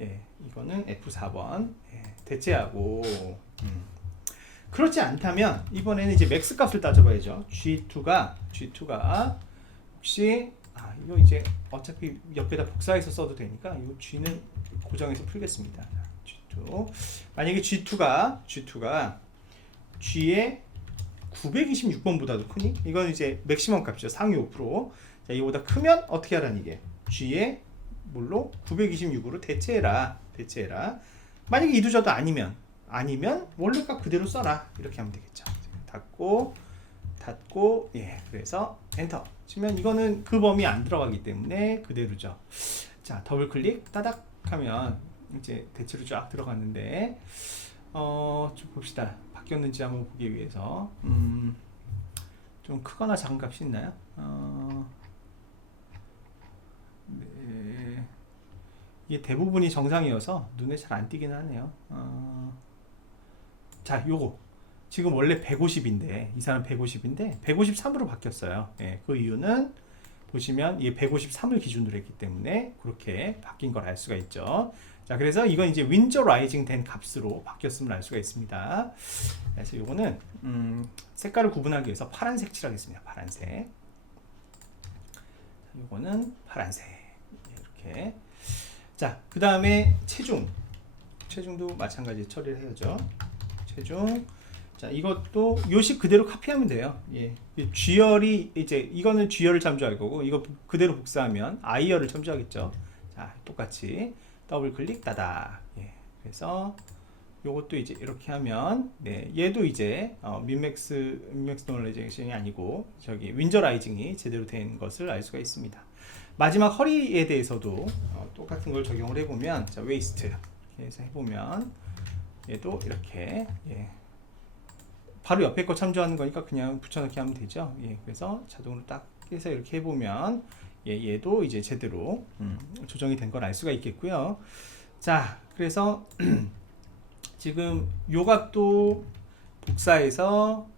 예, 이거는 F4번 예, 대체하고. 그렇지 않다면 이번에는 이제 맥스 값을 따져봐야죠. G2가 혹시 이거 이제 어차피 옆에다 복사해서 써도 되니까 이 G는 고정해서 풀겠습니다. G2 만약에 G2가 G의 926번보다도 크니? 이건 이제 맥시멈 값이죠. 상위 5%. 자, 이거보다 크면 어떻게 하라는 이게 G의 뭘로 926으로 대체해라. 만약에 이두저도 아니면 원래 값 그대로 써라. 이렇게 하면 되겠죠. 닫고 예, 그래서 엔터 치면 이거는 그 범위 안 들어가기 때문에 그대로죠. 자, 더블 클릭 따닥 하면 이제 대체로 쫙 들어갔는데 좀 봅시다. 바뀌었는지 한번 보기 위해서 좀 크거나 작은 값이 있나요? 네. 이게 대부분이 정상이어서 눈에 잘 안 띄긴 하네요. 자, 요거 지금 원래 150인데 이 사람 150인데 153으로 바뀌었어요. 예, 그 이유는 보시면 이 153을 기준으로 했기 때문에 그렇게 바뀐 걸 알 수가 있죠. 자, 그래서 이건 이제 윈저라이징 된 값으로 바뀌었음을 알 수가 있습니다. 그래서 요거는 색깔을 구분하기 위해서 파란색 칠하겠습니다. 파란색. 요거는 파란색. 이렇게. 자, 그 다음에 체중도 마찬가지 처리를 해야죠. 체중. 자, 이것도 요식 그대로 카피하면 돼요. 예. G열이 이제 이거는 G열을 참조할 거고 이거 그대로 복사하면 I열을 참조하겠죠. 자, 똑같이 더블 클릭 따다. 예. 그래서 요것도 이제 이렇게 하면 네, 얘도 이제 민맥스 노멀라이제이션이 아니고 저기 윈저라이징이 제대로 된 것을 알 수가 있습니다. 마지막 허리에 대해서도 똑같은 걸 적용을 해보면 자, 웨이스트 이렇게 해서 해보면 얘도 이렇게 예. 바로 옆에 거 참조하는 거니까 그냥 붙여넣기 하면 되죠. 예, 그래서 자동으로 딱 해서 이렇게 해보면 예, 얘도 이제 제대로 조정이 된 걸 알 수가 있겠고요. 자, 그래서 지금 요 값도 복사해서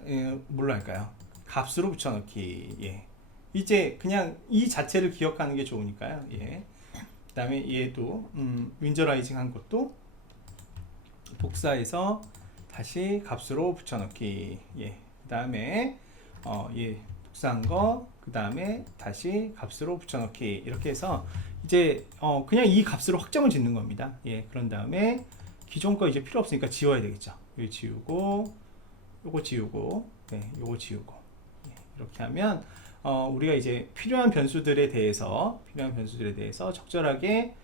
뭘로 할까요? 값으로 붙여넣기. 예. 이제 그냥 이 자체를 기억하는 게 좋으니까요. 예. 그 다음에 얘도 윈저라이징 한 것도 복사해서 다시 값으로 붙여넣기. 예. 그 다음에 예, 복사한 거, 그 다음에 다시 값으로 붙여넣기. 이렇게 해서 이제 그냥 이 값으로 확정을 짓는 겁니다. 예. 그런 다음에 기존 거 이제 필요 없으니까 지워야 되겠죠. 이거 지우고, 요거 지우고, 네, 요거 지우고. 예. 이렇게 하면 우리가 이제 필요한 변수들에 대해서 적절하게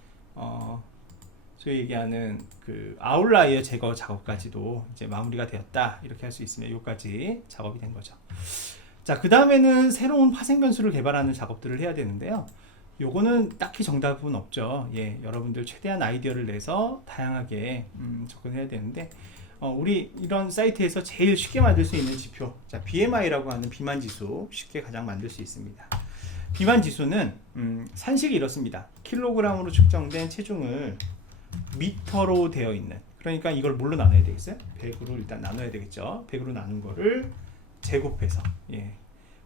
소위 얘기하는 그 아웃라이어 제거 작업까지도 이제 마무리가 되었다 이렇게 할 수 있으면 여기까지 작업이 된 거죠. 자, 그 다음에는 새로운 파생 변수를 개발하는 작업들을 해야 되는데요. 요거는 딱히 정답은 없죠. 예, 여러분들 최대한 아이디어를 내서 다양하게 접근해야 되는데 우리 이런 사이트에서 제일 쉽게 만들 수 있는 지표, 자, BMI라고 하는 비만 지수 쉽게 가장 만들 수 있습니다. 비만 지수는 산식이 이렇습니다. 킬로그램으로 측정된 체중을 미터로 되어 있는, 그러니까 이걸 뭘로 나눠야 되겠어요? 100으로 일단 나눠야 되겠죠. 100으로 나눈 거를 제곱해서, 예,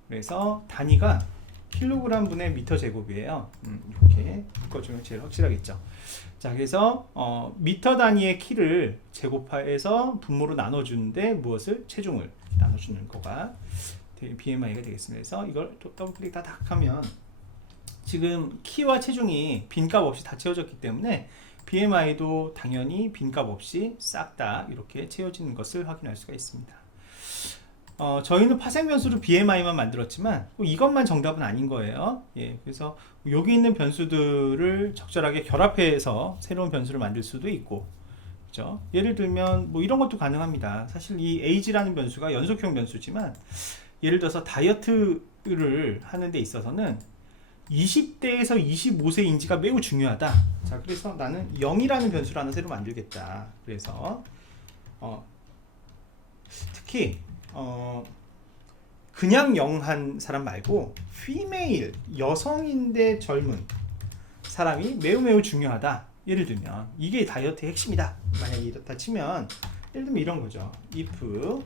그래서 단위가 킬로그램 분의 미터 제곱이에요. 이렇게 묶어주면 제일 확실하겠죠. 자, 그래서 미터 단위의 키를 제곱해서 분모로 나눠주는데 무엇을? 체중을 나눠주는 거가 BMI가 되겠습니다. 그래서 이걸 또 더블 클릭 다 하면 지금 키와 체중이 빈값 없이 다 채워졌기 때문에 BMI도 당연히 빈값 없이 싹 다 이렇게 채워지는 것을 확인할 수가 있습니다. 저희는 파생 변수로 BMI만 만들었지만 이것만 정답은 아닌 거예요. 예, 그래서 여기 있는 변수들을 적절하게 결합해서 새로운 변수를 만들 수도 있고, 그렇죠? 예를 들면 뭐 이런 것도 가능합니다. 사실 이 age라는 변수가 연속형 변수지만 예를 들어서 다이어트를 하는 데 있어서는 20대에서 25세 인지가 매우 중요하다. 자, 그래서 나는 0이라는 변수를 하나 새로 만들겠다. 그래서 특히 그냥 0한 사람 말고 female, 여성인데 젊은 사람이 매우 중요하다. 예를 들면 이게 다이어트의 핵심이다. 만약에 이렇다 치면 예를 들면 이런 거죠. if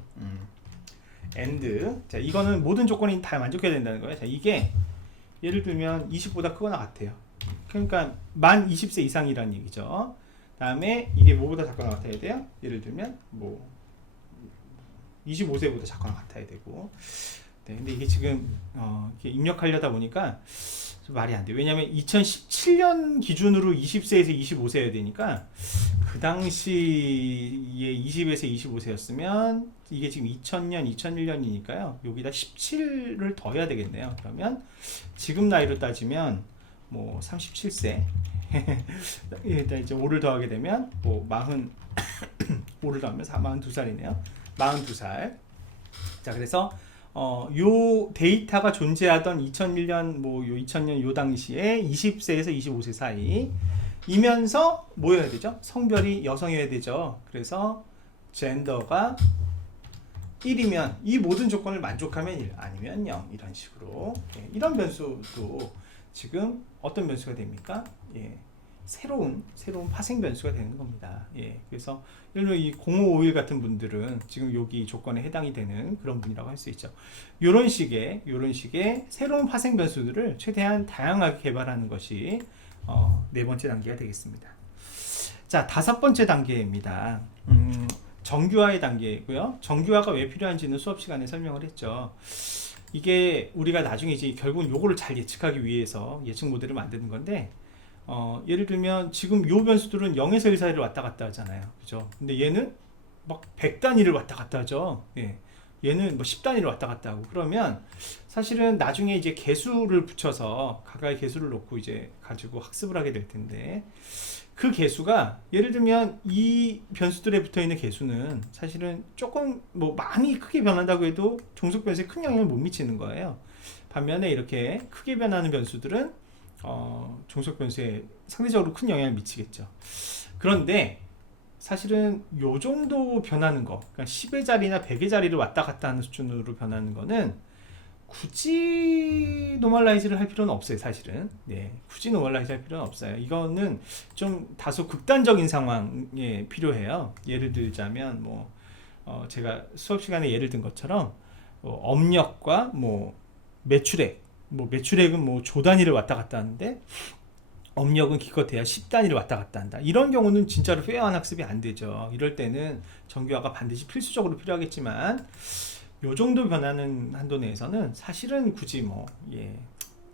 and, 자, 이거는 모든 조건이 다 만족해야 된다는 거예요. 자, 이게 예를 들면 20보다 크거나 같아요. 그러니까 만 20세 이상이라는 얘기죠. 다음에 이게 뭐보다 작거나 같아야 돼요? 예를 들면 뭐 25세보다 작거나 같아야 되고. 네, 근데 이게 지금 이렇게 입력하려다 보니까 좀 말이 안 돼요. 왜냐면 2017년 기준으로 20세에서 25세여야 되니까 그 당시에 20에서 25세였으면 이게 지금 2000년, 2001년이니까요. 여기다 17을 더해야 되겠네요. 그러면 지금 나이로 따지면 뭐 37세 일단 이제 5를 더하게 되면 뭐 5를 더하면 42살이네요. 42살. 자, 그래서 요 데이터가 존재하던 2001년 뭐 요 2000년 요 당시에 20세에서 25세 사이 이면서 뭐여야 되죠? 성별이 여성이어야 되죠. 그래서 젠더가 1이면 이 모든 조건을 만족하면 1, 아니면 0, 이런 식으로. 예, 이런 변수도 지금 어떤 변수가 됩니까? 예, 새로운 파생 변수가 되는 겁니다. 예, 그래서 예를 들어 이 0551 같은 분들은 지금 여기 조건에 해당이 되는 그런 분이라고 할 수 있죠. 이런 식의 새로운 파생 변수들을 최대한 다양하게 개발하는 것이 네 번째 단계가 되겠습니다. 자, 다섯 번째 단계입니다. 정규화의 단계이고요. 정규화가 왜 필요한지는 수업 시간에 설명을 했죠. 이게 우리가 나중에 이제 결국은 요거를 잘 예측하기 위해서 예측 모델을 만드는 건데, 예를 들면 지금 요 변수들은 0에서 1 사이를 왔다 갔다 하잖아요. 그죠? 근데 얘는 막 100단위를 왔다 갔다 하죠. 예. 얘는 뭐 10단위를 왔다 갔다 하고, 그러면 사실은 나중에 이제 개수를 붙여서 각각의 개수를 놓고 이제 가지고 학습을 하게 될 텐데, 그 개수가 예를 들면 이 변수들에 붙어 있는 개수는 사실은 조금 뭐 많이 크게 변한다고 해도 종속 변수에 큰 영향을 못 미치는 거예요. 반면에 이렇게 크게 변하는 변수들은 종속 변수에 상대적으로 큰 영향을 미치겠죠. 그런데 사실은 요 정도 변하는 거, 그러니까 10의 자리나 100의 자리를 왔다 갔다 하는 수준으로 변하는 거는 굳이 노멀라이즈를 할 필요는 없어요, 사실은. 네, 굳이 노멀라이즈 할 필요는 없어요. 이거는 좀 다소 극단적인 상황에 필요해요. 예를 들자면 제가 수업 시간에 예를 든 것처럼 업력과 매출액은 조 단위를 왔다 갔다 하는데 업력은 기껏해야 10단위를 왔다 갔다 한다. 이런 경우는 진짜로 페어한 학습이 안 되죠. 이럴 때는 정규화가 반드시 필수적으로 필요하겠지만, 요 정도 변하는 한도 내에서는 사실은 굳이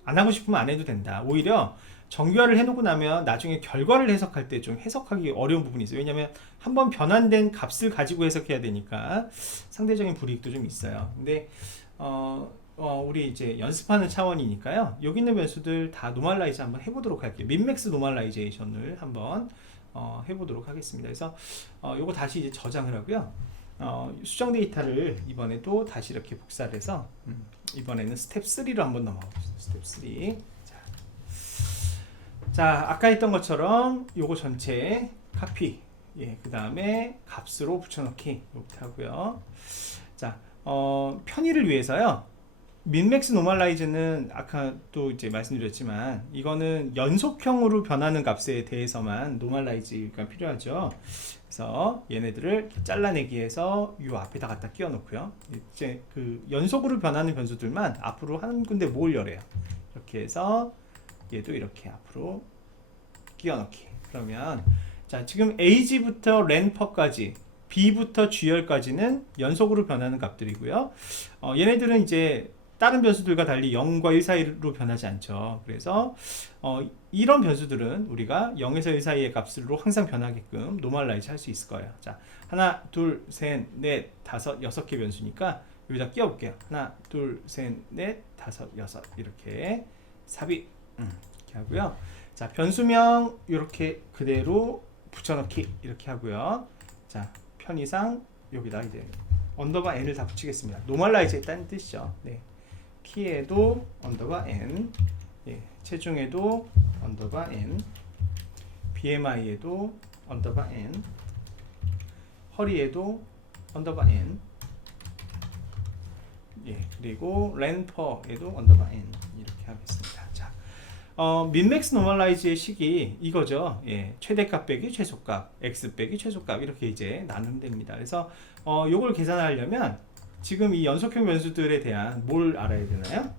안 하고 싶으면 안 해도 된다. 오히려 정규화를 해놓고 나면 나중에 결과를 해석할 때 좀 해석하기 어려운 부분이 있어요. 왜냐하면 한번 변환된 값을 가지고 해석해야 되니까 상대적인 불이익도 좀 있어요. 근데 우리 이제 연습하는 차원이니까요. 여기 있는 변수들 다 노멀라이즈 한번 해보도록 할게요. 민맥스 노멀라이제이션을 한번 해보도록 하겠습니다. 그래서 요거 다시 이제 저장을 하고요. 수정 데이터를 이번에도 다시 이렇게 복사를 해서 이번에는 스텝 3로 한번 넘어가 봅시다. 스텝 3. 자, 아까 했던 것처럼 요거 전체 카피, 그 다음에 값으로 붙여넣기 이렇게 하고요. 자, 편의를 위해서요. 민맥스 노멀라이즈는 아까 또 이제 말씀드렸지만 이거는 연속형으로 변하는 값에 대해서만 노멀라이즈가 필요하죠. 그래서 얘네들을 이렇게 잘라내기 위해서 이 앞에다 갖다 끼워 놓고요. 이제 그 연속으로 변하는 변수들만 앞으로 한 군데 모으려래요. 이렇게 해서 얘도 이렇게 앞으로 끼워 넣기. 그러면 자, 지금 ags부터 len/per까지 b부터 g열까지는 연속으로 변하는 값들이고요. 얘네들은 이제 다른 변수들과 달리 0과 1 사이로 변하지 않죠. 그래서 이런 변수들은 우리가 0에서 1 사이의 값으로 항상 변하게끔 노멀라이즈 할 수 있을 거예요. 자, 하나, 둘, 셋, 넷, 다섯, 6개 변수니까 여기다 끼워 볼게요. 하나, 둘, 셋, 넷, 다섯, 여섯 이렇게 삽입 이렇게 하고요. 자, 변수명 이렇게 그대로 붙여넣기 이렇게 하고요. 자, 편의상 여기다 이제 언더바 n을 다 붙이겠습니다. 노멀라이즈 했다는 뜻이죠. 네. 키에도 언더바 n, 체중에도 언더바 n, BMI에도 언더바 n, 허리에도 언더바 n, 그리고 len/per에도 언더바 n 이렇게 하겠습니다. 자, 민맥스 노멀라이즈의 식이 이거죠. 최대값 빼기 최소값, x 빼기 최소값 이렇게 이제 나누면 됩니다. 그래서 요걸 계산하려면 지금 이 연속형 변수들에 대한 뭘 알아야 되나요?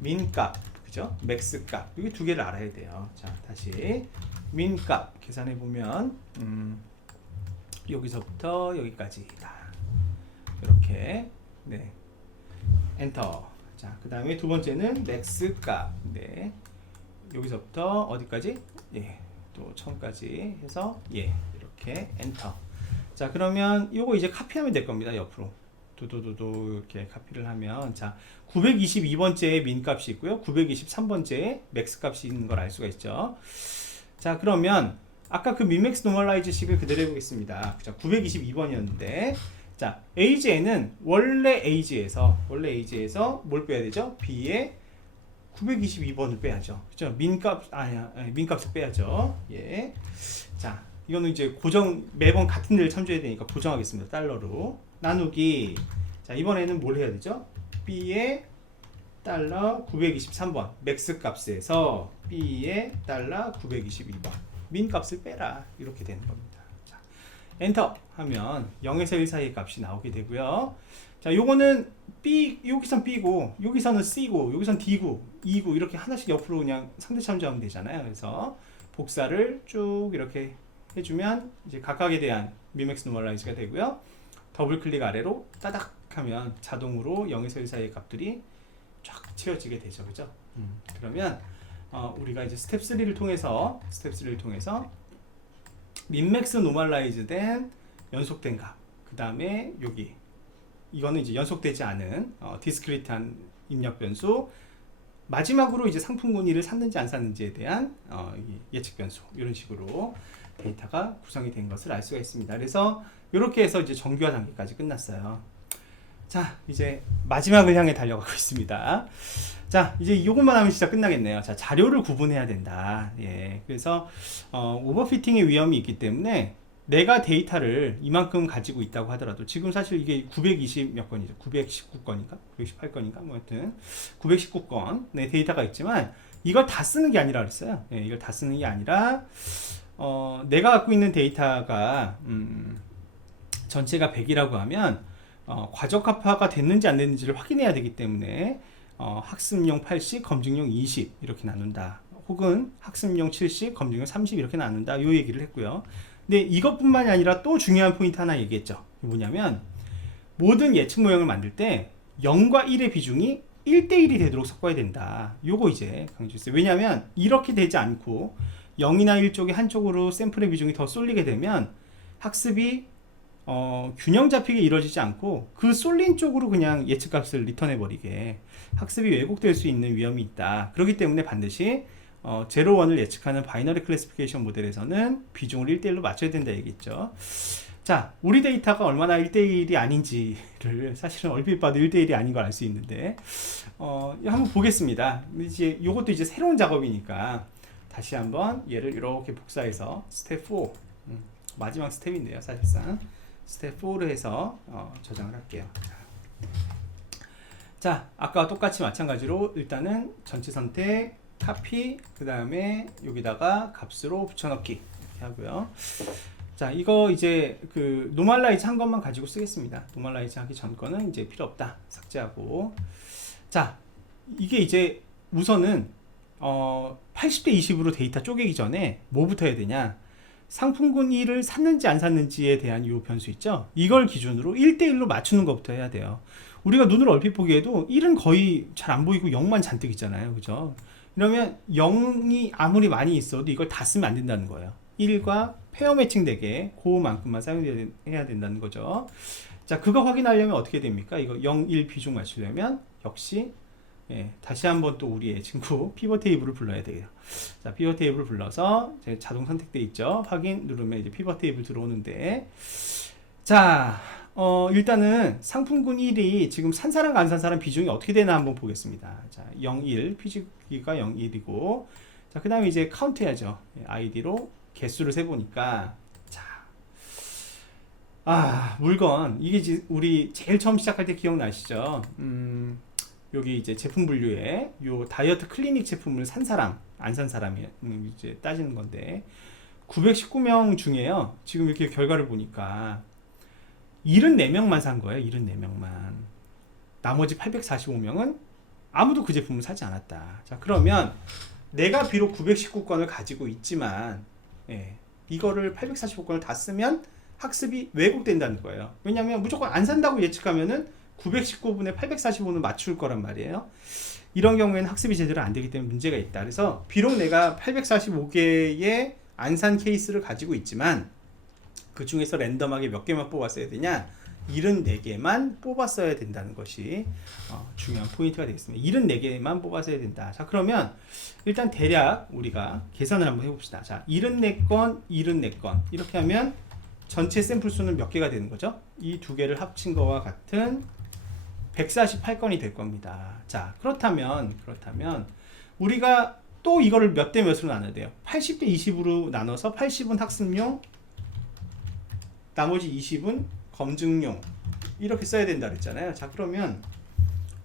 민값, 그죠? 맥스값, 여기 두 개를 알아야 돼요. 자, 다시 민값 계산해 보면 여기서부터 여기까지다. 이렇게 엔터. 자, 그 다음에 두 번째는 맥스값. 여기서부터 어디까지? 또 1000까지 해서 이렇게 엔터. 자, 그러면 요거 이제 카피하면 될 겁니다. 옆으로 도도도도 이렇게 카피를 하면, 자, 922번째에 민값이 있고요, 923번째에 맥스값이 있는 걸 알 수가 있죠. 자, 그러면 아까 그 민맥스 노멀라이즈 식을 그대로 해보겠습니다. 자, 922번이었는데, 자, AG에는 원래 AG에서 뭘 빼야 되죠? B에 922번을 빼야죠. 그죠? 민값을 빼야죠. 자, 이거는 이제 고정, 매번 같은 데를 참조해야 되니까 고정하겠습니다. 달러로 나누기. 자, 이번에는 뭘 해야 되죠? B에 달러 923번 맥스 값에서 B의 달러 922번 민 값을 빼라 이렇게 되는 겁니다. 자, 엔터 하면 0에서 1 사이의 값이 나오게 되고요. 자, 요거는 B, 여기선 B고 여기서는 C고 여기선 D고 E고 이렇게 하나씩 옆으로 그냥 상대 참조하면 되잖아요. 그래서 복사를 쭉 이렇게 해주면 이제 각각에 대한 미맥스 노멀라이즈가 되고요. 더블 클릭 아래로 따닥 하면 자동으로 0에서 1 사이의 값들이 쫙 채워지게 되죠. 그죠? 그러면 우리가 이제 스텝 3를 통해서 민맥스 노멀라이즈 된 연속된 값, 그 다음에 여기 이거는 이제 연속되지 않은 디스크리트한 입력 변수, 마지막으로 이제 상품군이를 샀는지 안 샀는지에 대한 예측 변수, 이런 식으로 데이터가 구성이 된 것을 알 수가 있습니다. 그래서 이렇게 해서 이제 정규화 단계까지 끝났어요. 자, 이제 마지막을 향해 달려가고 있습니다. 자, 이제 이것만 하면 진짜 끝나겠네요. 자, 자료를 구분해야 된다. 예, 그래서 오버피팅의 위험이 있기 때문에 내가 데이터를 이만큼 가지고 있다고 하더라도 지금 사실 이게 920 몇 건이죠. 919건인가? 918건인가? 뭐 하여튼 919건의 데이터가 있지만 이걸 다 쓰는 게 아니라 그랬어요. 예, 이걸 다 쓰는 게 아니라 내가 갖고 있는 데이터가 전체가 100이라고 하면 과적합화가 됐는지 안 됐는지를 확인해야 되기 때문에 학습용 80, 검증용 20 이렇게 나눈다. 혹은 학습용 70, 검증용 30 이렇게 나눈다. 요 얘기를 했고요. 근데 이것뿐만이 아니라 또 중요한 포인트 하나 얘기했죠. 뭐냐면 모든 예측 모형을 만들 때 0과 1의 비중이 1대1이 되도록 섞어야 된다. 요거 이제 강조했어요. 왜냐하면 이렇게 되지 않고 0이나 1 쪽에 한쪽으로 샘플의 비중이 더 쏠리게 되면 학습이 균형 잡히게 이루어지지 않고 그 쏠린 쪽으로 그냥 예측값을 리턴해 버리게 학습이 왜곡될 수 있는 위험이 있다. 그렇기 때문에 반드시 0, 1을 예측하는 바이너리 클래시피케이션 모델에서는 비중을 1대1로 맞춰야 된다 얘기했죠. 자, 우리 데이터가 얼마나 1대1이 아닌지를 사실은 얼핏 봐도 1대1이 아닌 걸 알 수 있는데 한번 보겠습니다. 이제 이것도 이제 새로운 작업이니까 다시 한번 얘를 이렇게 복사해서 스텝 4 마지막 스텝인데요. 사실상 스텝 4를 해서 저장을 할게요. 자, 아까와 똑같이 마찬가지로 일단은 전체 선택, 카피, 그 다음에 여기다가 값으로 붙여넣기 이렇게 하고요. 자, 이거 이제 그 노멀라이즈 한 것만 가지고 쓰겠습니다. 노멀라이즈 하기 전 거는 이제 필요 없다. 삭제하고. 자, 이게 이제 우선은 80대 20으로 데이터 쪼개기 전에 뭐부터 해야 되냐? 상품군 1을 샀는지 안 샀는지에 대한 이 변수 있죠? 이걸 기준으로 1대1로 맞추는 것부터 해야 돼요. 우리가 눈으로 얼핏 보기에도 1은 거의 잘 안 보이고 0만 잔뜩 있잖아요. 그죠? 이러면 0이 아무리 많이 있어도 이걸 다 쓰면 안 된다는 거예요. 1과 페어 매칭 되게 그만큼만 사용해야 된다는 거죠. 자, 그거 확인하려면 어떻게 됩니까? 이거 0, 1 비중 맞추려면 역시 다시 한번 또 우리의 친구 피벗 테이블을 불러야 돼요. 자, 피벗 테이블을 불러서 자동 선택돼 있죠. 확인 누르면 이제 피벗 테이블 들어오는데, 자, 일단은 상품군 1이 지금 산 사람과 안 산 사람 비중이 어떻게 되나 한번 보겠습니다. 자, 0, 1 피지기가 0, 1이고, 자, 그 다음에 이제 카운트 해야죠. 아이디로 개수를 세보니까, 자, 물건 이게 우리 제일 처음 시작할 때 기억나시죠? 여기 이제 제품 분류에 요 다이어트 클리닉 제품을 산 사람, 안 산 사람이 이제 따지는 건데 919명 중에요. 지금 이렇게 결과를 보니까 74명만 산 거예요. 74명만. 나머지 845명은 아무도 그 제품을 사지 않았다. 자, 그러면 내가 비록 919건을 가지고 있지만 이거를 845건을 다 쓰면 학습이 왜곡된다는 거예요. 왜냐하면 무조건 안 산다고 예측하면은 919분에 845는 맞출 거란 말이에요. 이런 경우에는 학습이 제대로 안 되기 때문에 문제가 있다. 그래서 비록 내가 845개의 안 산 케이스를 가지고 있지만 그 중에서 랜덤하게 몇 개만 뽑았어야 되냐? 74개만 뽑았어야 된다는 것이 중요한 포인트가 되겠습니다. 74개만 뽑았어야 된다. 자, 그러면 일단 대략 우리가 계산을 한번 해봅시다. 자, 74건, 74건 이렇게 하면 전체 샘플 수는 몇 개가 되는 거죠? 이 두 개를 합친 거와 같은 148건이 될 겁니다. 자, 그렇다면 우리가 또 이거를 몇 대 몇으로 나눠야 돼요? 80대 20으로 나눠서 80은 학습용, 나머지 20은 검증용 이렇게 써야 된다 그랬잖아요. 자, 그러면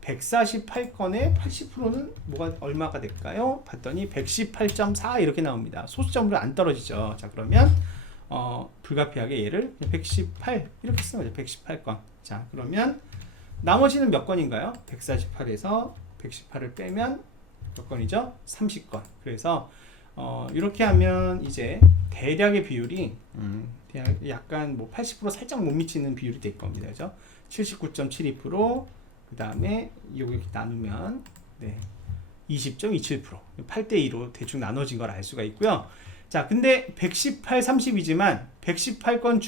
148건의 80%는 뭐가 얼마가 될까요? 봤더니 118.4 이렇게 나옵니다. 소수점으로 안 떨어지죠. 자, 그러면 불가피하게 얘를 118 이렇게 쓰는 거죠. 118건. 자, 그러면 나머지는 몇 건인가요? 148에서 118을 빼면 몇 건이죠? 30건. 그래서 이렇게 하면 이제 대략의 비율이 약간 뭐 80% 살짝 못 미치는 비율이 될 겁니다. 그죠? 79.72%, 그 다음에 이거 이렇게 나누면 20.27%, 8대2로 대충 나눠진 걸 알 수가 있고요. 자, 근데 118, 30이지만 118건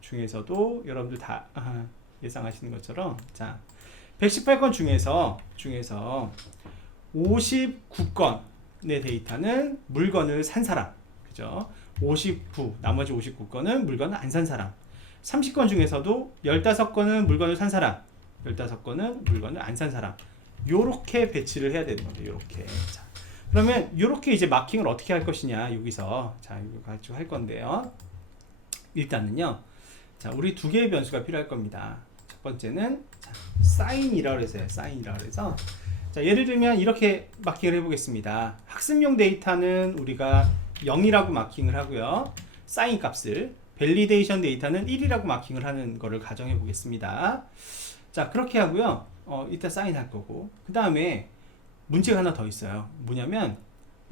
중에서도 여러분들 다 예상하시는 것처럼, 자, 118건 중에서 59건의 데이터는 물건을 산 사람, 그죠? 59, 나머지 59건은 물건을 안 산 사람. 30건 중에서도 15건은 물건을 산 사람, 15건은 물건을 안 산 사람. 요렇게 배치를 해야 되는 겁니다. 요렇게. 자, 그러면 요렇게 이제 마킹을 어떻게 할 것이냐, 여기서. 자, 이거 가지고 할 건데요. 일단은요. 자, 우리 두 개의 변수가 필요할 겁니다. 첫 번째는 사인이라고 해서요. 사인이라고 해서. 자, 예를 들면 이렇게 마킹을 해보겠습니다. 학습용 데이터는 우리가 0이라고 마킹을 하고요. 사인 값을, 밸리데이션 데이터는 1이라고 마킹을 하는 거를 가정해 보겠습니다. 자, 그렇게 하고요. 이따 사인 할 거고. 그 다음에 문제가 하나 더 있어요. 뭐냐면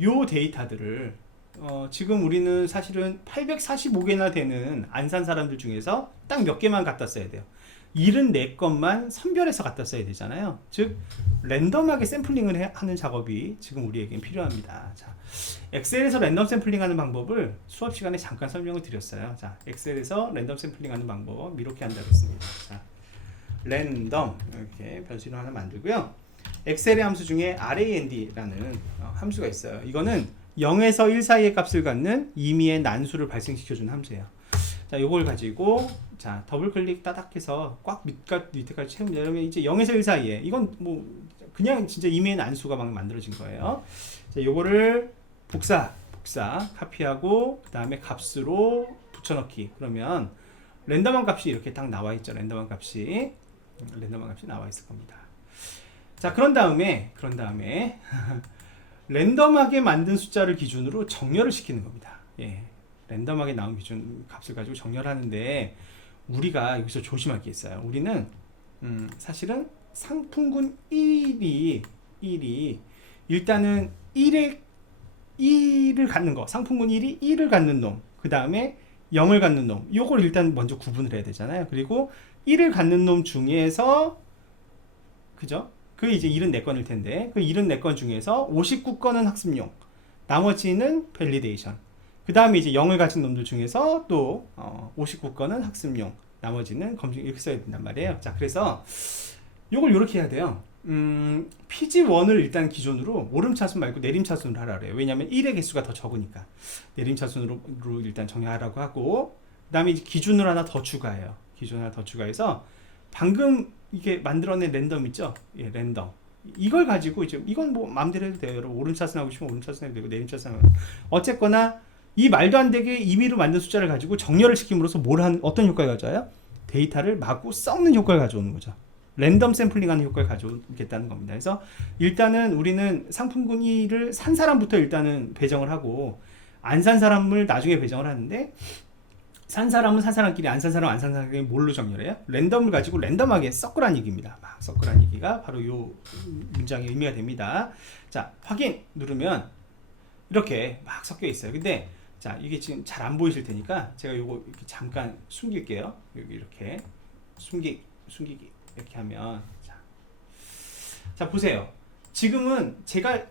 요 데이터들을 지금 우리는 사실은 845개나 되는 안 산 사람들 중에서 딱 몇 개만 갖다 써야 돼요. 74건만 선별해서 갖다 써야 되잖아요. 즉 랜덤하게 샘플링을 하는 작업이 지금 우리에겐 필요합니다. 자, 엑셀에서 랜덤 샘플링 하는 방법을 수업 시간에 잠깐 설명을 드렸어요. 자, 엑셀에서 랜덤 샘플링 하는 방법 이렇게 한다고 했습니다. 자, 랜덤 이렇게 변수를 하나 만들고요. 엑셀의 함수 중에 rand라는 함수가 있어요. 이거는 0에서 1 사이의 값을 갖는 임의의 난수를 발생시켜주는 함수예요. 자, 요걸 가지고 자, 더블 클릭 따닥해서 꽉 밑에까지 채웁니다. 그러면 이제 0에서 1 사이에, 이건 뭐 그냥 진짜 임의의 난수가 막 만들어진 거예요. 자, 요거를 복사 카피하고 그 다음에 값으로 붙여넣기. 그러면 랜덤한 값이 이렇게 딱 나와 있죠. 랜덤한 값이 나와 있을 겁니다. 자, 그런 다음에 랜덤하게 만든 숫자를 기준으로 정렬을 시키는 겁니다. 예. 랜덤하게 나온 기준 값을 가지고 정렬하는데 우리가 여기서 조심할 게 있어요. 우리는 사실은 상품군 1이 일단은 1을 갖는 거, 상품군 1이 1을 갖는 놈, 그 다음에 0을 갖는 놈, 요걸 일단 먼저 구분을 해야 되잖아요. 그리고 1을 갖는 놈 중에서, 그죠? 그 이제 74건일 텐데, 그 74건 중에서 59건은 학습용, 나머지는 밸리데이션. 그 다음에 이제 0을 가진 놈들 중에서 또 59건은 학습용, 나머지는 검증, 이렇게 써야 된단 말이에요. 자, 그래서 요걸 이렇게 해야 돼요. PG1을 일단 기준으로 오름차순 말고 내림차순으로 하라 그래요. 왜냐면 1의 개수가 더 적으니까 내림차순으로 일단 정의하라고 하고, 그 다음에 이제 기준을 하나 더 추가해요. 기준을 하나 더 추가해서 방금 이게 만들어낸 랜덤 있죠? 예, 랜덤. 이걸 가지고 이제 이건 뭐 마음대로 해도 돼요. 여러분 오름차순 하고 싶으면 오름차순 해도 되고 내림차순 하고. 어쨌거나 이 말도 안 되게 임의로 만든 숫자를 가지고 정렬을 시킴으로써 어떤 효과를 가져와요? 데이터를 마구 썩는 효과를 가져오는 거죠. 랜덤 샘플링하는 효과를 가져오겠다는 겁니다. 그래서 일단은 우리는 상품군 2를 산 사람부터 일단은 배정을 하고 안 산 사람을 나중에 배정을 하는데, 산 사람은 산 사람끼리, 안 산 사람은 안 산 사람끼리 뭘로 정렬해요? 랜덤을 가지고 랜덤하게 섞으라는 얘기입니다. 막 섞으라는 얘기가 바로 요 문장의 의미가 됩니다. 자, 확인 누르면 이렇게 막 섞여 있어요. 근데 자, 이게 지금 잘 안 보이실 테니까 제가 요거 이렇게 잠깐 숨길게요. 여기 이렇게 숨기기 이렇게 하면 자 보세요. 지금은 제가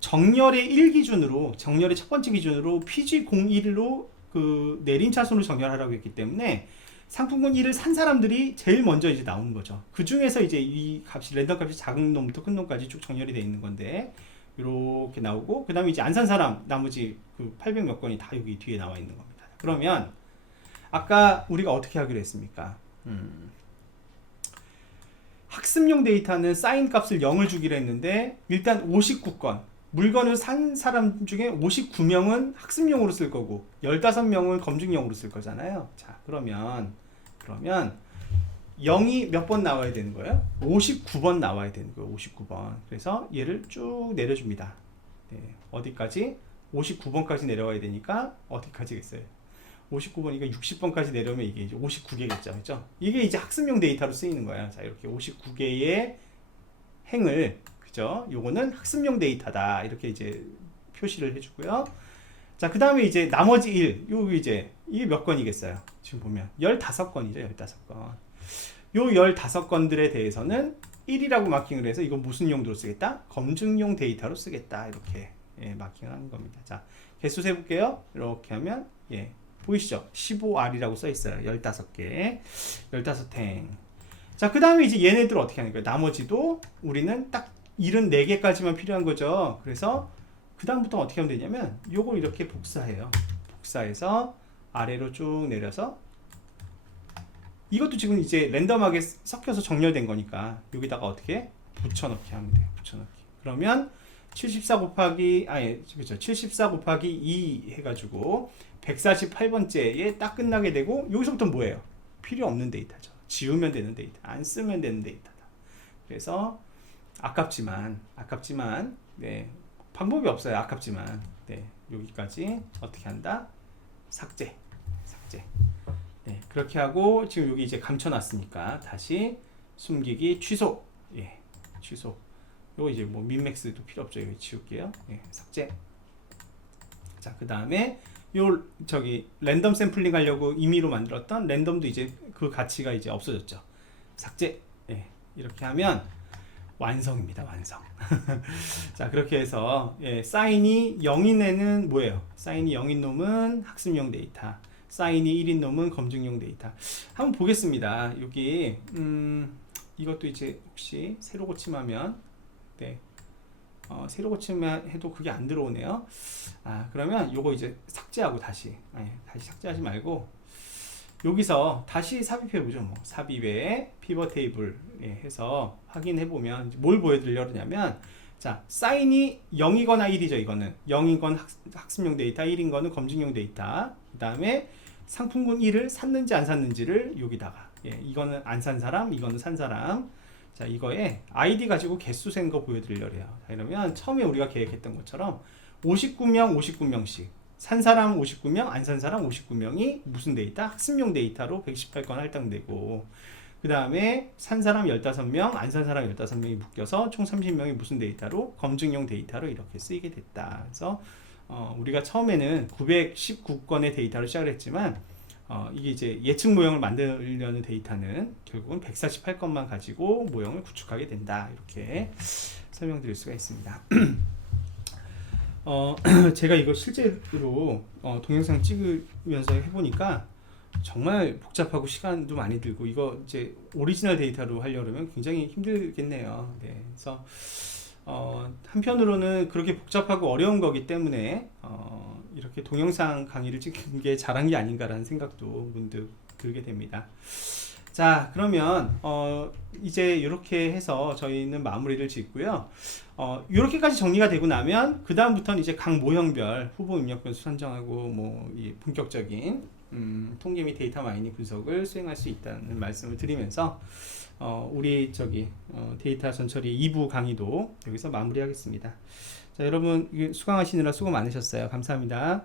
정렬의 1 기준으로, 정렬의 첫 번째 기준으로 PG01로 그 내림차순으로 정렬하라고 했기 때문에 상품군 1을 산 사람들이 제일 먼저 이제 나오는 거죠. 그 중에서 이제 이 값이, 랜덤 값이 작은 놈부터 큰 놈까지 쭉 정렬이 되어 있는 건데 이렇게 나오고, 그 다음에 이제 안 산 사람 나머지 그 800 몇 건이 다 여기 뒤에 나와 있는 겁니다. 그러면 아까 우리가 어떻게 하기로 했습니까? 학습용 데이터는 사인 값을 0을 주기로 했는데, 일단 59건 물건을 산 사람 중에 59명은 학습용으로 쓸 거고 15명은 검증용으로 쓸 거잖아요. 자, 그러면 0이 몇 번 나와야 되는 거예요? 59번 나와야 되는 거예요. 59번. 그래서 얘를 쭉 내려줍니다. 네, 어디까지? 59번까지 내려와야 되니까 어디까지겠어요? 59번이니까 60번까지 내려오면 이게 이제 59개겠죠. 그죠? 이게 이제 학습용 데이터로 쓰이는 거야. 자, 이렇게 59개의 행을, 그죠? 요거는 학습용 데이터다. 이렇게 이제 표시를 해주고요. 자, 그 다음에 이제 나머지 1. 요 이제, 이게 몇 건이겠어요? 지금 보면 15건이죠. 15건. 요 15건들에 대해서는 1이라고 마킹을 해서 이건 무슨 용도로 쓰겠다? 검증용 데이터로 쓰겠다. 이렇게 예, 마킹을 하는 겁니다. 자, 개수 세볼게요. 이렇게 하면 예, 보이시죠? 15R이라고 써 있어요. 15개. 15행. 자, 그 다음에 이제 얘네들 어떻게 하는 거예요? 나머지도 우리는 딱 74개까지만 필요한 거죠. 그래서 그 다음부터 어떻게 하면 되냐면 요걸 이렇게 복사해요. 복사해서 아래로 쭉 내려서 이것도 지금 이제 랜덤하게 섞여서 정렬된 거니까 여기다가 어떻게 붙여넣기 하면 돼요. 붙여넣기. 그러면 74 곱하기 그렇죠. 74 곱하기 2 해가지고 148번째에 딱 끝나게 되고 여기서부터 뭐예요? 필요 없는 데이터죠. 지우면 되는 데이터, 안 쓰면 되는 데이터다. 그래서 아깝지만 네, 방법이 없어요. 아깝지만 네, 여기까지 어떻게 한다? 삭제. 네, 그렇게 하고 지금 여기 이제 감춰놨으니까 다시 숨기기 취소. 예, 취소. 요거 이제 뭐 민맥스도 필요 없죠. 여기 지울게요. 예, 삭제. 자, 그 다음에 요 저기 랜덤 샘플링 하려고 임의로 만들었던 랜덤도 이제 그 가치가 이제 없어졌죠. 삭제. 예, 이렇게 하면 완성입니다. 완성. 자, 그렇게 해서 예, 사인이 0인 애는 뭐예요? 사인이 0인 놈은 학습용 데이터, 사인이 1인 놈은 검증용 데이터. 한번 보겠습니다. 여기 이것도 이제 혹시 새로 고침하면 네, 새로 고침만 해도 그게 안 들어오네요. 아, 그러면 요거 이제 삭제하고 다시 삭제하지 말고 여기서 다시 삽입해보죠. 뭐 삽입에 피벗 테이블 해서 확인해보면 뭘 보여드리려냐면, 자, 사인이 0이거나 1이죠. 이거는 0인 건 학습용 데이터, 1인 거는 검증용 데이터. 그 다음에 상품군 1을 샀는지 안 샀는지를 여기다가, 예, 이거는 안 산 사람, 이거는 산 사람. 자, 이거에 아이디 가지고 개수 센 거 보여드리려고요. 자, 이러면 처음에 우리가 계획했던 것처럼 59명씩 산 사람 59명, 안 산 사람 59명이 무슨 데이터? 학습용 데이터로 118건 할당되고, 그 다음에 산 사람 15명, 안 산 사람 15명이 묶여서 총 30명이 무슨 데이터로? 검증용 데이터로 이렇게 쓰이게 됐다. 그래서 우리가 처음에는 919건의 데이터로 시작을 했지만 이게 이제 예측 모형을 만들려는 데이터는 결국은 148건만 가지고 모형을 구축하게 된다. 이렇게 설명드릴 수가 있습니다. 제가 이거 실제로 동영상 찍으면서 해보니까 정말 복잡하고 시간도 많이 들고, 이거 이제 오리지널 데이터로 하려면 굉장히 힘들겠네요. 네, 그래서 한편으로는 그렇게 복잡하고 어려운 거기 때문에 이렇게 동영상 강의를 찍는 게 잘한 게 아닌가라는 생각도 문득 들게 됩니다. 자, 그러면 이제 이렇게 해서 저희는 마무리를 짓고요. 이렇게까지 정리가 되고 나면 그 다음부터는 이제 각 모형별 후보 입력 변수 선정하고 뭐 이 본격적인 통계 및 데이터 마이닝 분석을 수행할 수 있다는 말씀을 드리면서 우리 데이터 전처리 2부 강의도 여기서 마무리하겠습니다. 자, 여러분 수강하시느라 수고 많으셨어요. 감사합니다.